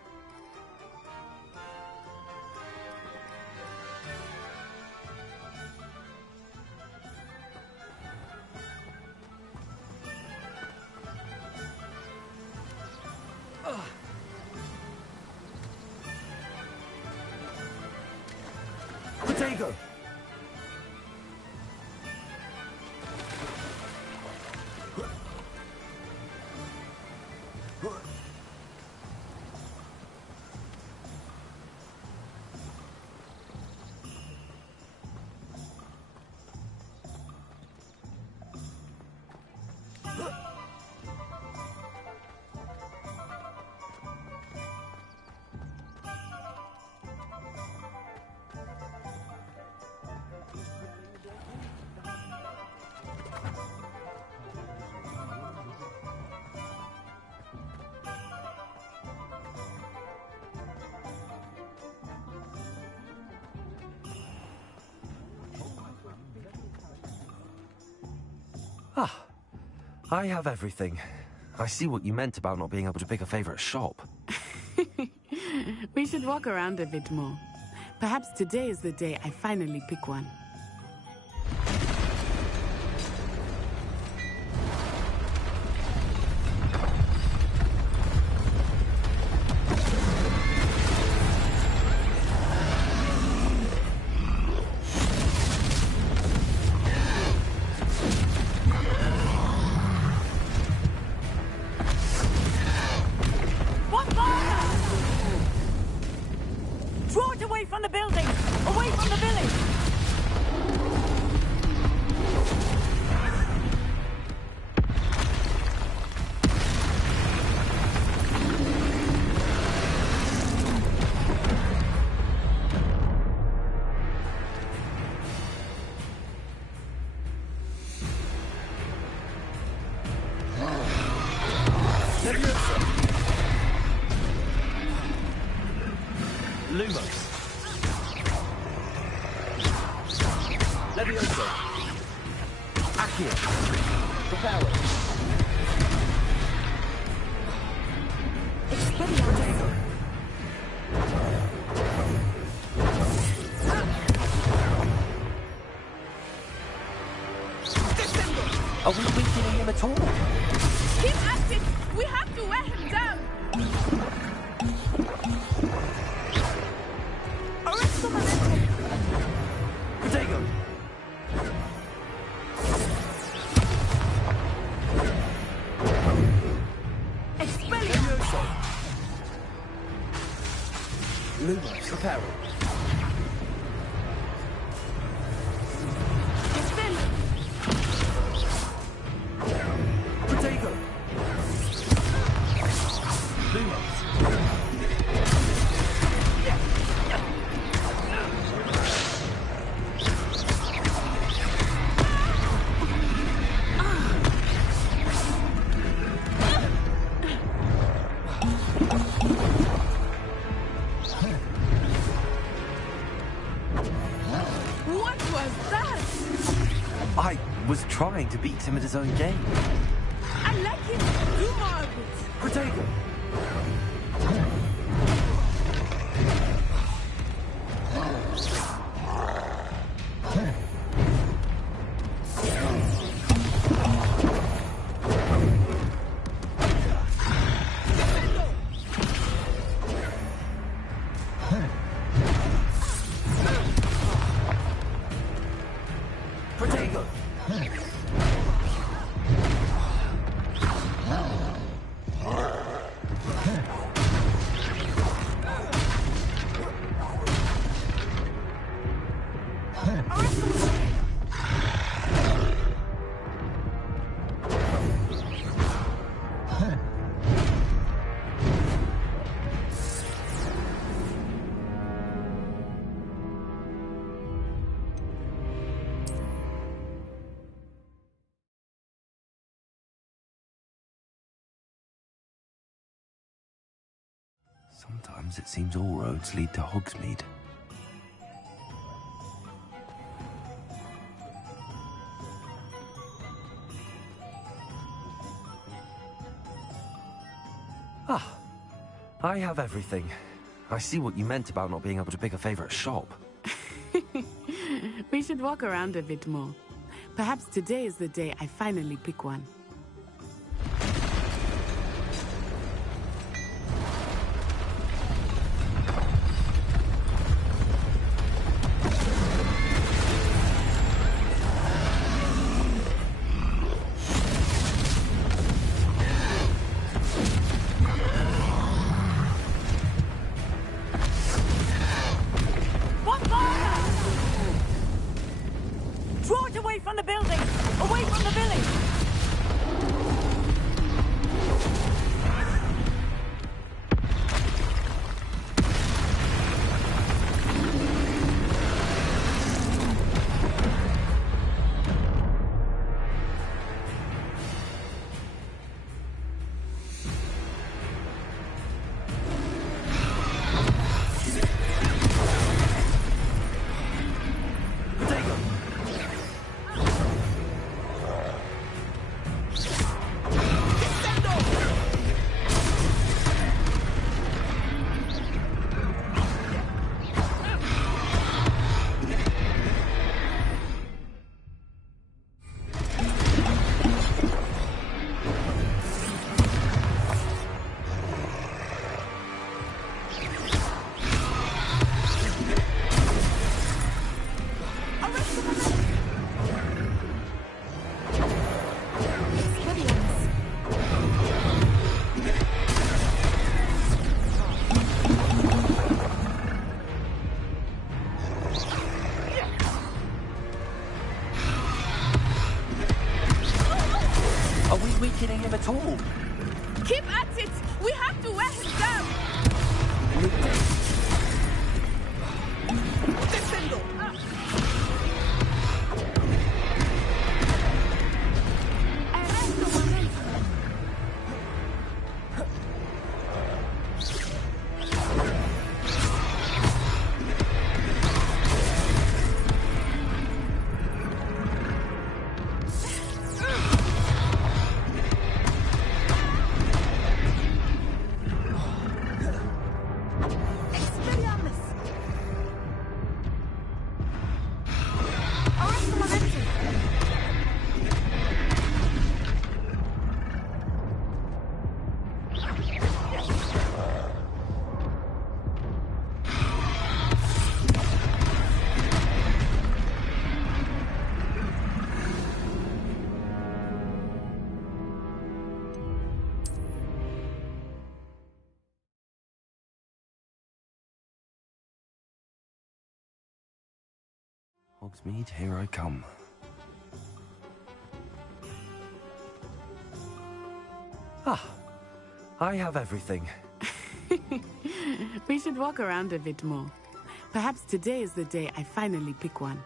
Potato! Ah, I have everything. I see what you meant about not being able to pick a favourite shop. We should walk around a bit more. Perhaps today is the day I finally pick one. Are we weakening him at all? Keep at it! We have to wear him down! Arrest the momentum! Potato! Expelliarmus! Lumos, apparel. Trying to beat him at his own game. I like him. Do more of it. Potato. Protego! Sometimes it seems all roads lead to Hogsmeade. Ah, I have everything. I see what you meant about not being able to pick a favorite shop. We should walk around a bit more. Perhaps today is the day I finally pick one. At all. Keep at it! We have to wear him down! Descendo! Hogsmeade, here I come. Ah, I have everything. We should walk around a bit more. Perhaps today is the day I finally pick one.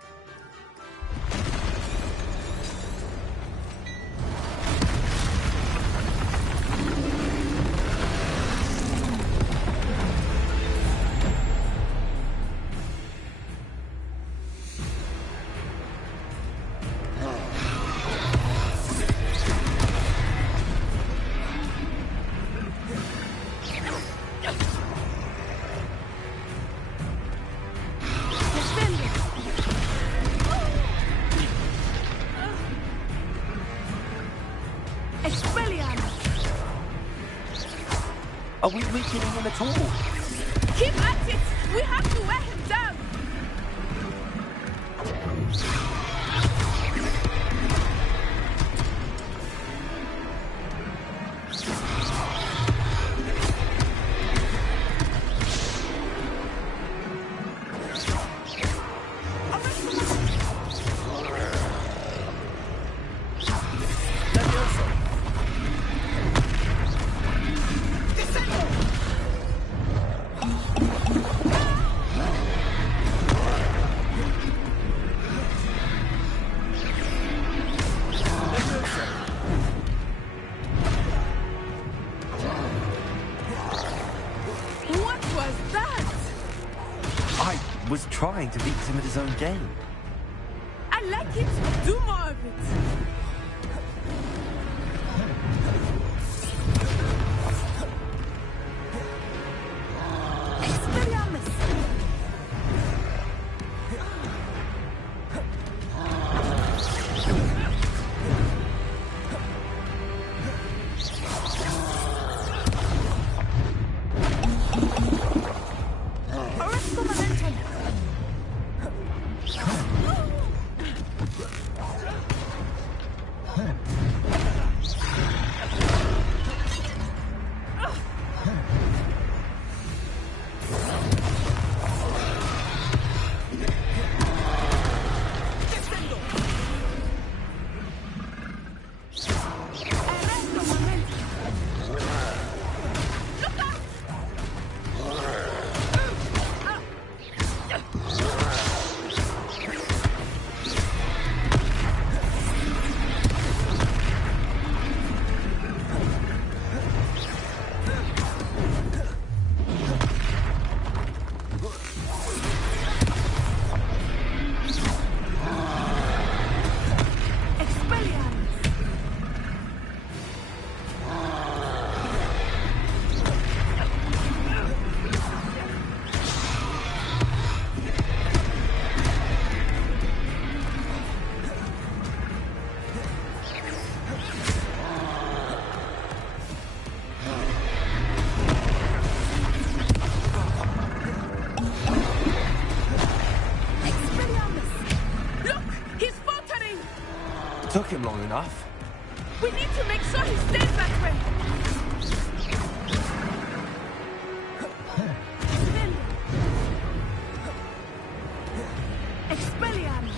Are we weakening him at all? Keep at it! We have to wear him down! trying to beat him at his own game. I like it. Do more of it. Expelliarmus. Arresto momentum. Took him long enough. We need to make sure he stays that way. Expelliarmus.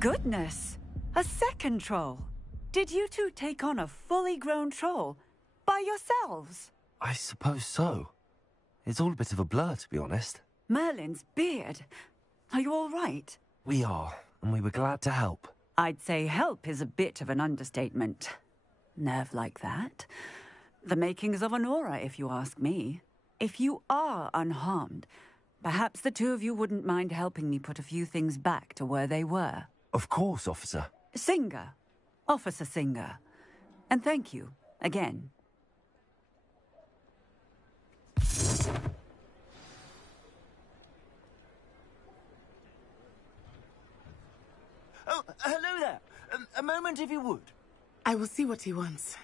Goodness! A second troll! Did you two take on a fully grown troll? By yourselves? I suppose so. It's all a bit of a blur, to be honest. Merlin's beard. Are you all right? We are, and we were glad to help. I'd say help is a bit of an understatement. Nerve like that. The makings of an aura, if you ask me. If you are unharmed, perhaps the two of you wouldn't mind helping me put a few things back to where they were. Of course, officer. Singer. Officer Singer. And thank you, again. Oh, hello there. A moment if you would. I will see what he wants.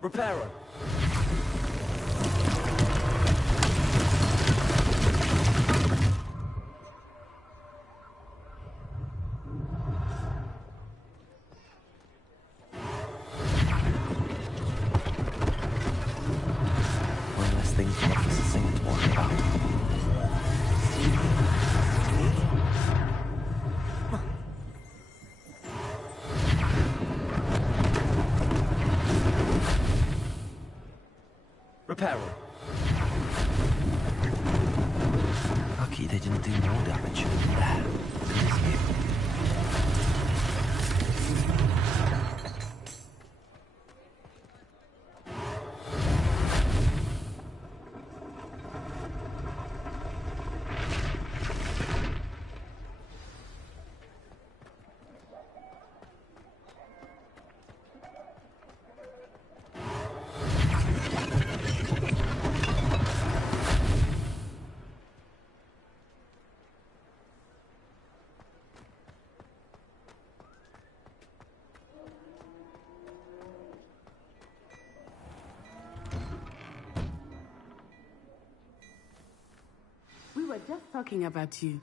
Repairer. One less thing for Officer Singh to worry about. Repairer. Lucky they didn't do more damage. There. Good as new. We were just talking about you.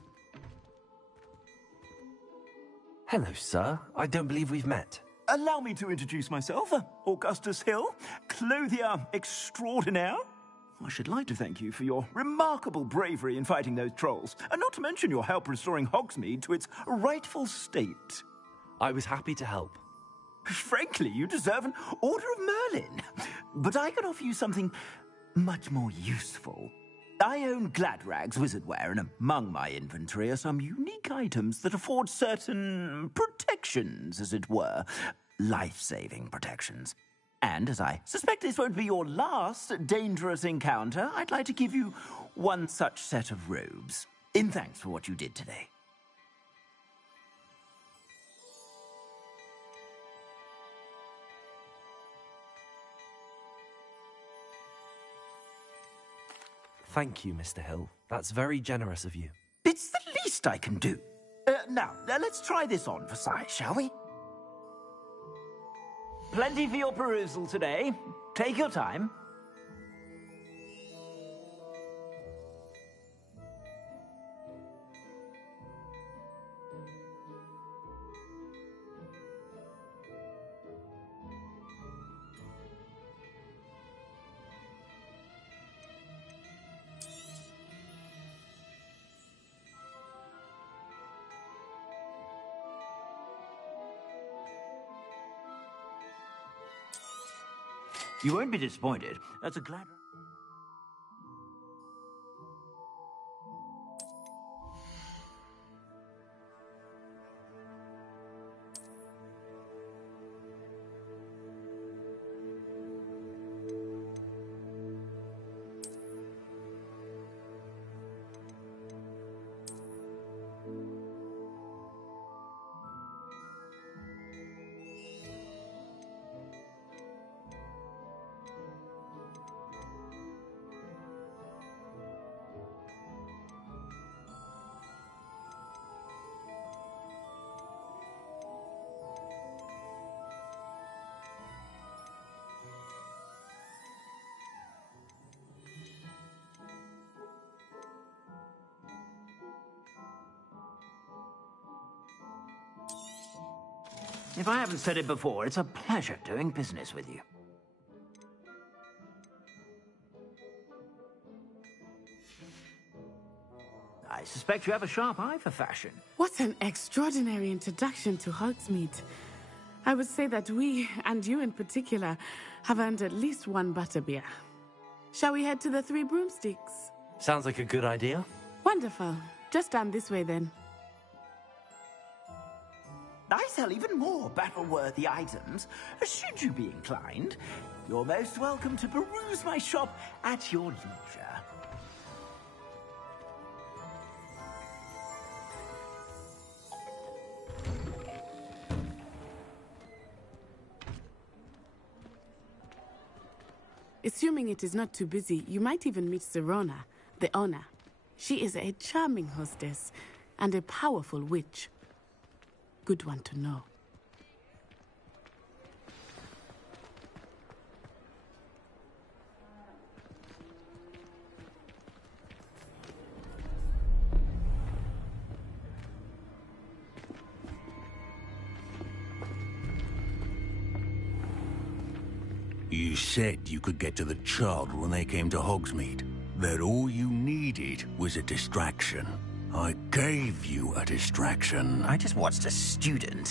Hello, sir. I don't believe we've met. Allow me to introduce myself, Augustus Hill, clothier extraordinaire. I should like to thank you for your remarkable bravery in fighting those trolls, and not to mention your help restoring Hogsmeade to its rightful state. I was happy to help. Frankly, you deserve an Order of Merlin. But I can offer you something much more useful. I own Gladrag's wizardware, and among my inventory are some unique items that afford certain protections, as it were. Life-saving protections. And as I suspect this won't be your last dangerous encounter, I'd like to give you one such set of robes, in thanks for what you did today. Thank you, Mr. Hill. That's very generous of you. It's the least I can do. Now, let's try this on for size, shall we? Plenty for your perusal today. Take your time. You won't be disappointed. That's a glad... If I haven't said it before, it's a pleasure doing business with you. I suspect you have a sharp eye for fashion. What an extraordinary introduction to Hogsmeade. I would say that we, and you in particular, have earned at least one butterbeer. Shall we head to the Three Broomsticks? Sounds like a good idea. Wonderful. Just down this way then. I sell even more battle-worthy items. Should you be inclined, you're most welcome to peruse my shop at your leisure. Assuming it is not too busy, you might even meet Serona, the owner. She is a charming hostess and a powerful witch. Good one to know. You said you could get to the child when they came to Hogsmeade. That all you needed was a distraction. I gave you a distraction. I just watched a student